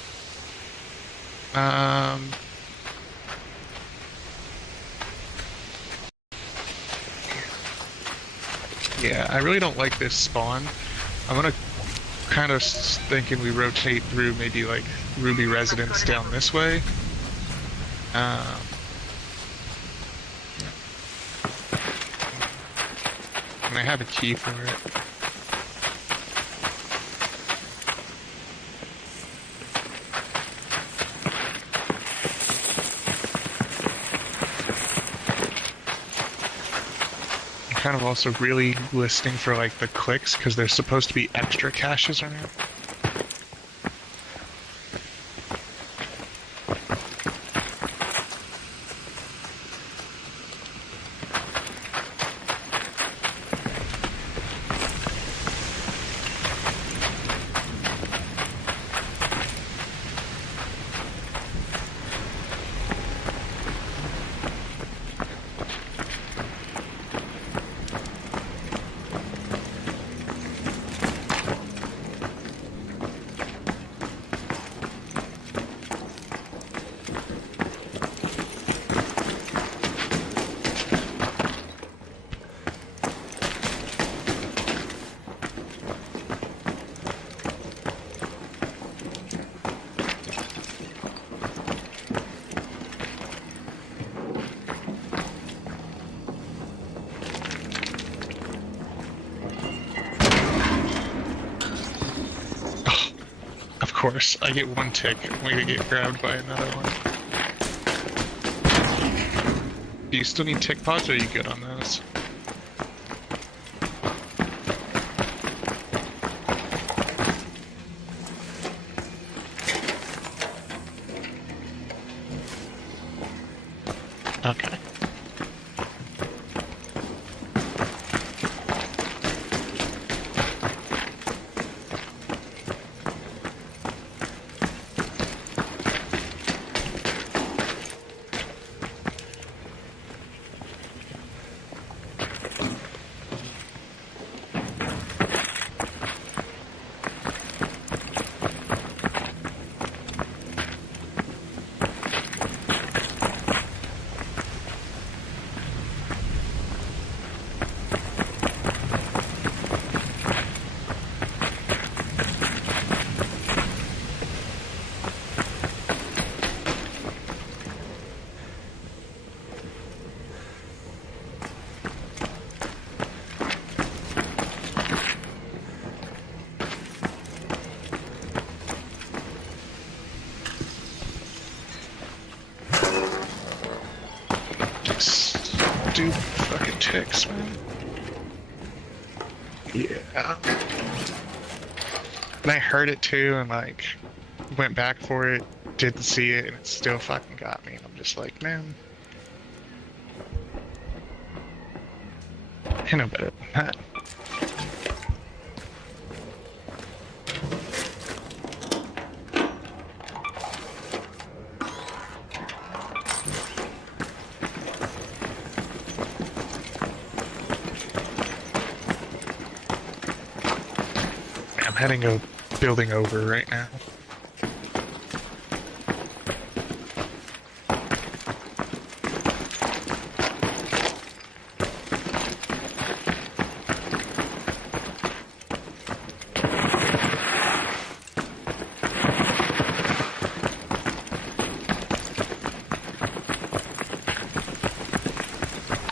Yeah, I really don't like this spawn. I'm gonna kind of thinking we rotate through maybe like Ruby Residence down this way. And I have a key for it. I'm kind of also really listening for like the clicks because there's supposed to be extra caches around. course, I get one tick. I'm gonna get grabbed by another one. Do you still need tick pods, or are you good on those? Okay. Do fucking ticks, man. Yeah. And I heard it too, and like went back for it, didn't see it, and it still fucking got me. And I'm just like, man, I know better than that. I'm heading a building over right now.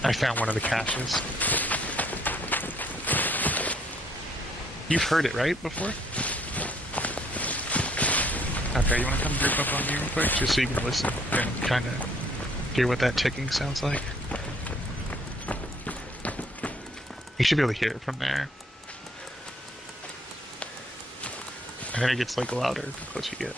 I found one of the caches. You've heard it, right, before? Okay, you want to come group up on me real quick, just so you can listen and kind of hear what that ticking sounds like? You should be able to hear it from there. And then it gets, like, louder the closer you get.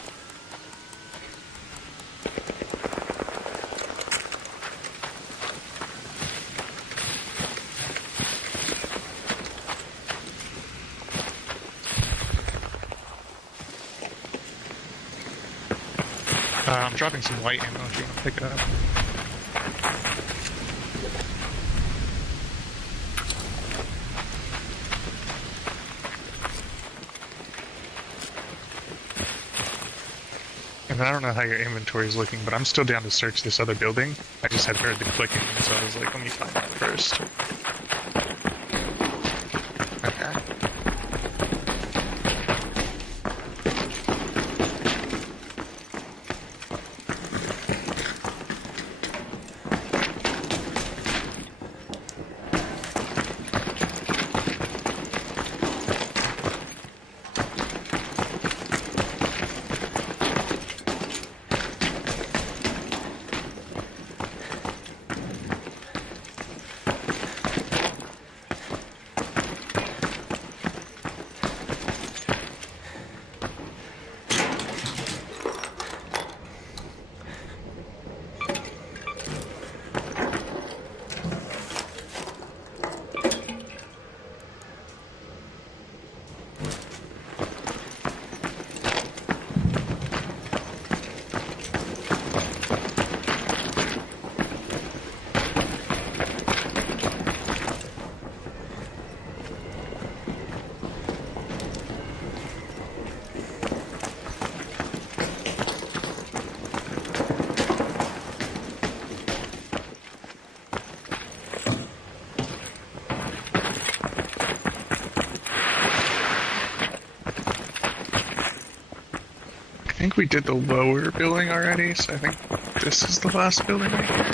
I'm dropping some white ammo if you want to pick it up. And I don't know how your inventory is looking, but I'm still down to search this other building. I just had heard the clicking, so I was like, let me find that first. Okay. I think we did the lower building already, so I think this is the last building right here.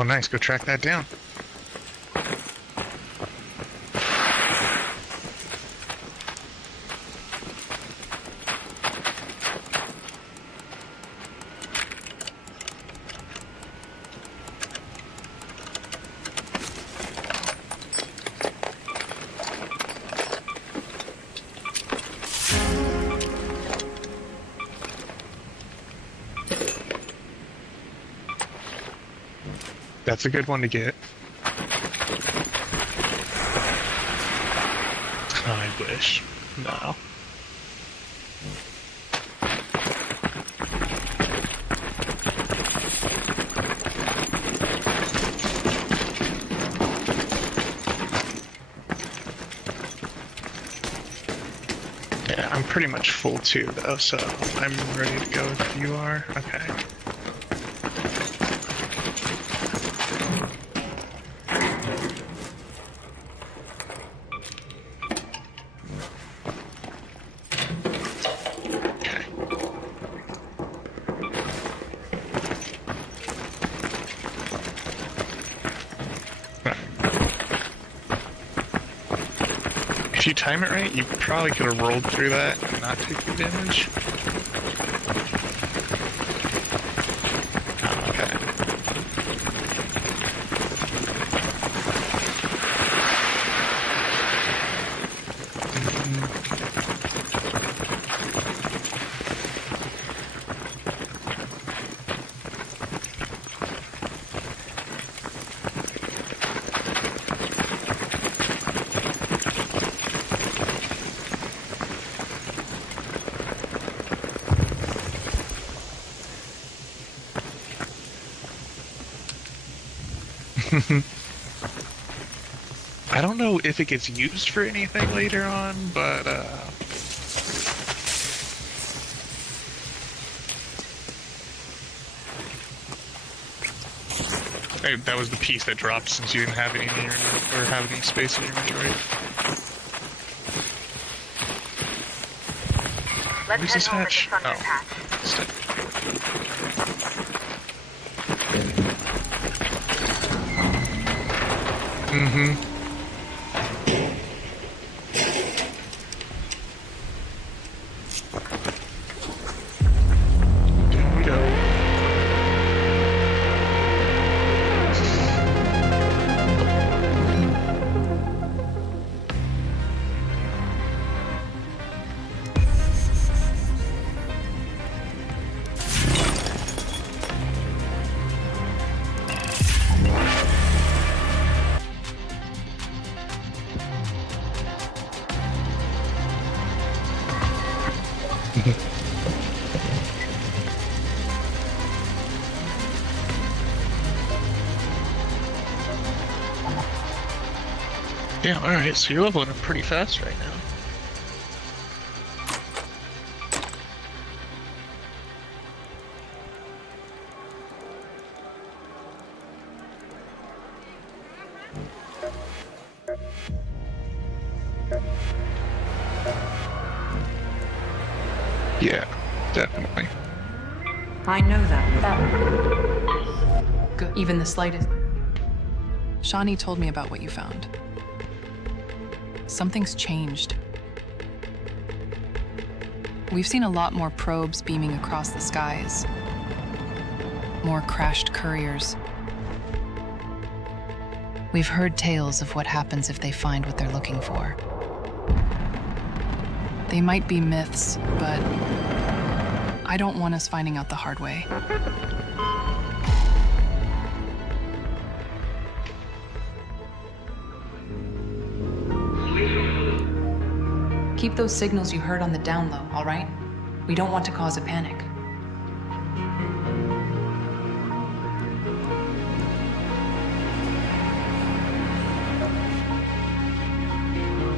Oh, nice. Go track that down. That's a good one to get. I wish. No. Yeah, I'm pretty much full too, though, so I'm ready to go if you are. Okay. If you time it right, you probably could have rolled through that and not take the damage. Oh, okay. I don't know if it gets used for anything later on, but hey, that was the piece that dropped since you didn't have any in your, or have any space in your inventory. Where's this hatch? Oh, it's dead. Mm-hmm. There we go. Yeah, alright, so you're leveling up pretty fast right now. Yeah, definitely. I know that. Good. Even the slightest. Shawnee told me about what you found. Something's changed. We've seen a lot more probes beaming across the skies. More crashed couriers. We've heard tales of what happens if they find what they're looking for. They might be myths, but I don't want us finding out the hard way. Keep those signals you heard on the down low, all right? We don't want to cause a panic.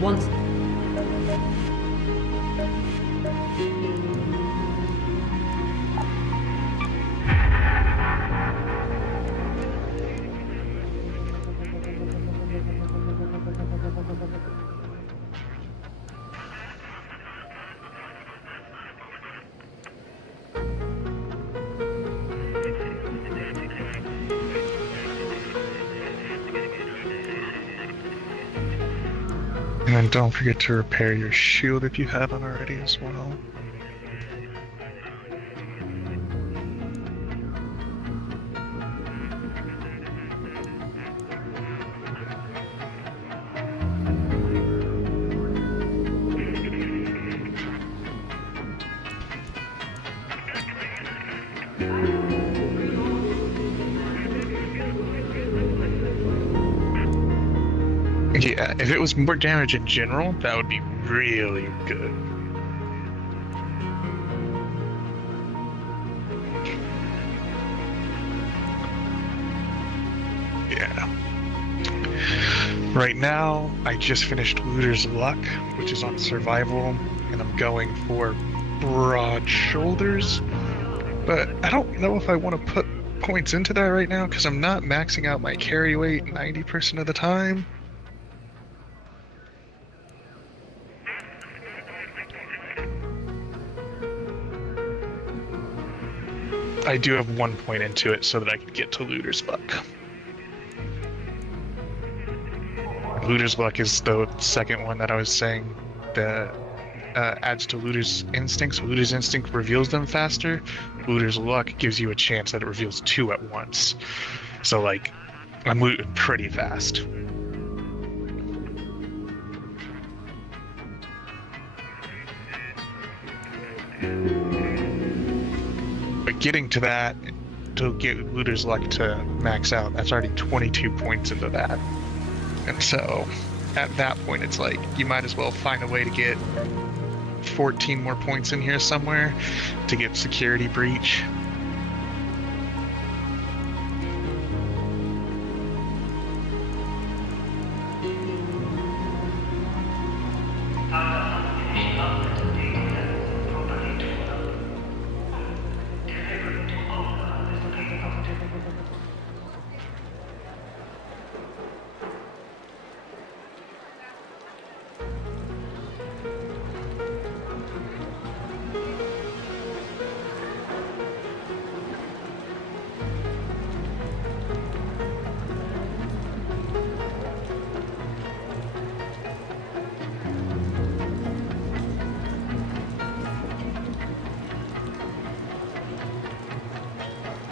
Once. And don't forget to repair your shield if you haven't already as well. Yeah, if it was more damage in general, that would be really good. Yeah. Right now, I just finished Looter's Luck, which is on survival, and I'm going for Broad Shoulders. But I don't know if I want to put points into that right now, because I'm not maxing out my carry weight 90% of the time. I do have 1 point into it so that I can get to Looter's Luck. Looter's Luck is the second one that I was saying that adds to Looter's Instinct. So Looter's Instinct reveals them faster. Looter's Luck gives you a chance that it reveals 2 at once. So like, I'm looting pretty fast. But getting to that, to get Looter's Luck to max out, that's already 22 points into that. And so, at that point, it's like, you might as well find a way to get 14 more points in here somewhere to get Security Breach.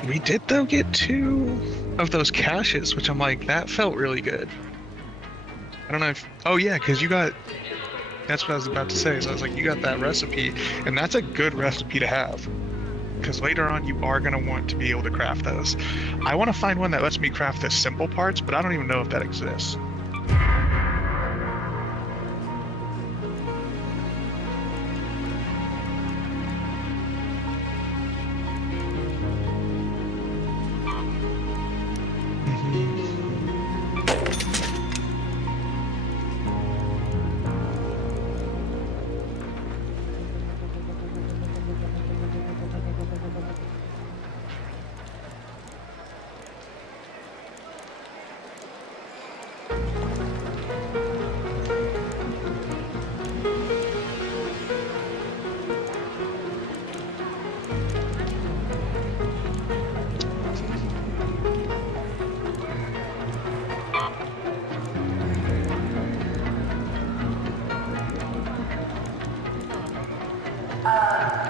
We did, though, get 2 of those caches, which I'm like, that felt really good. I don't know if... Oh, yeah, because you got... That's what I was about to say. So I was like, you got that recipe, and that's a good recipe to have. Because later on, you are going to want to be able to craft those. I want to find one that lets me craft the simple parts, but I don't even know if that exists.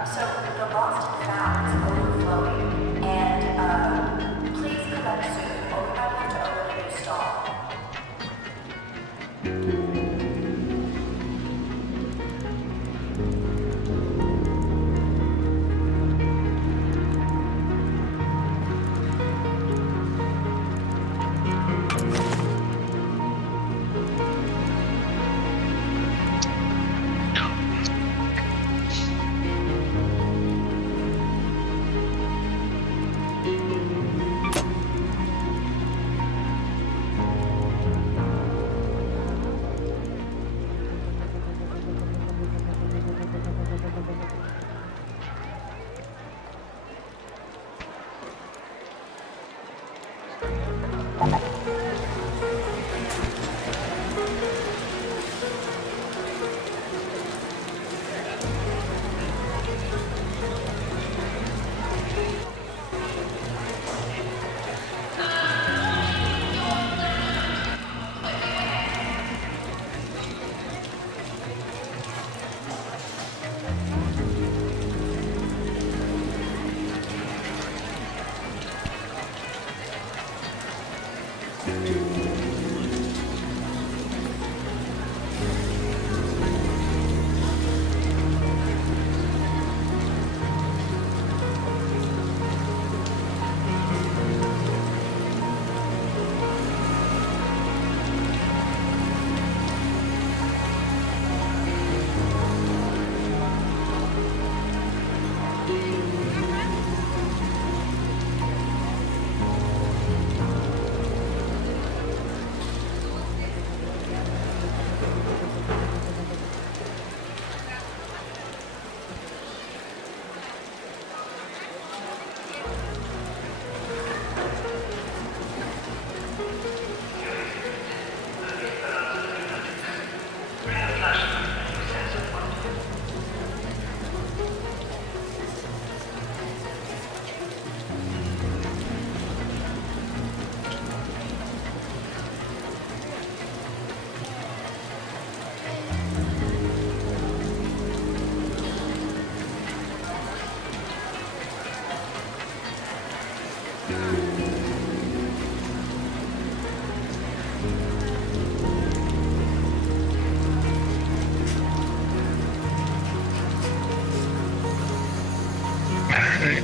So the Boston Sound is overflowing, and please collect soon, or we might have to open a new stall.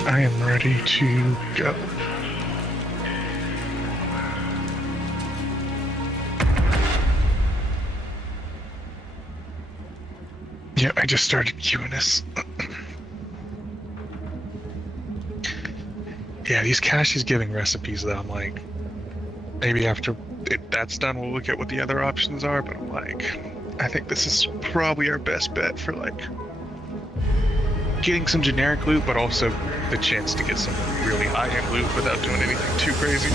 I am ready to go. Yeah, I just started queuing this. Yeah, these caches giving recipes though, I'm like, maybe after that's done we'll look at what the other options are, but I'm like, I think this is probably our best bet for like getting some generic loot, but also the chance to get some really high-end loot without doing anything too crazy.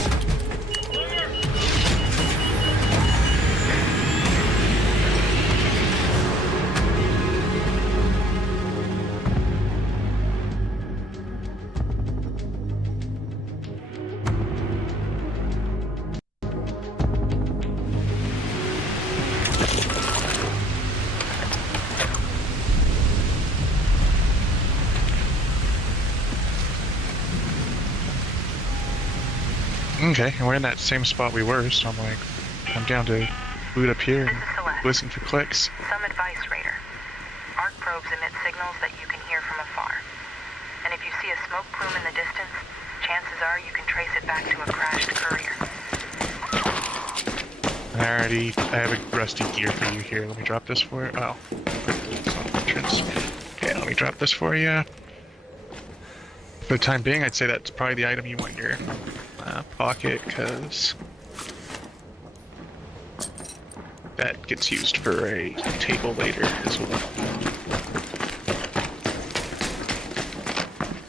Okay, and we're in that same spot we were, so I'm like, I'm down to boot up here and listen for clicks. Some advice, Raider. Arc probes emit signals that you can hear from afar. And if you see a smoke plume in the distance, chances are you can trace it back to a crashed courier. I have a rusty gear for you here. Let me drop this for you. Oh, it's on the entrance. Okay, let me drop this for you. For the time being, I'd say that's probably the item you want in your pocket, because that gets used for a table later as well.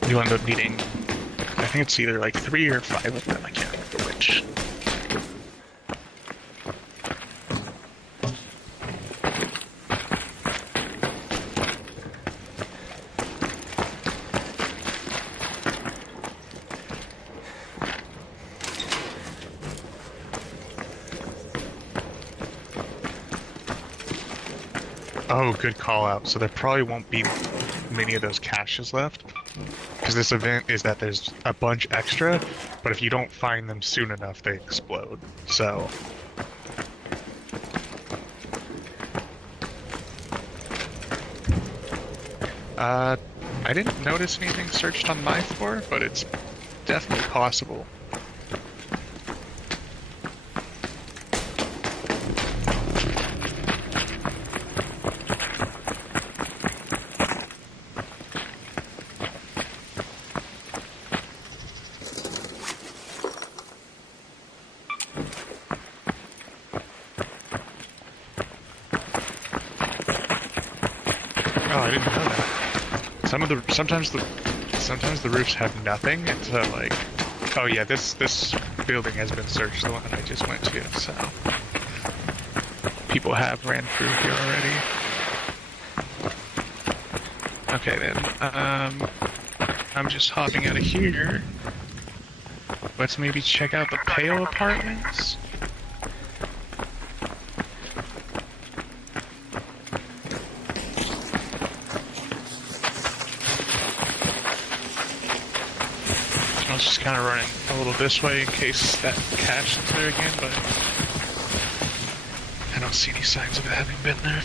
You end up needing, I think it's either like 3 or 5 of them, I can't remember which. Oh, good call out. So there probably won't be many of those caches left. Because this event is that there's a bunch extra, but if you don't find them soon enough, they explode. So... I didn't notice anything searched on my floor, but it's definitely possible. Oh, I didn't know that. Sometimes the roofs have nothing. It's like, oh yeah, this building has been searched, the one that I just went to. So people have ran through here already. Okay then. I'm just hopping out of here. Let's maybe check out the Pale Apartments. I was just kind of running a little this way in case that cache is there again, but I don't see any signs of it having been there.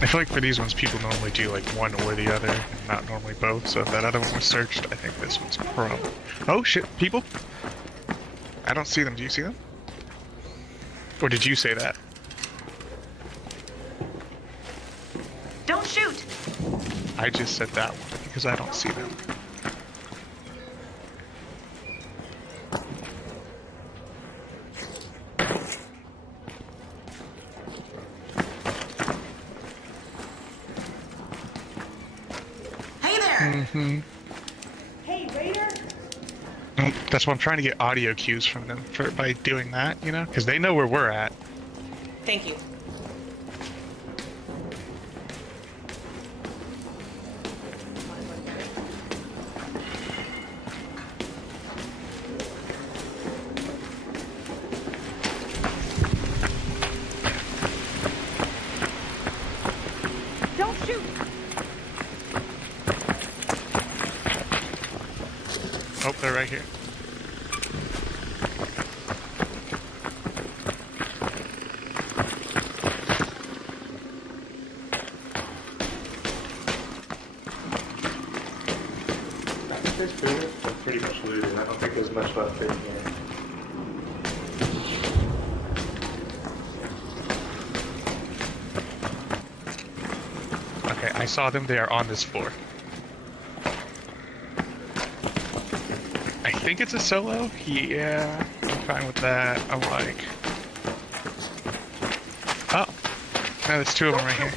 I feel like for these ones, people normally do like one or the other, and not normally both, so if that other one was searched, I think this one's probably... Oh shit, people! I don't see them, do you see them? Or did you say that? Don't shoot! I just said that one, because I don't see them. Hey there! Mm-hmm. Hey, Raider! That's why I'm trying to get audio cues from them by doing that, you know? Because they know where we're at. Thank you. Don't shoot! Oh, they're right here. pretty much looted. I don't think there's much left in here. Okay, I saw them. They are on this floor. I think it's a solo. Yeah, I'm fine with that. I'm like... Oh, no, there's two of them right here.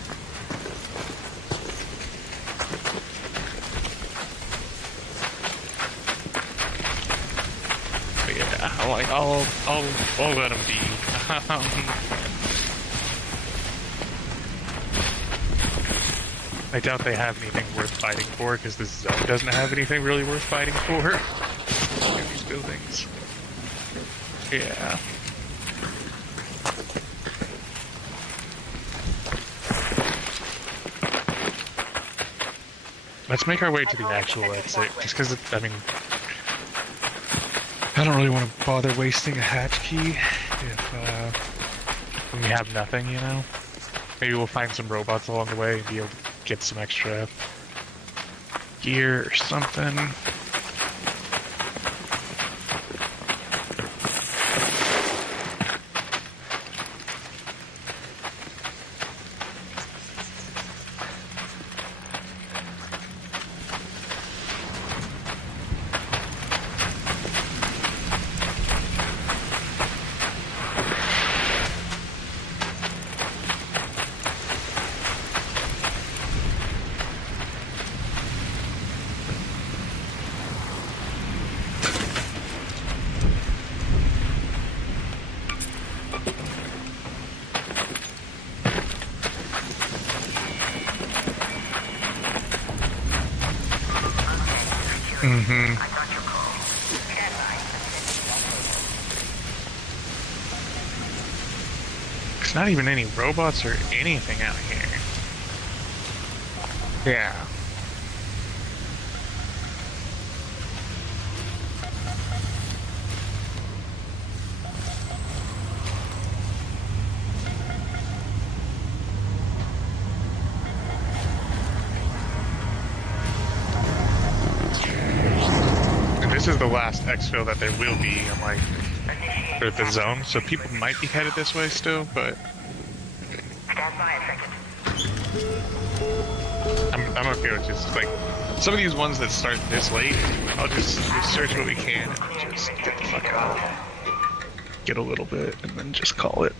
But yeah, I'm like, I'll let them be. I doubt they have anything worth fighting for, because this zone doesn't have anything really worth fighting for in these buildings. Yeah. Let's make our way to the actual exit, just because, I mean, I don't really want to bother wasting a hatch key if we have nothing, you know? Maybe we'll find some robots along the way and be able to get some extra gear or something. Mm-hmm. There's not even any robots or anything out here. Yeah. This is the last exfil that there will be, I'm like, for the zone, so people might be headed this way still, but I'm okay with just, like, some of these ones that start this late, I'll just search what we can and just get the fuck out. Get a little bit, and then just call it.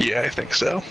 Yeah, I think so.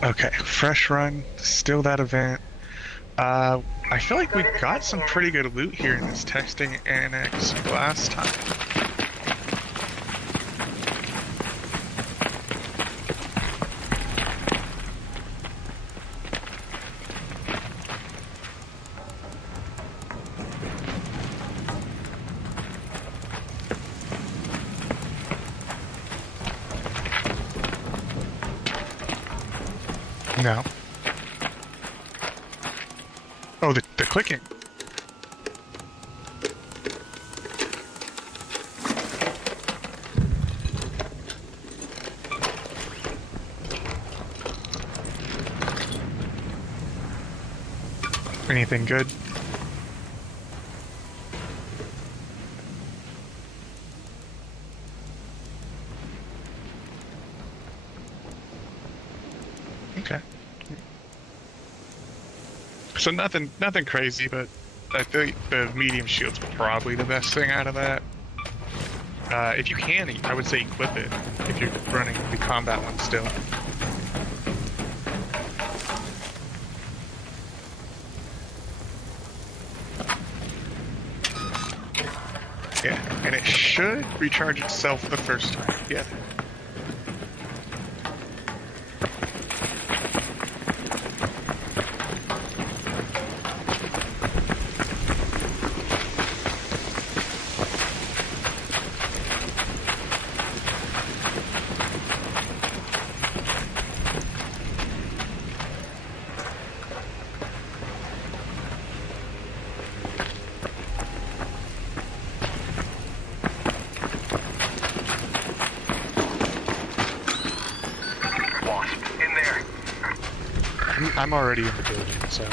Okay, fresh run, still that event. I feel like we got some pretty good loot here in this testing annex last time. No. Oh, the clicking. Anything good? Okay. So nothing crazy, but I think the medium shield's probably the best thing out of that. If you can, I would say equip it if you're running the combat one still. Yeah, and it should recharge itself the first time. Yeah. I'm already in the building, so...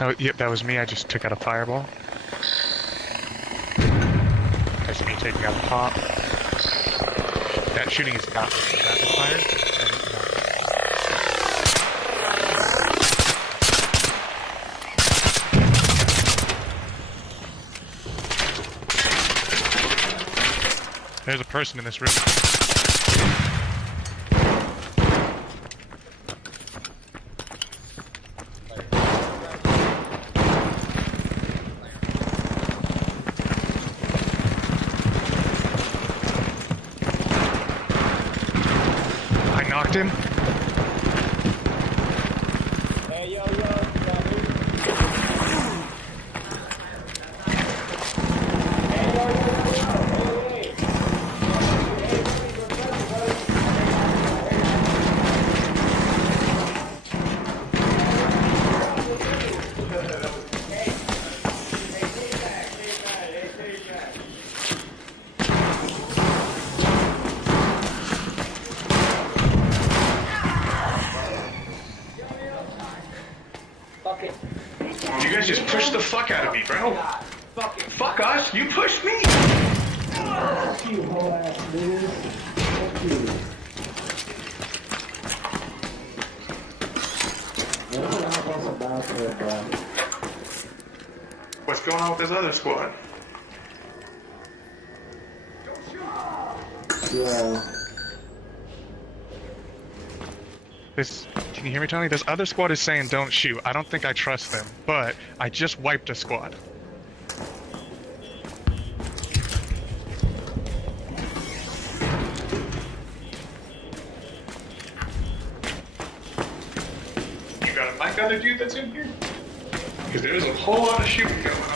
Oh, yep, that was me. I just took out a fireball. That's me taking out a pop. That shooting is not rapid fire. There's a person in this room. I knocked him. Hey, yo, yo. You guys just pushed the fuck out of me, bro. Fuck us, you pushed me! Fuck you, whole ass dude. Fuck you. What's going on with this other squad? Yeah. Can you hear me, Tony? This other squad is saying don't shoot. I don't think I trust them, but I just wiped a squad. You got a mic other dude that's in here? Because there's a whole lot of shooting going on.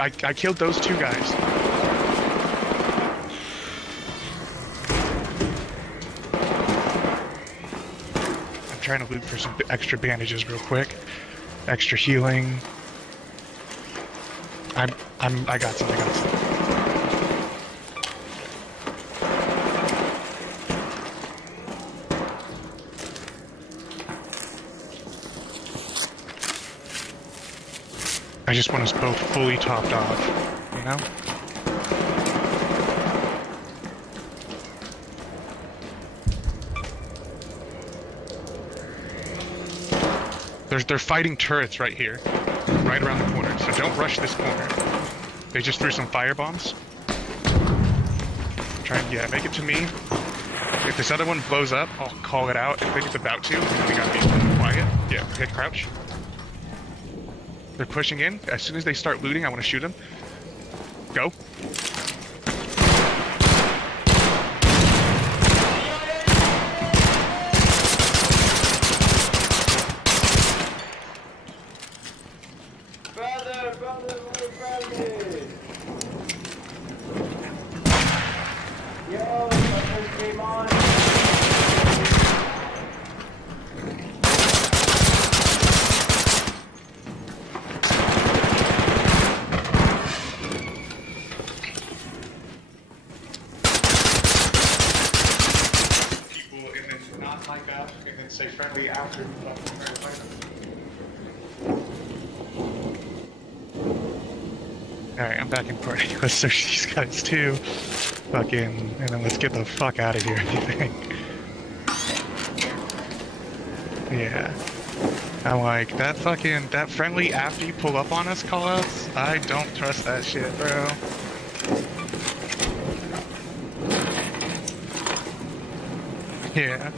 I killed those 2 guys. I'm trying to loot for some extra bandages real quick. Extra healing. I got something else. I just want us both fully topped off, you know? They're fighting turrets right here, right around the corner, so don't rush this corner. They just threw some fire bombs. Try and, yeah, make it to me. If this other one blows up, I'll call it out. I think it's about to. We gotta be quiet. Yeah, hit crouch. They're pushing in. As soon as they start looting, I want to shoot them. Go. Say friendly after you try to fight them. Alright, I'm back in party. Let's search these guys too. Fucking, and then let's get the fuck out of here, I think. Yeah. I'm like, that friendly after you pull up on us callouts? I don't trust that shit, bro. Yeah.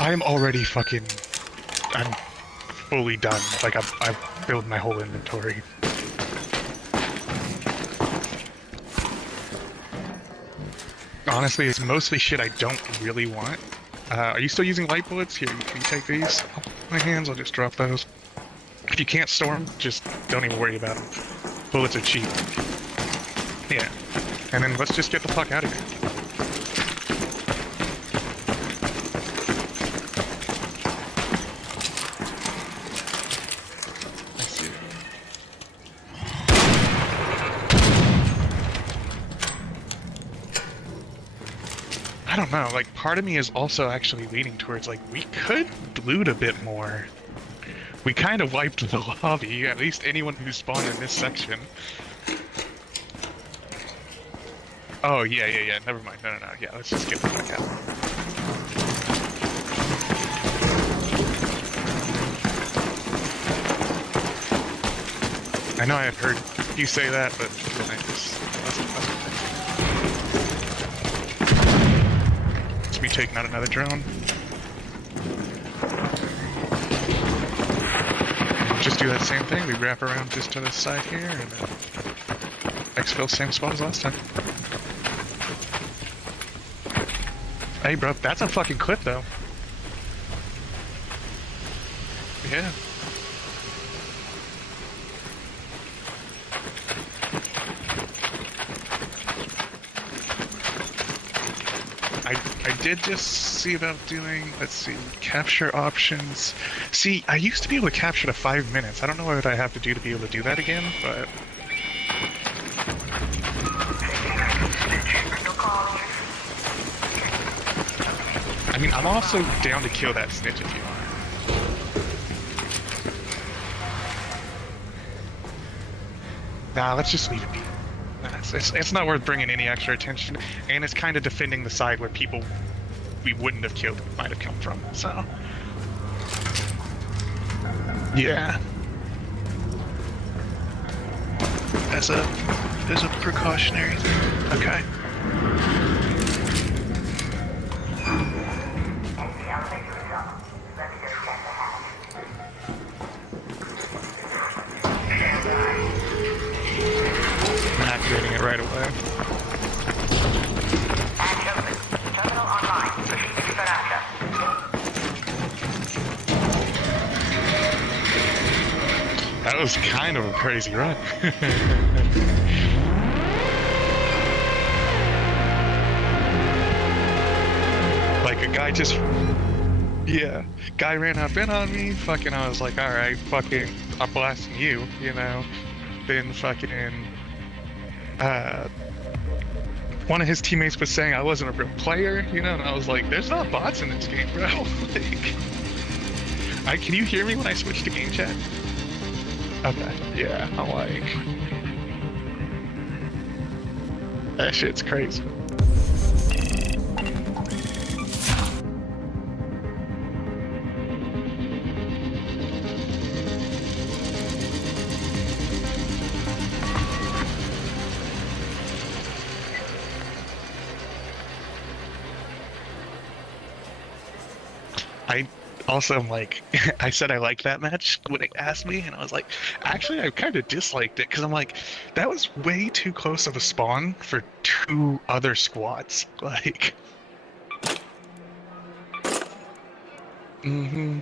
I'm already fucking... I'm fully done. Like, I've built my whole inventory. Honestly, it's mostly shit I don't really want. Are you still using light bullets? Here, can you take these? Oh, my hands, I'll just drop those. If you can't store them, just don't even worry about them. Bullets are cheap. Yeah. And then let's just get the fuck out of here. I don't know, like, part of me is also actually leaning towards, like, we could loot a bit more. We kind of wiped the lobby, at least anyone who spawned in this section. Oh, yeah, never mind, no, yeah, let's just get the fuck out. I know I had heard you say that, but then I just... It's me taking out another drone. Just do that same thing, we wrap around just to the side here, and then exfil same spot as last time. Hey bro, that's a fucking clip though. Yeah. I did just see about doing, let's see, capture options. See, I used to be able to capture to 5 minutes. I don't know what I have to do to be able to do that again, but... I mean, I'm also down to kill that snitch if you are. Nah, let's just leave it be. It's not worth bringing any extra attention, and it's kind of defending the side where people we wouldn't have killed might have come from, so... Yeah. As a precautionary thing. Okay. I'm activating it right away. Terminal online. Proceed for access. That was kind of a crazy run. Like a guy just... Yeah, guy ran up in on me, fucking I was like, alright, fucking, I'm blasting you, you know? Then fucking... one of his teammates was saying I wasn't a real player, you know? And I was like, there's not bots in this game, bro. Like... can you hear me when I switch to game chat? Okay, yeah, I'm like... That shit's crazy. I also am like, I said I liked that match when it asked me, and I was like, actually, I kind of disliked it, because I'm like, that was way too close of a spawn for 2 other squads. Like, mm-hmm.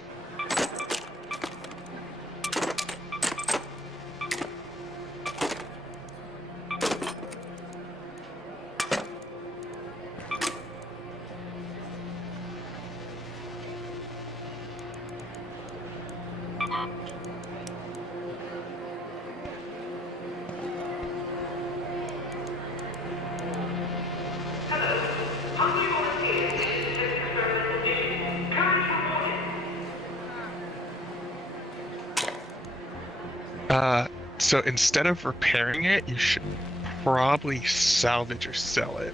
So instead of repairing it, you should probably salvage or sell it.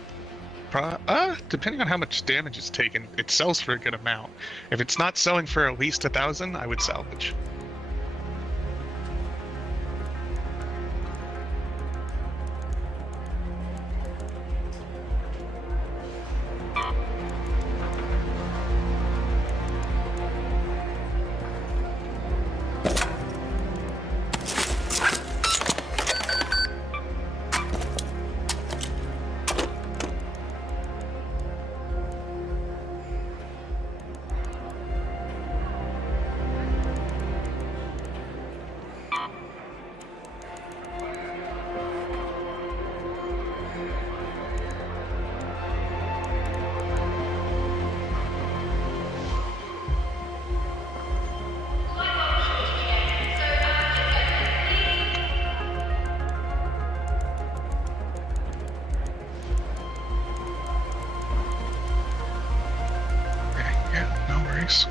Depending on how much damage it's taken, it sells for a good amount. If it's not selling for at least 1,000, I would salvage. Yeah, no worries.